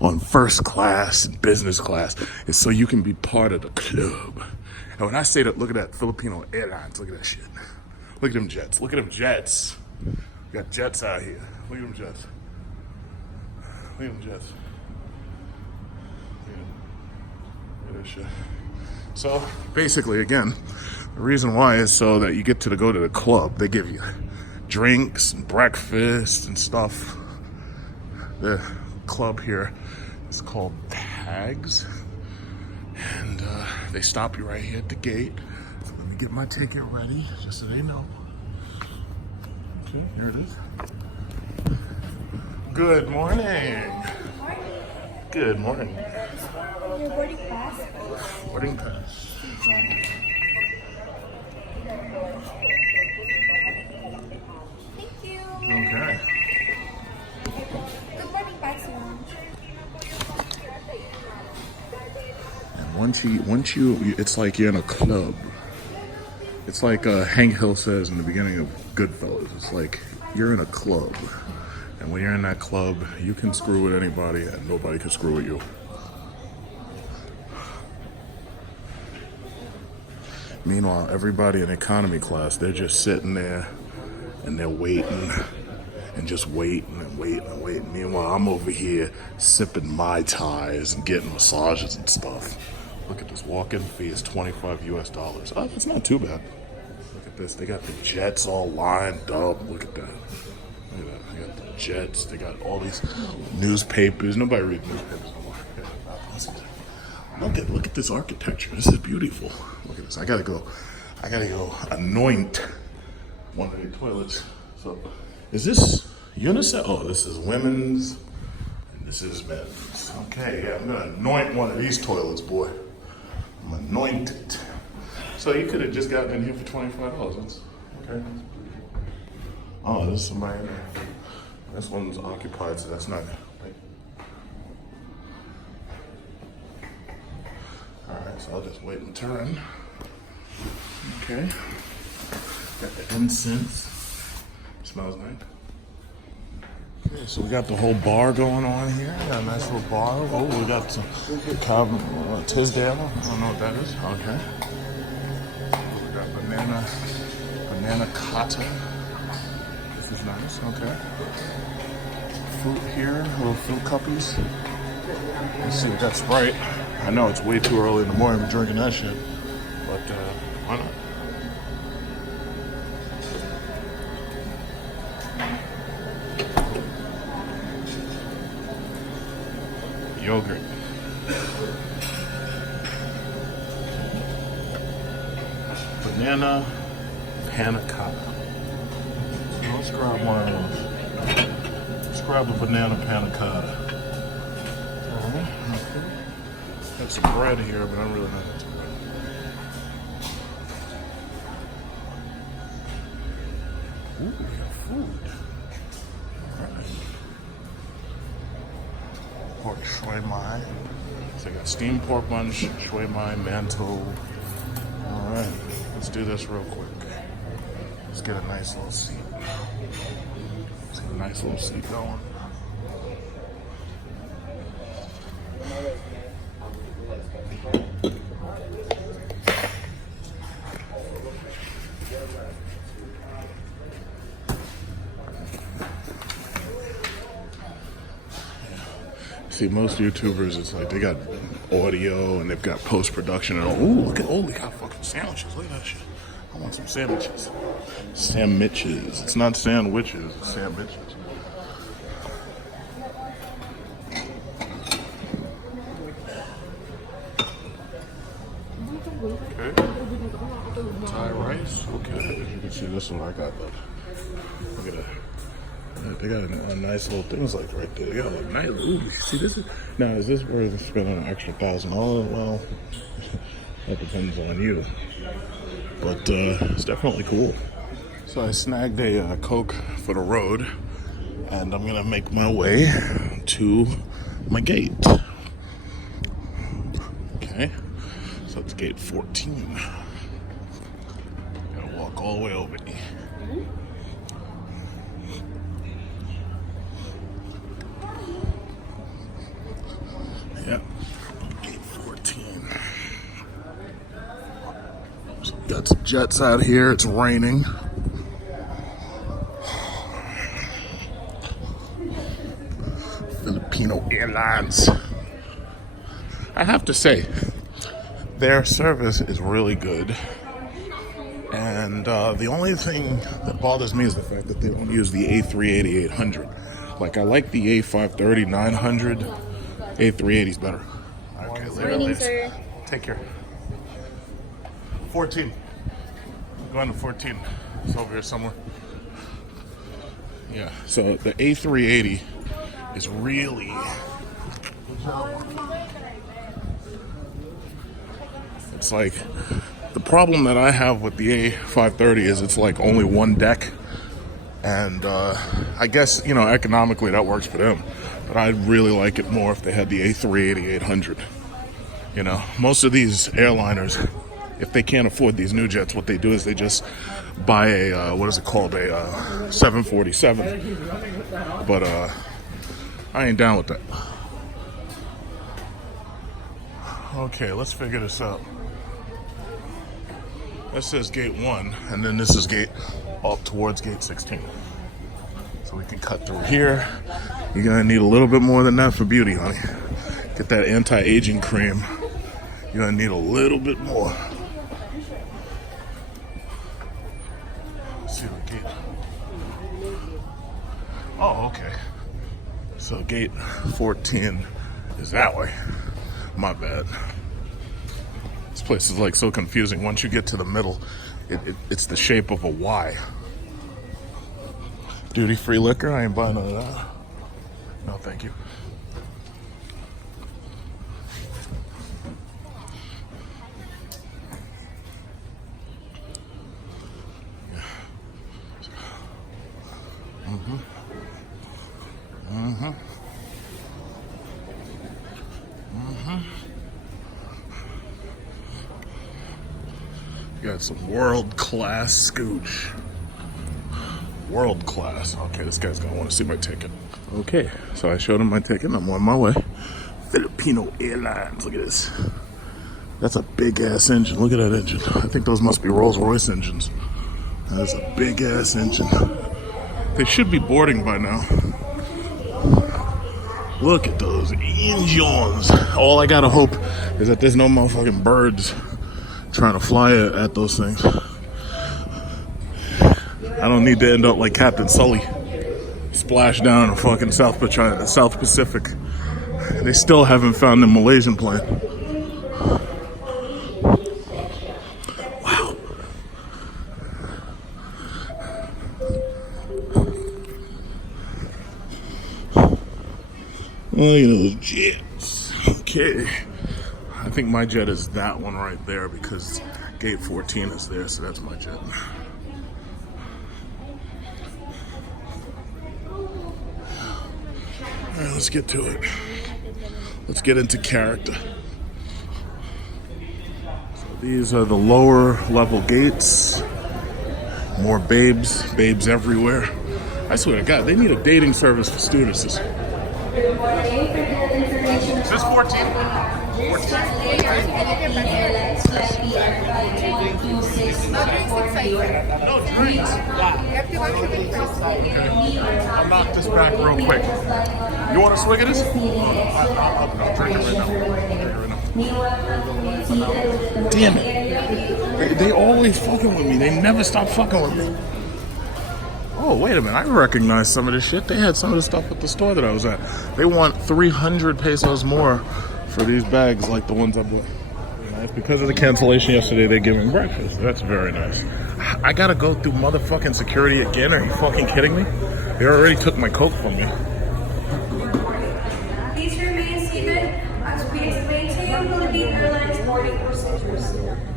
on first class and business class is so you can be part of the club. And when I say that, look at that Filipino Airlines. Look at that shit. Look at them jets. Look at them jets. We got jets out here. Look at them jets. Look at them jets. Look at this shit. So basically, again, the reason why is so that you get to go to the club. They give you drinks and breakfast and stuff. The club here is called Tags, and they stop you right here at the gate. So let me get my ticket ready, just so they know. Okay, here it is. Good morning. Good morning. Your boarding pass? Boarding pass. Thank you. Okay. Good boarding pass, ma'am. And once you, it's like you're in a club. It's like Hank Hill says in the beginning of Goodfellas. It's like you're in a club, and when you're in that club, you can screw with anybody, and nobody can screw with you. Meanwhile, everybody in economy class, they're just sitting there and they're waiting and just waiting and waiting and waiting. Meanwhile, I'm over here sipping Mai Tais and getting massages and stuff. Look at this. Walk-in fee is $25 US. Oh, it's not too bad. Look at this. They got the jets all lined up. Look at that. Look at that. They got the jets. They got all these newspapers. Nobody reads newspapers no more. Look at this architecture. This is beautiful. Look at this. I gotta go anoint one of the toilets. So, is this unisex? Oh, this is women's, and this is men's. Okay, yeah, I'm gonna anoint one of these toilets, boy. I'm anointed. So you could have just gotten in here for $25. That's okay. Oh, this is somebody in there. This one's occupied, so that's not. Alright, so I'll just wait and turn. Okay. Got the incense. Smells nice. Okay, so we got the whole bar going on here. Got a nice little bar. Oh, we got some Tisdale. I don't know what that is. Okay. We got banana cotta. This is nice. Okay. Fruit here, little fruit cuppies. Let's see, we got Sprite. I know it's way too early in the morning to be drinking that shit, but why not? Yogurt. Banana panna cotta. So let's grab one of those. Let's grab a banana panna cotta. Okay. Got some bread here, but I'm really not into bread. Ooh, we got food. Alright. Pork shui mai. So I got steamed pork bun, shui mai, mantou. Alright, let's do this real quick. Let's get a nice little seat. Let's get a nice little seat going. See, most YouTubers, it's like they got audio and they've got post-production and all. Ooh, they got fucking sandwiches. Look at that shit. I want some sandwiches. Sandwiches. It's not sandwiches, it's sandwiches. Okay. Thai rice. Okay. As you can see, this one I got. Look at that. They got a nice little things like right there. They got like nice. Ooh, see this is now. Is this where they spend an extra $1,000? Well, that depends on you. But it's definitely cool. So I snagged a Coke for the road, and I'm gonna make my way to my gate. Okay, so it's gate 14. Gotta walk all the way over here. Yep, gate 14. So got some jets out here. It's raining. Filipino Airlines. I have to say, their service is really good. And the only thing that bothers me is the fact that they don't use the A380-800. Like, I like the A530-900. A380 is better. Okay, later, Morning, ladies. sir. Take care. 14. Going to 14. It's over here somewhere. Yeah, so the A380 is really... It's like... The problem that I have with the A530 is it's like only one deck. And I guess, you know, economically that works for them. But I'd really like it more if they had the A380-800. You know, most of these airliners, if they can't afford these new jets, what they do is they just buy a, what is it called, a 747. But I ain't down with that. Okay, let's figure this out. This says gate 1, and then this is gate up towards gate 16. So we can cut through here. You're gonna need a little bit more than that for beauty, honey. Get that anti-aging cream. You're gonna need a little bit more. Let's see what gate. Oh, okay. So gate 14 is that way. My bad. This place is like so confusing. Once you get to the middle, it's the shape of a Y. Duty-free liquor? I ain't buying none of that. No, thank you. Got some world-class scooch. World class. Okay, this guy's gonna want to see my ticket. Okay, so I showed him my ticket and I'm on my way. Filipino Airlines. Look at this. That's a big ass engine. Look at that engine. I think those must be Rolls-Royce engines. That's a big ass engine. They should be boarding by now. Look at those engines. All I gotta hope is that there's no motherfucking birds trying to fly at those things. I don't need to end up like Captain Sully, splash down in fucking South Pacific. They still haven't found the Malaysian plane. Wow. Look at those jets. Okay. I think my jet is that one right there because gate 14 is there, so that's my jet. All right, let's get to it. Let's get into character. So these are the lower level gates. More babes everywhere. I swear to God, they need a dating service for stewardesses. Is this 14? 14. No drinks. Okay. I'll knock this back real quick. You want a swig of this? I'll drink it right now. Damn it. They always fucking with me. They never stop fucking with me. Oh, wait a minute. I recognize some of this shit. They had some of the stuff at the store that I was at. They want 300 pesos more for these bags like the ones I bought. Because of the cancellation yesterday, they're giving breakfast. That's very nice. I gotta go through motherfucking security again? Are you fucking kidding me? They already took my Coke from me. Please remain seated as we explain to you Philippine Airlines boarding procedures.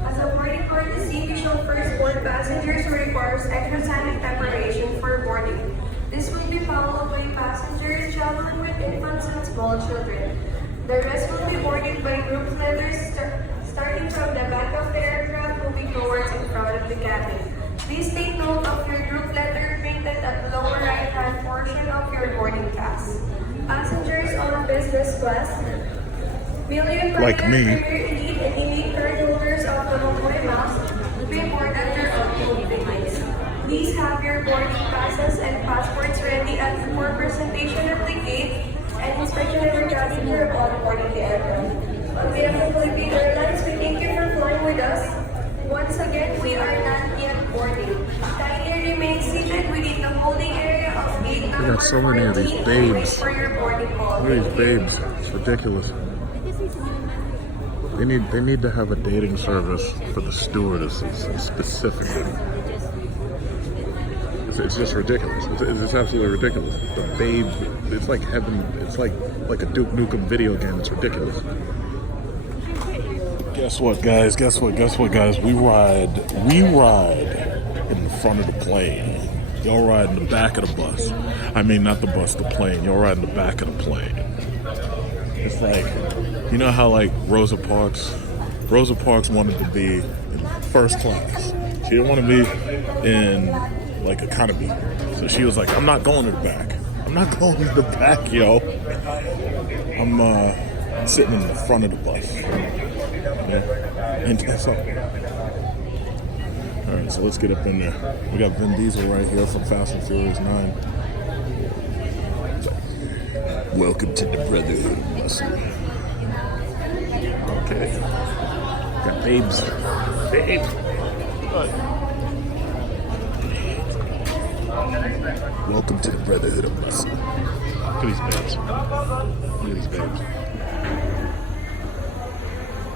As a boarding courtesy, we shall first board passengers who requires extra time and preparation for boarding. This will be followed by passengers traveling with infants and small children. The rest will be boarded by group letters starting from the back of the aircraft moving towards in front of the cabin. Please take note of your group letter printed at the lower right-hand portion of your boarding pass. Passengers on business class, Like me. Premier Elite and Elite card holders of the Mokoy Mouse be board at your own convenience. Please have your boarding passes and passports ready for presentation at the gate and inspection of your passenger upon boarding the aircraft. On behalf of Philippine Airlines, we thank you for flying with us. Once again, we are not yet boarding. Kindly remain seated within the holding area of gate number got so many of these 14 babes. for your boarding call. Look at these babes. It's ridiculous. They need to have a dating service for the stewardesses specifically. It's just ridiculous. It's absolutely ridiculous. The babe, it's like heaven. It's like a Duke Nukem video game. It's ridiculous. Guess what, guys? Guess what, guys? We ride in the front of the plane. Y'all ride in the back of the bus. I mean, not the bus, the plane. Y'all ride in the back of the plane. It's like, you know how like Rosa Parks wanted to be in first class. She didn't want to be in like economy. So she was like, I'm not going to the back. I'm not going to the back, yo. I'm sitting in the front of the bus. Yeah. And that's all. Alright, so let's get up in there. We got Vin Diesel right here from Fast and Furious 9. Welcome to the Brotherhood of Muscle. Okay. Got babes. Babes. Welcome to the Brotherhood of Muscle. Look at these babes. Look at these babes.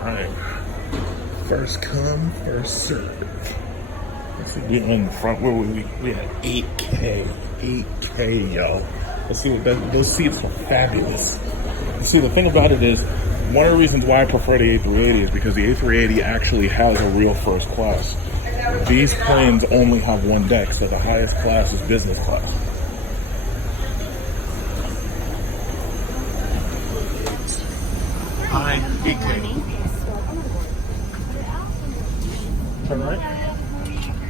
Alright. First come, first serve. Let's see, getting in the front where we had 8K. 8K, y'all. Let's see what those seats are fabulous. You see, the thing about it is, one of the reasons why I prefer the A380 is because the A380 actually has a real first class. These planes only have one deck, so the highest class is business class. Hi, BK. Turn right?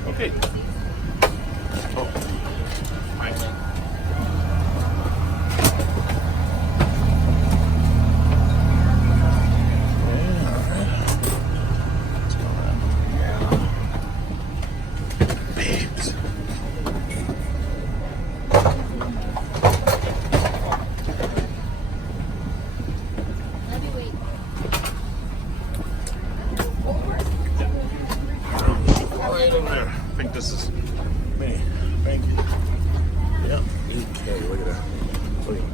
Okay. Oh, nice. I think this is me. Thank you. Yep, 8K. Look at that. Look at that.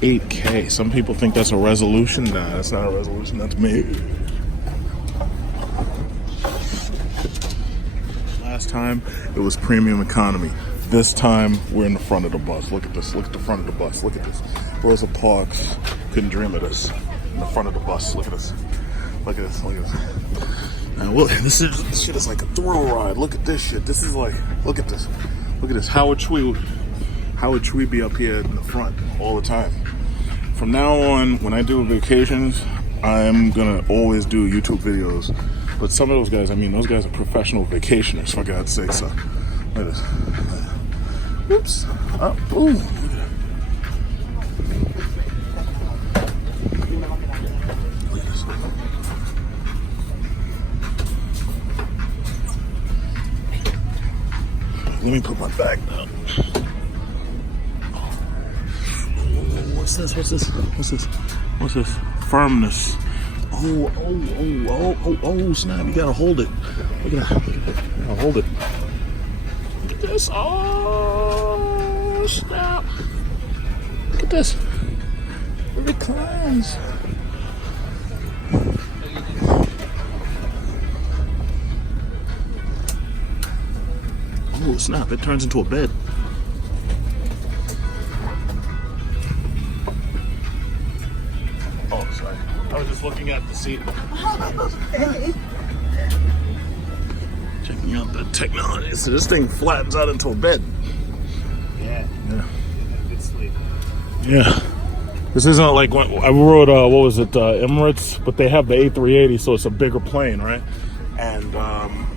8K. Some people think that's a resolution. Nah, that's not a resolution. That's me. Last time it was premium economy. This time we're in the front of the bus. Look at this. Look at the front of the bus. Look at this. Rosa Parks couldn't dream of this. In the front of the bus. Look at this. Look at this. Look at this. Now, look, this shit is like a thrill ride. Look at this shit. This is like, look at this. Look at this. How would Chui be up here in the front all the time? From now on, when I do vacations, I'm gonna always do YouTube videos. But some of those guys, I mean, those guys are professional vacationers, for God's sake. So, look at this. Oops. Oh, ooh. Look at that. Look at this. Let me put my bag down. What's this? What's this? What's this? What's this? Firmness. Oh, snap. You gotta hold it. Look at that. You gotta hold it. Look at this. Oh, snap. Look at this. It reclines. Oh, snap. It turns into a bed. just looking at the seat. Checking out the technology. So this thing flattens out into a bed. Yeah. Yeah. Good sleep. Yeah. This isn't like when I rode, what was it, Emirates, but they have the A380, so it's a bigger plane, right? And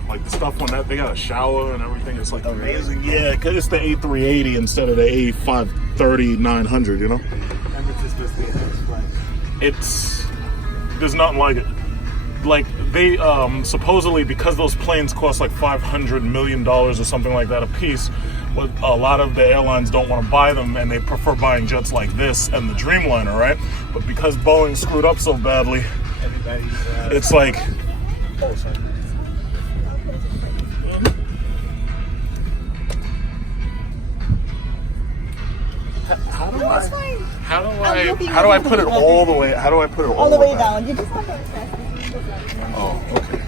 like the stuff when that they got a shower and everything, it's like amazing. Yeah, because it's the A380 instead of the A530-900, you know? Emirates is supposed to be a nice flight. There's nothing like it. Like they supposedly, because those planes cost like $500 million or something like that a piece, what a lot of the airlines don't want to buy them, and they prefer buying jets like this and the Dreamliner, right? But because Boeing screwed up so badly, Everybody's. it's like, oh, sorry. How do I put it all the way? How do I put it all the way down? You just have to press. Oh, okay.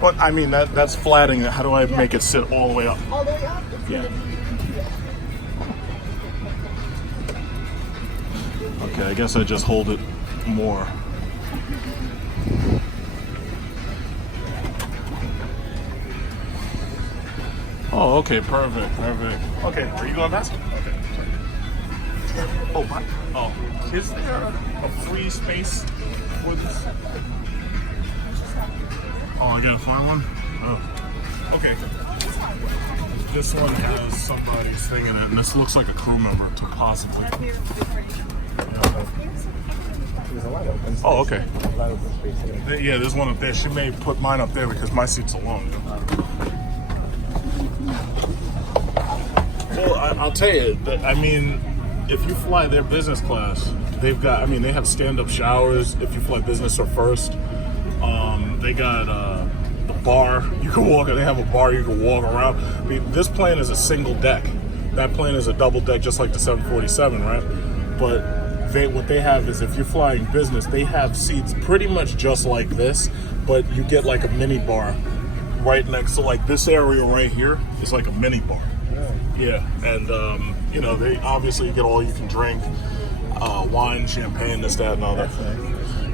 Well, I mean that's flatting it. How do I make it sit all the way up? All the way up? Yeah. Okay, I guess I just hold it more. Oh, okay, perfect. Okay, are you going past? Okay. Oh, my. Oh, is there a free space for this? Oh, I gotta find one? Oh. Okay. This one has somebody's thing in it, and this looks like a crew member, possibly. There's a lot of open space. Oh, okay. A lot of open space here. Yeah, there's one up there. She may put mine up there because my seat's alone. You know? Well, I'll tell you, I mean, if you fly their business class, they have stand-up showers if you fly business or first. They got the bar. You can walk. They have a bar. You can walk around. I mean, this plane is a single deck. That plane is a double deck, just like the 747, right? But what they have is, if you're flying business, they have seats pretty much just like this, but you get like a mini bar right next to, like, this area right here is like a mini bar. Yeah, and you know, they obviously get all you can drink, wine, champagne, this, that, and all that.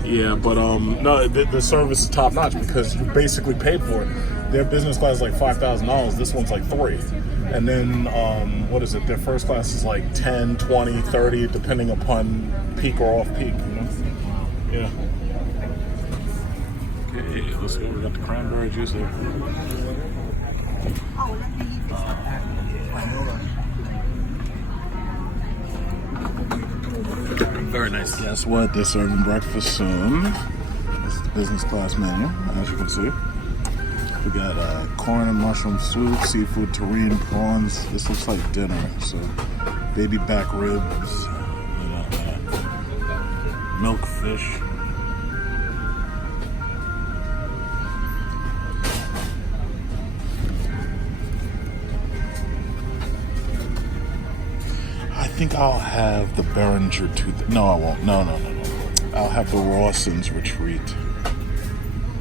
Yeah, but no, the service is top notch because you basically paid for it. Their business class is like $5,000. This one's like $3,000. And then what is it? Their first class is like 10, 20, 30, depending upon peak or off peak. You know? Yeah. Okay, let's go. We got the cranberry juice there. Very nice. Guess what? They're serving breakfast soon. This is the business class menu, as you can see. We got corn and mushroom soup, seafood terrine, prawns. This looks like dinner. So, baby back ribs, milk fish. I think I'll have the Behringer tooth. No, I won't. No. I'll have the Rawson's Retreat.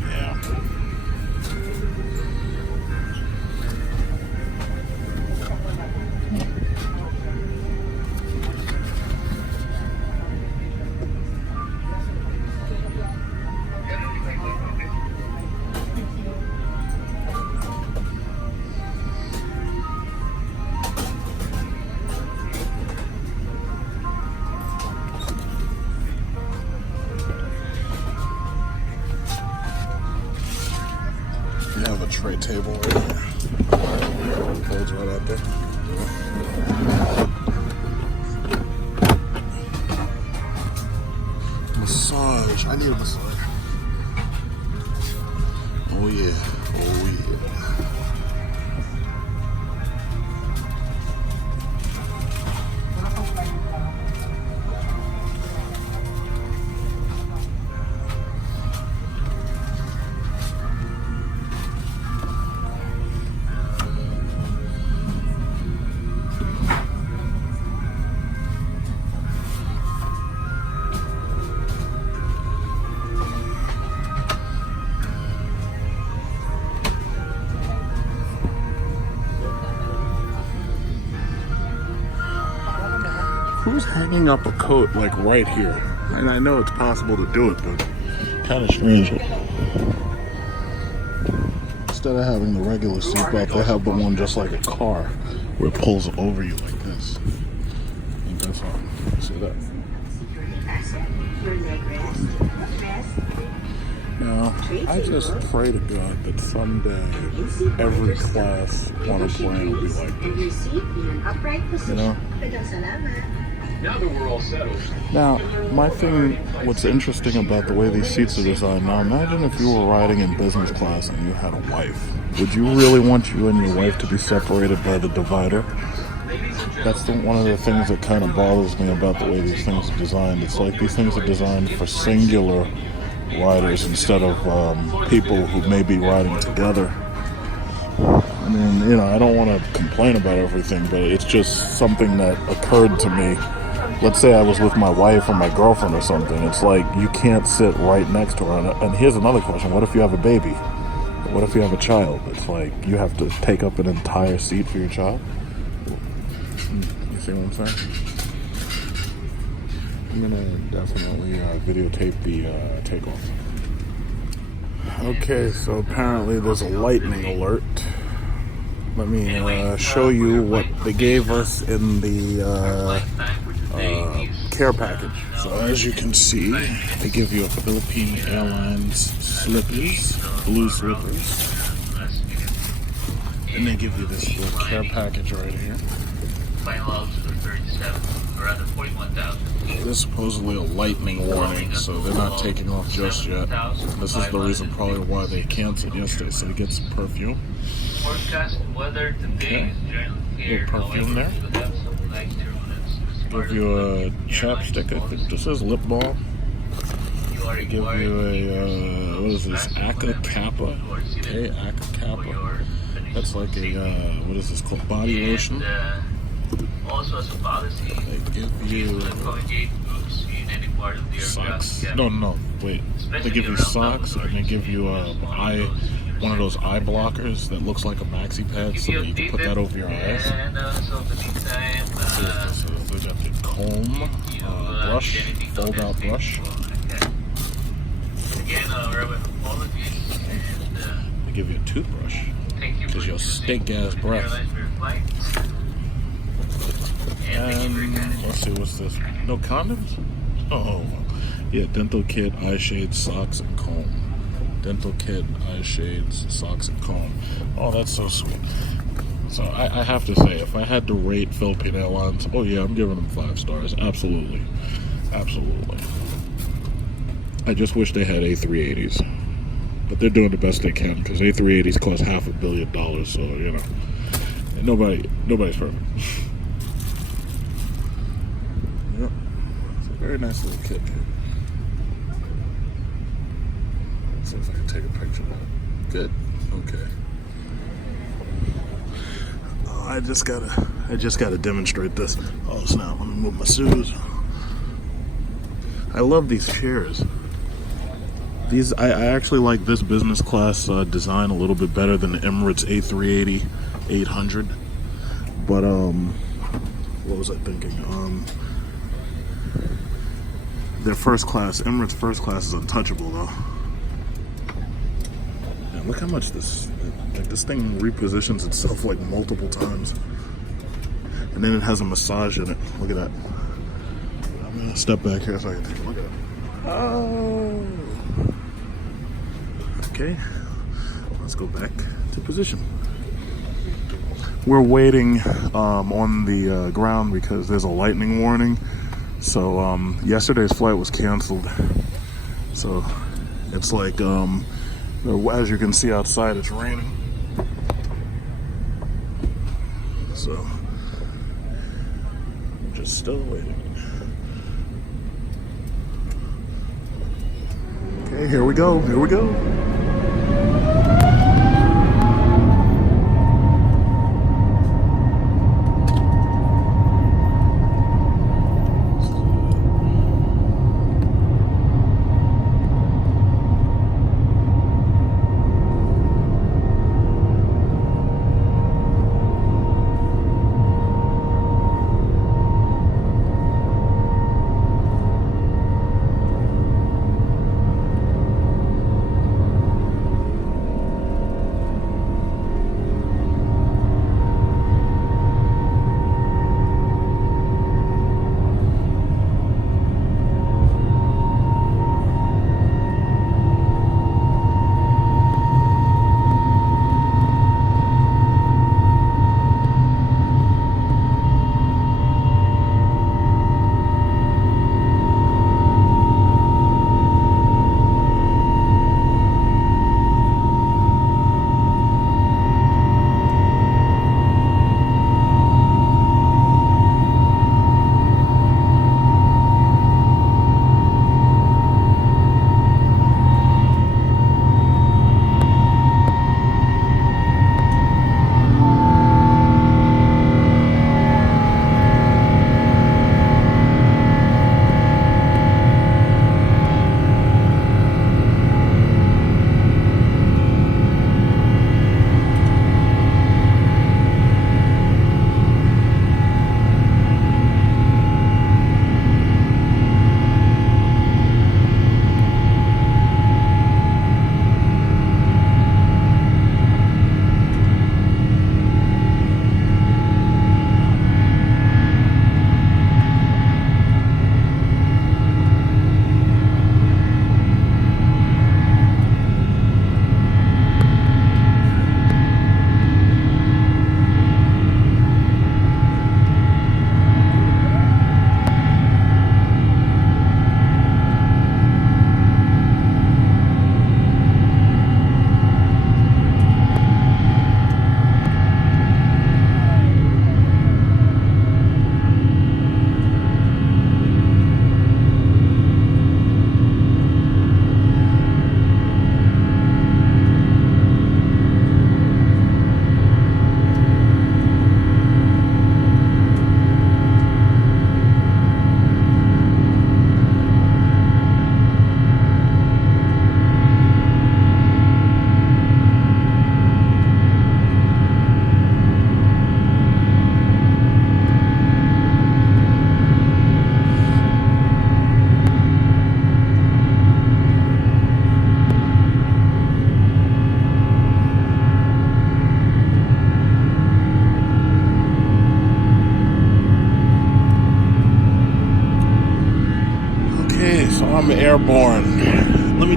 Yeah. You have a tray table right here. Clothes right out there. Massage. I need a massage. Oh yeah. Who's hanging up a coat like right here? And I know it's possible to do it, but kind of strange. Instead of having the regular seatbelt, they have the one just like a car where it pulls over you like this. And that's all. See that? Now, I just pray to God that someday every class on a plane will be like this. You know? Now that we're all settled. Now, my thing, what's interesting about the way these seats are designed, now imagine if you were riding in business class and you had a wife. Would you really want you and your wife to be separated by the divider? That's one of the things that kind of bothers me about the way these things are designed. It's like these things are designed for singular riders instead of people who may be riding together. I mean, you know, I don't want to complain about everything, but it's just something that occurred to me. Let's say I was with my wife or my girlfriend or something. It's like you can't sit right next to her. And here's another question. What if you have a baby? What if you have a child? It's like you have to take up an entire seat for your child? You see what I'm saying? I'm going to definitely videotape the takeoff. Okay, so apparently there's a lightning alert. Let me show you what they gave us in the care package. So as you can see, they give you a Philippine Airlines slippers, blue slippers. And they give you this little care package right here. There's supposedly a lightning warning, so they're not taking off just yet. This is the reason probably why they canceled yesterday, so they get some perfume. Okay. Little perfume there. Give you a chapstick, I think this is lip balm. They give you a, what is this, Aka Kappa? Okay, Aka Kappa. That's like a, what is this called, body lotion. They give you socks. No, wait. They give you socks and they give you one of those eye blockers that looks like a maxi pad, so that you can put that over your eyes. So they got the comb, brush, fold out brush. They give you a toothbrush because your stink ass breath. And let's see, what's this? No condoms? Oh, yeah, dental kit, eye shades, socks, and comb. Dental kit, eye shades, socks, and comb. Oh, that's so sweet. So I have to say, if I had to rate Philippine Airlines, oh yeah, I'm giving them 5 stars. Absolutely. Absolutely. I just wish they had A380s. But they're doing the best they can, because A380s cost $500 million, so, you know, nobody's perfect. Yep. It's a very nice little kit. Let's see if I can take a picture of that. Good. Okay. I just gotta demonstrate this. Oh snap! Let me move my shoes. I love these chairs. I actually like this business class design a little bit better than the Emirates A380-800. But what was I thinking? Their first class, Emirates first class, is untouchable though. And look how much this thing repositions itself like multiple times, and then it has a massage in it. Look at that. I'm gonna step back here so I can take a look at it. Oh. Okay, let's go back to position. We're waiting on the ground because there's a lightning warning. So yesterday's flight was canceled. So it's like, as you can see outside, it's raining. So just still waiting. Okay, here we go. Here we go.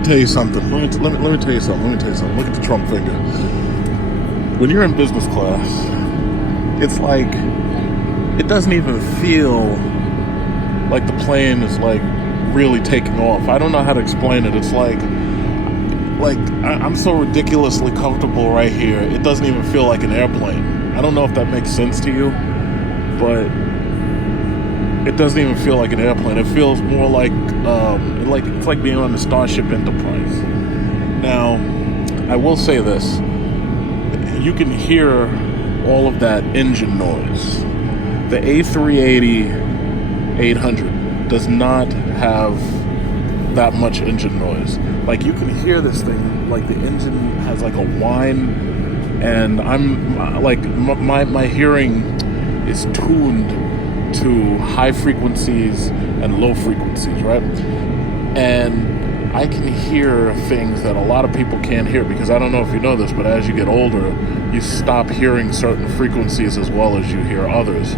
tell you something. Let me tell you something. Look at the Trump finger. When you're in business class, it's like it doesn't even feel like the plane is like really taking off. I don't know how to explain it. It's like I'm so ridiculously comfortable right here. It doesn't even feel like an airplane. I don't know if that makes sense to you, but it doesn't even feel like an airplane. It feels more like it's like being on the Starship Enterprise. Now, I will say this. You can hear all of that engine noise. The A380-800 does not have that much engine noise. Like, you can hear this thing, like the engine has like a whine, and I'm like, my hearing is tuned to high frequencies and low frequencies, right? And I can hear things that a lot of people can't hear, because I don't know if you know this, but as you get older, you stop hearing certain frequencies as well as you hear others,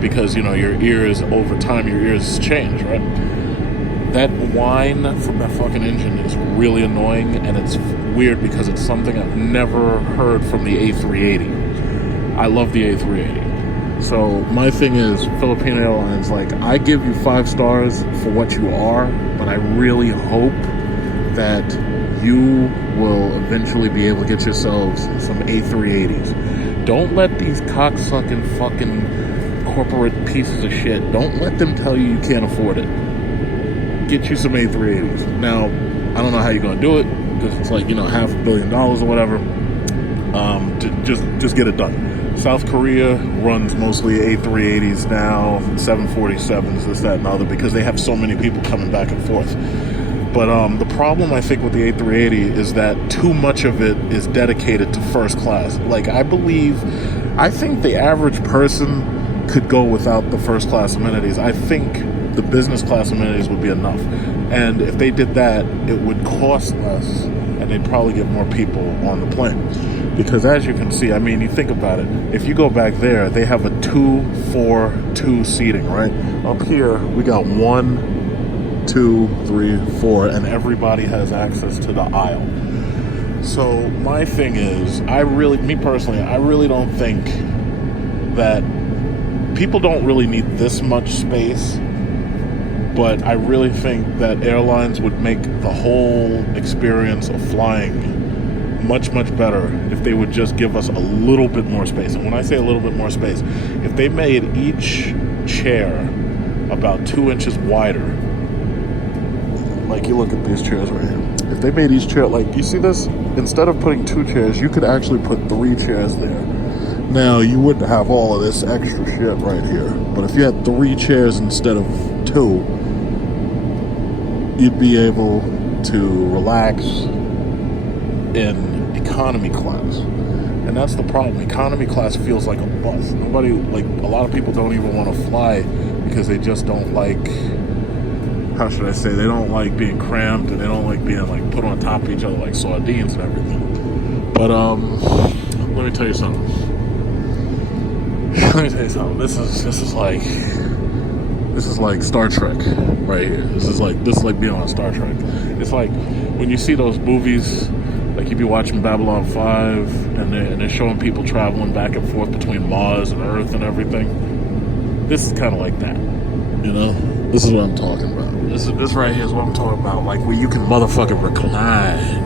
because, you know, your ears, over time, your ears change, right? That whine from that fucking engine is really annoying, and it's weird because it's something I've never heard from the A380. I love the A380. So my thing is, Philippine Airlines, like, I give you 5 stars for what you are, but I really hope that you will eventually be able to get yourselves some A380s. Don't let these cocksucking fucking corporate pieces of shit, don't let them tell you you can't afford it. Get you some A380s. Now, I don't know how you're going to do it, because it's like, you know, $500 million or whatever. Just get it done. South Korea runs mostly A380s now, 747s, this, that, and other, because they have so many people coming back and forth. But the problem, I think, with the A380 is that too much of it is dedicated to first class. Like, I think the average person could go without the first class amenities. I think the business class amenities would be enough. And if they did that, it would cost less, and they'd probably get more people on the plane. Because as you can see, I mean, you think about it, if you go back there, they have a 2-4-2 seating, right? Up here, we got 1, 2, 3, 4, and everybody has access to the aisle. So my thing is, me personally, I really don't think that people don't really need this much space, but I really think that airlines would make the whole experience of flying much, much better if they would just give us a little bit more space. And when I say a little bit more space, if they made each chair about 2 inches wider, like, you look at these chairs right here. If they made each chair, like, you see this? Instead of putting 2 chairs, you could actually put 3 chairs there. Now, you wouldn't have all of this extra shit right here. But if you had 3 chairs instead of 2, you'd be able to relax in economy class. And that's the problem. Economy class feels like a bus. A lot of people don't even want to fly because they just don't like, how should I say, they don't like being cramped, and they don't like being like put on top of each other like sardines and everything. But let me tell you something. This is like Star Trek right here. This is like being on Star Trek. It's like when you see those movies, like you be watching Babylon 5, and they're showing people traveling back and forth between Mars and Earth and everything. This is kind of like that, you know? This is what I'm talking about. This right here is what I'm talking about. Like, where you can motherfucking recline.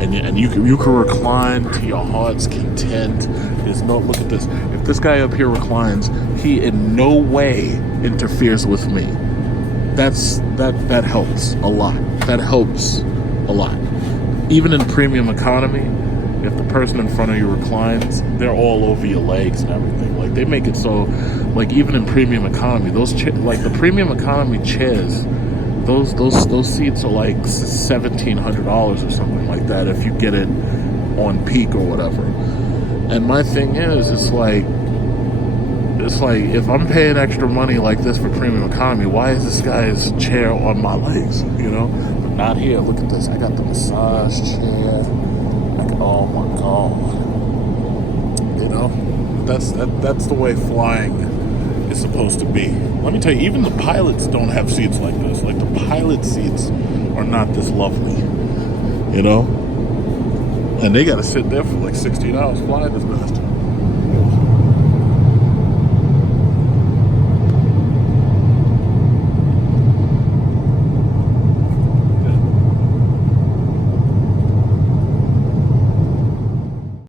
And you can recline to your heart's content. There's no, look at this. If this guy up here reclines, he in no way interferes with me. That helps a lot. That helps a lot. Even in premium economy, if the person in front of you reclines, they're all over your legs and everything. Like, they make it so, like, even in premium economy, like the premium economy chairs, those seats are like $1,700 or something like that if you get it on peak or whatever. And my thing is, it's like if I'm paying extra money like this for premium economy, why is this guy's chair on my legs? You know, but not here. Look at this. I got the massage chair. Oh my god. You know, that's the way flying is supposed to be. Let me tell you, even the pilots don't have seats like this. Like, the pilot seats are not this lovely. you know? And they got to sit there for like 16 hours flying this bastard.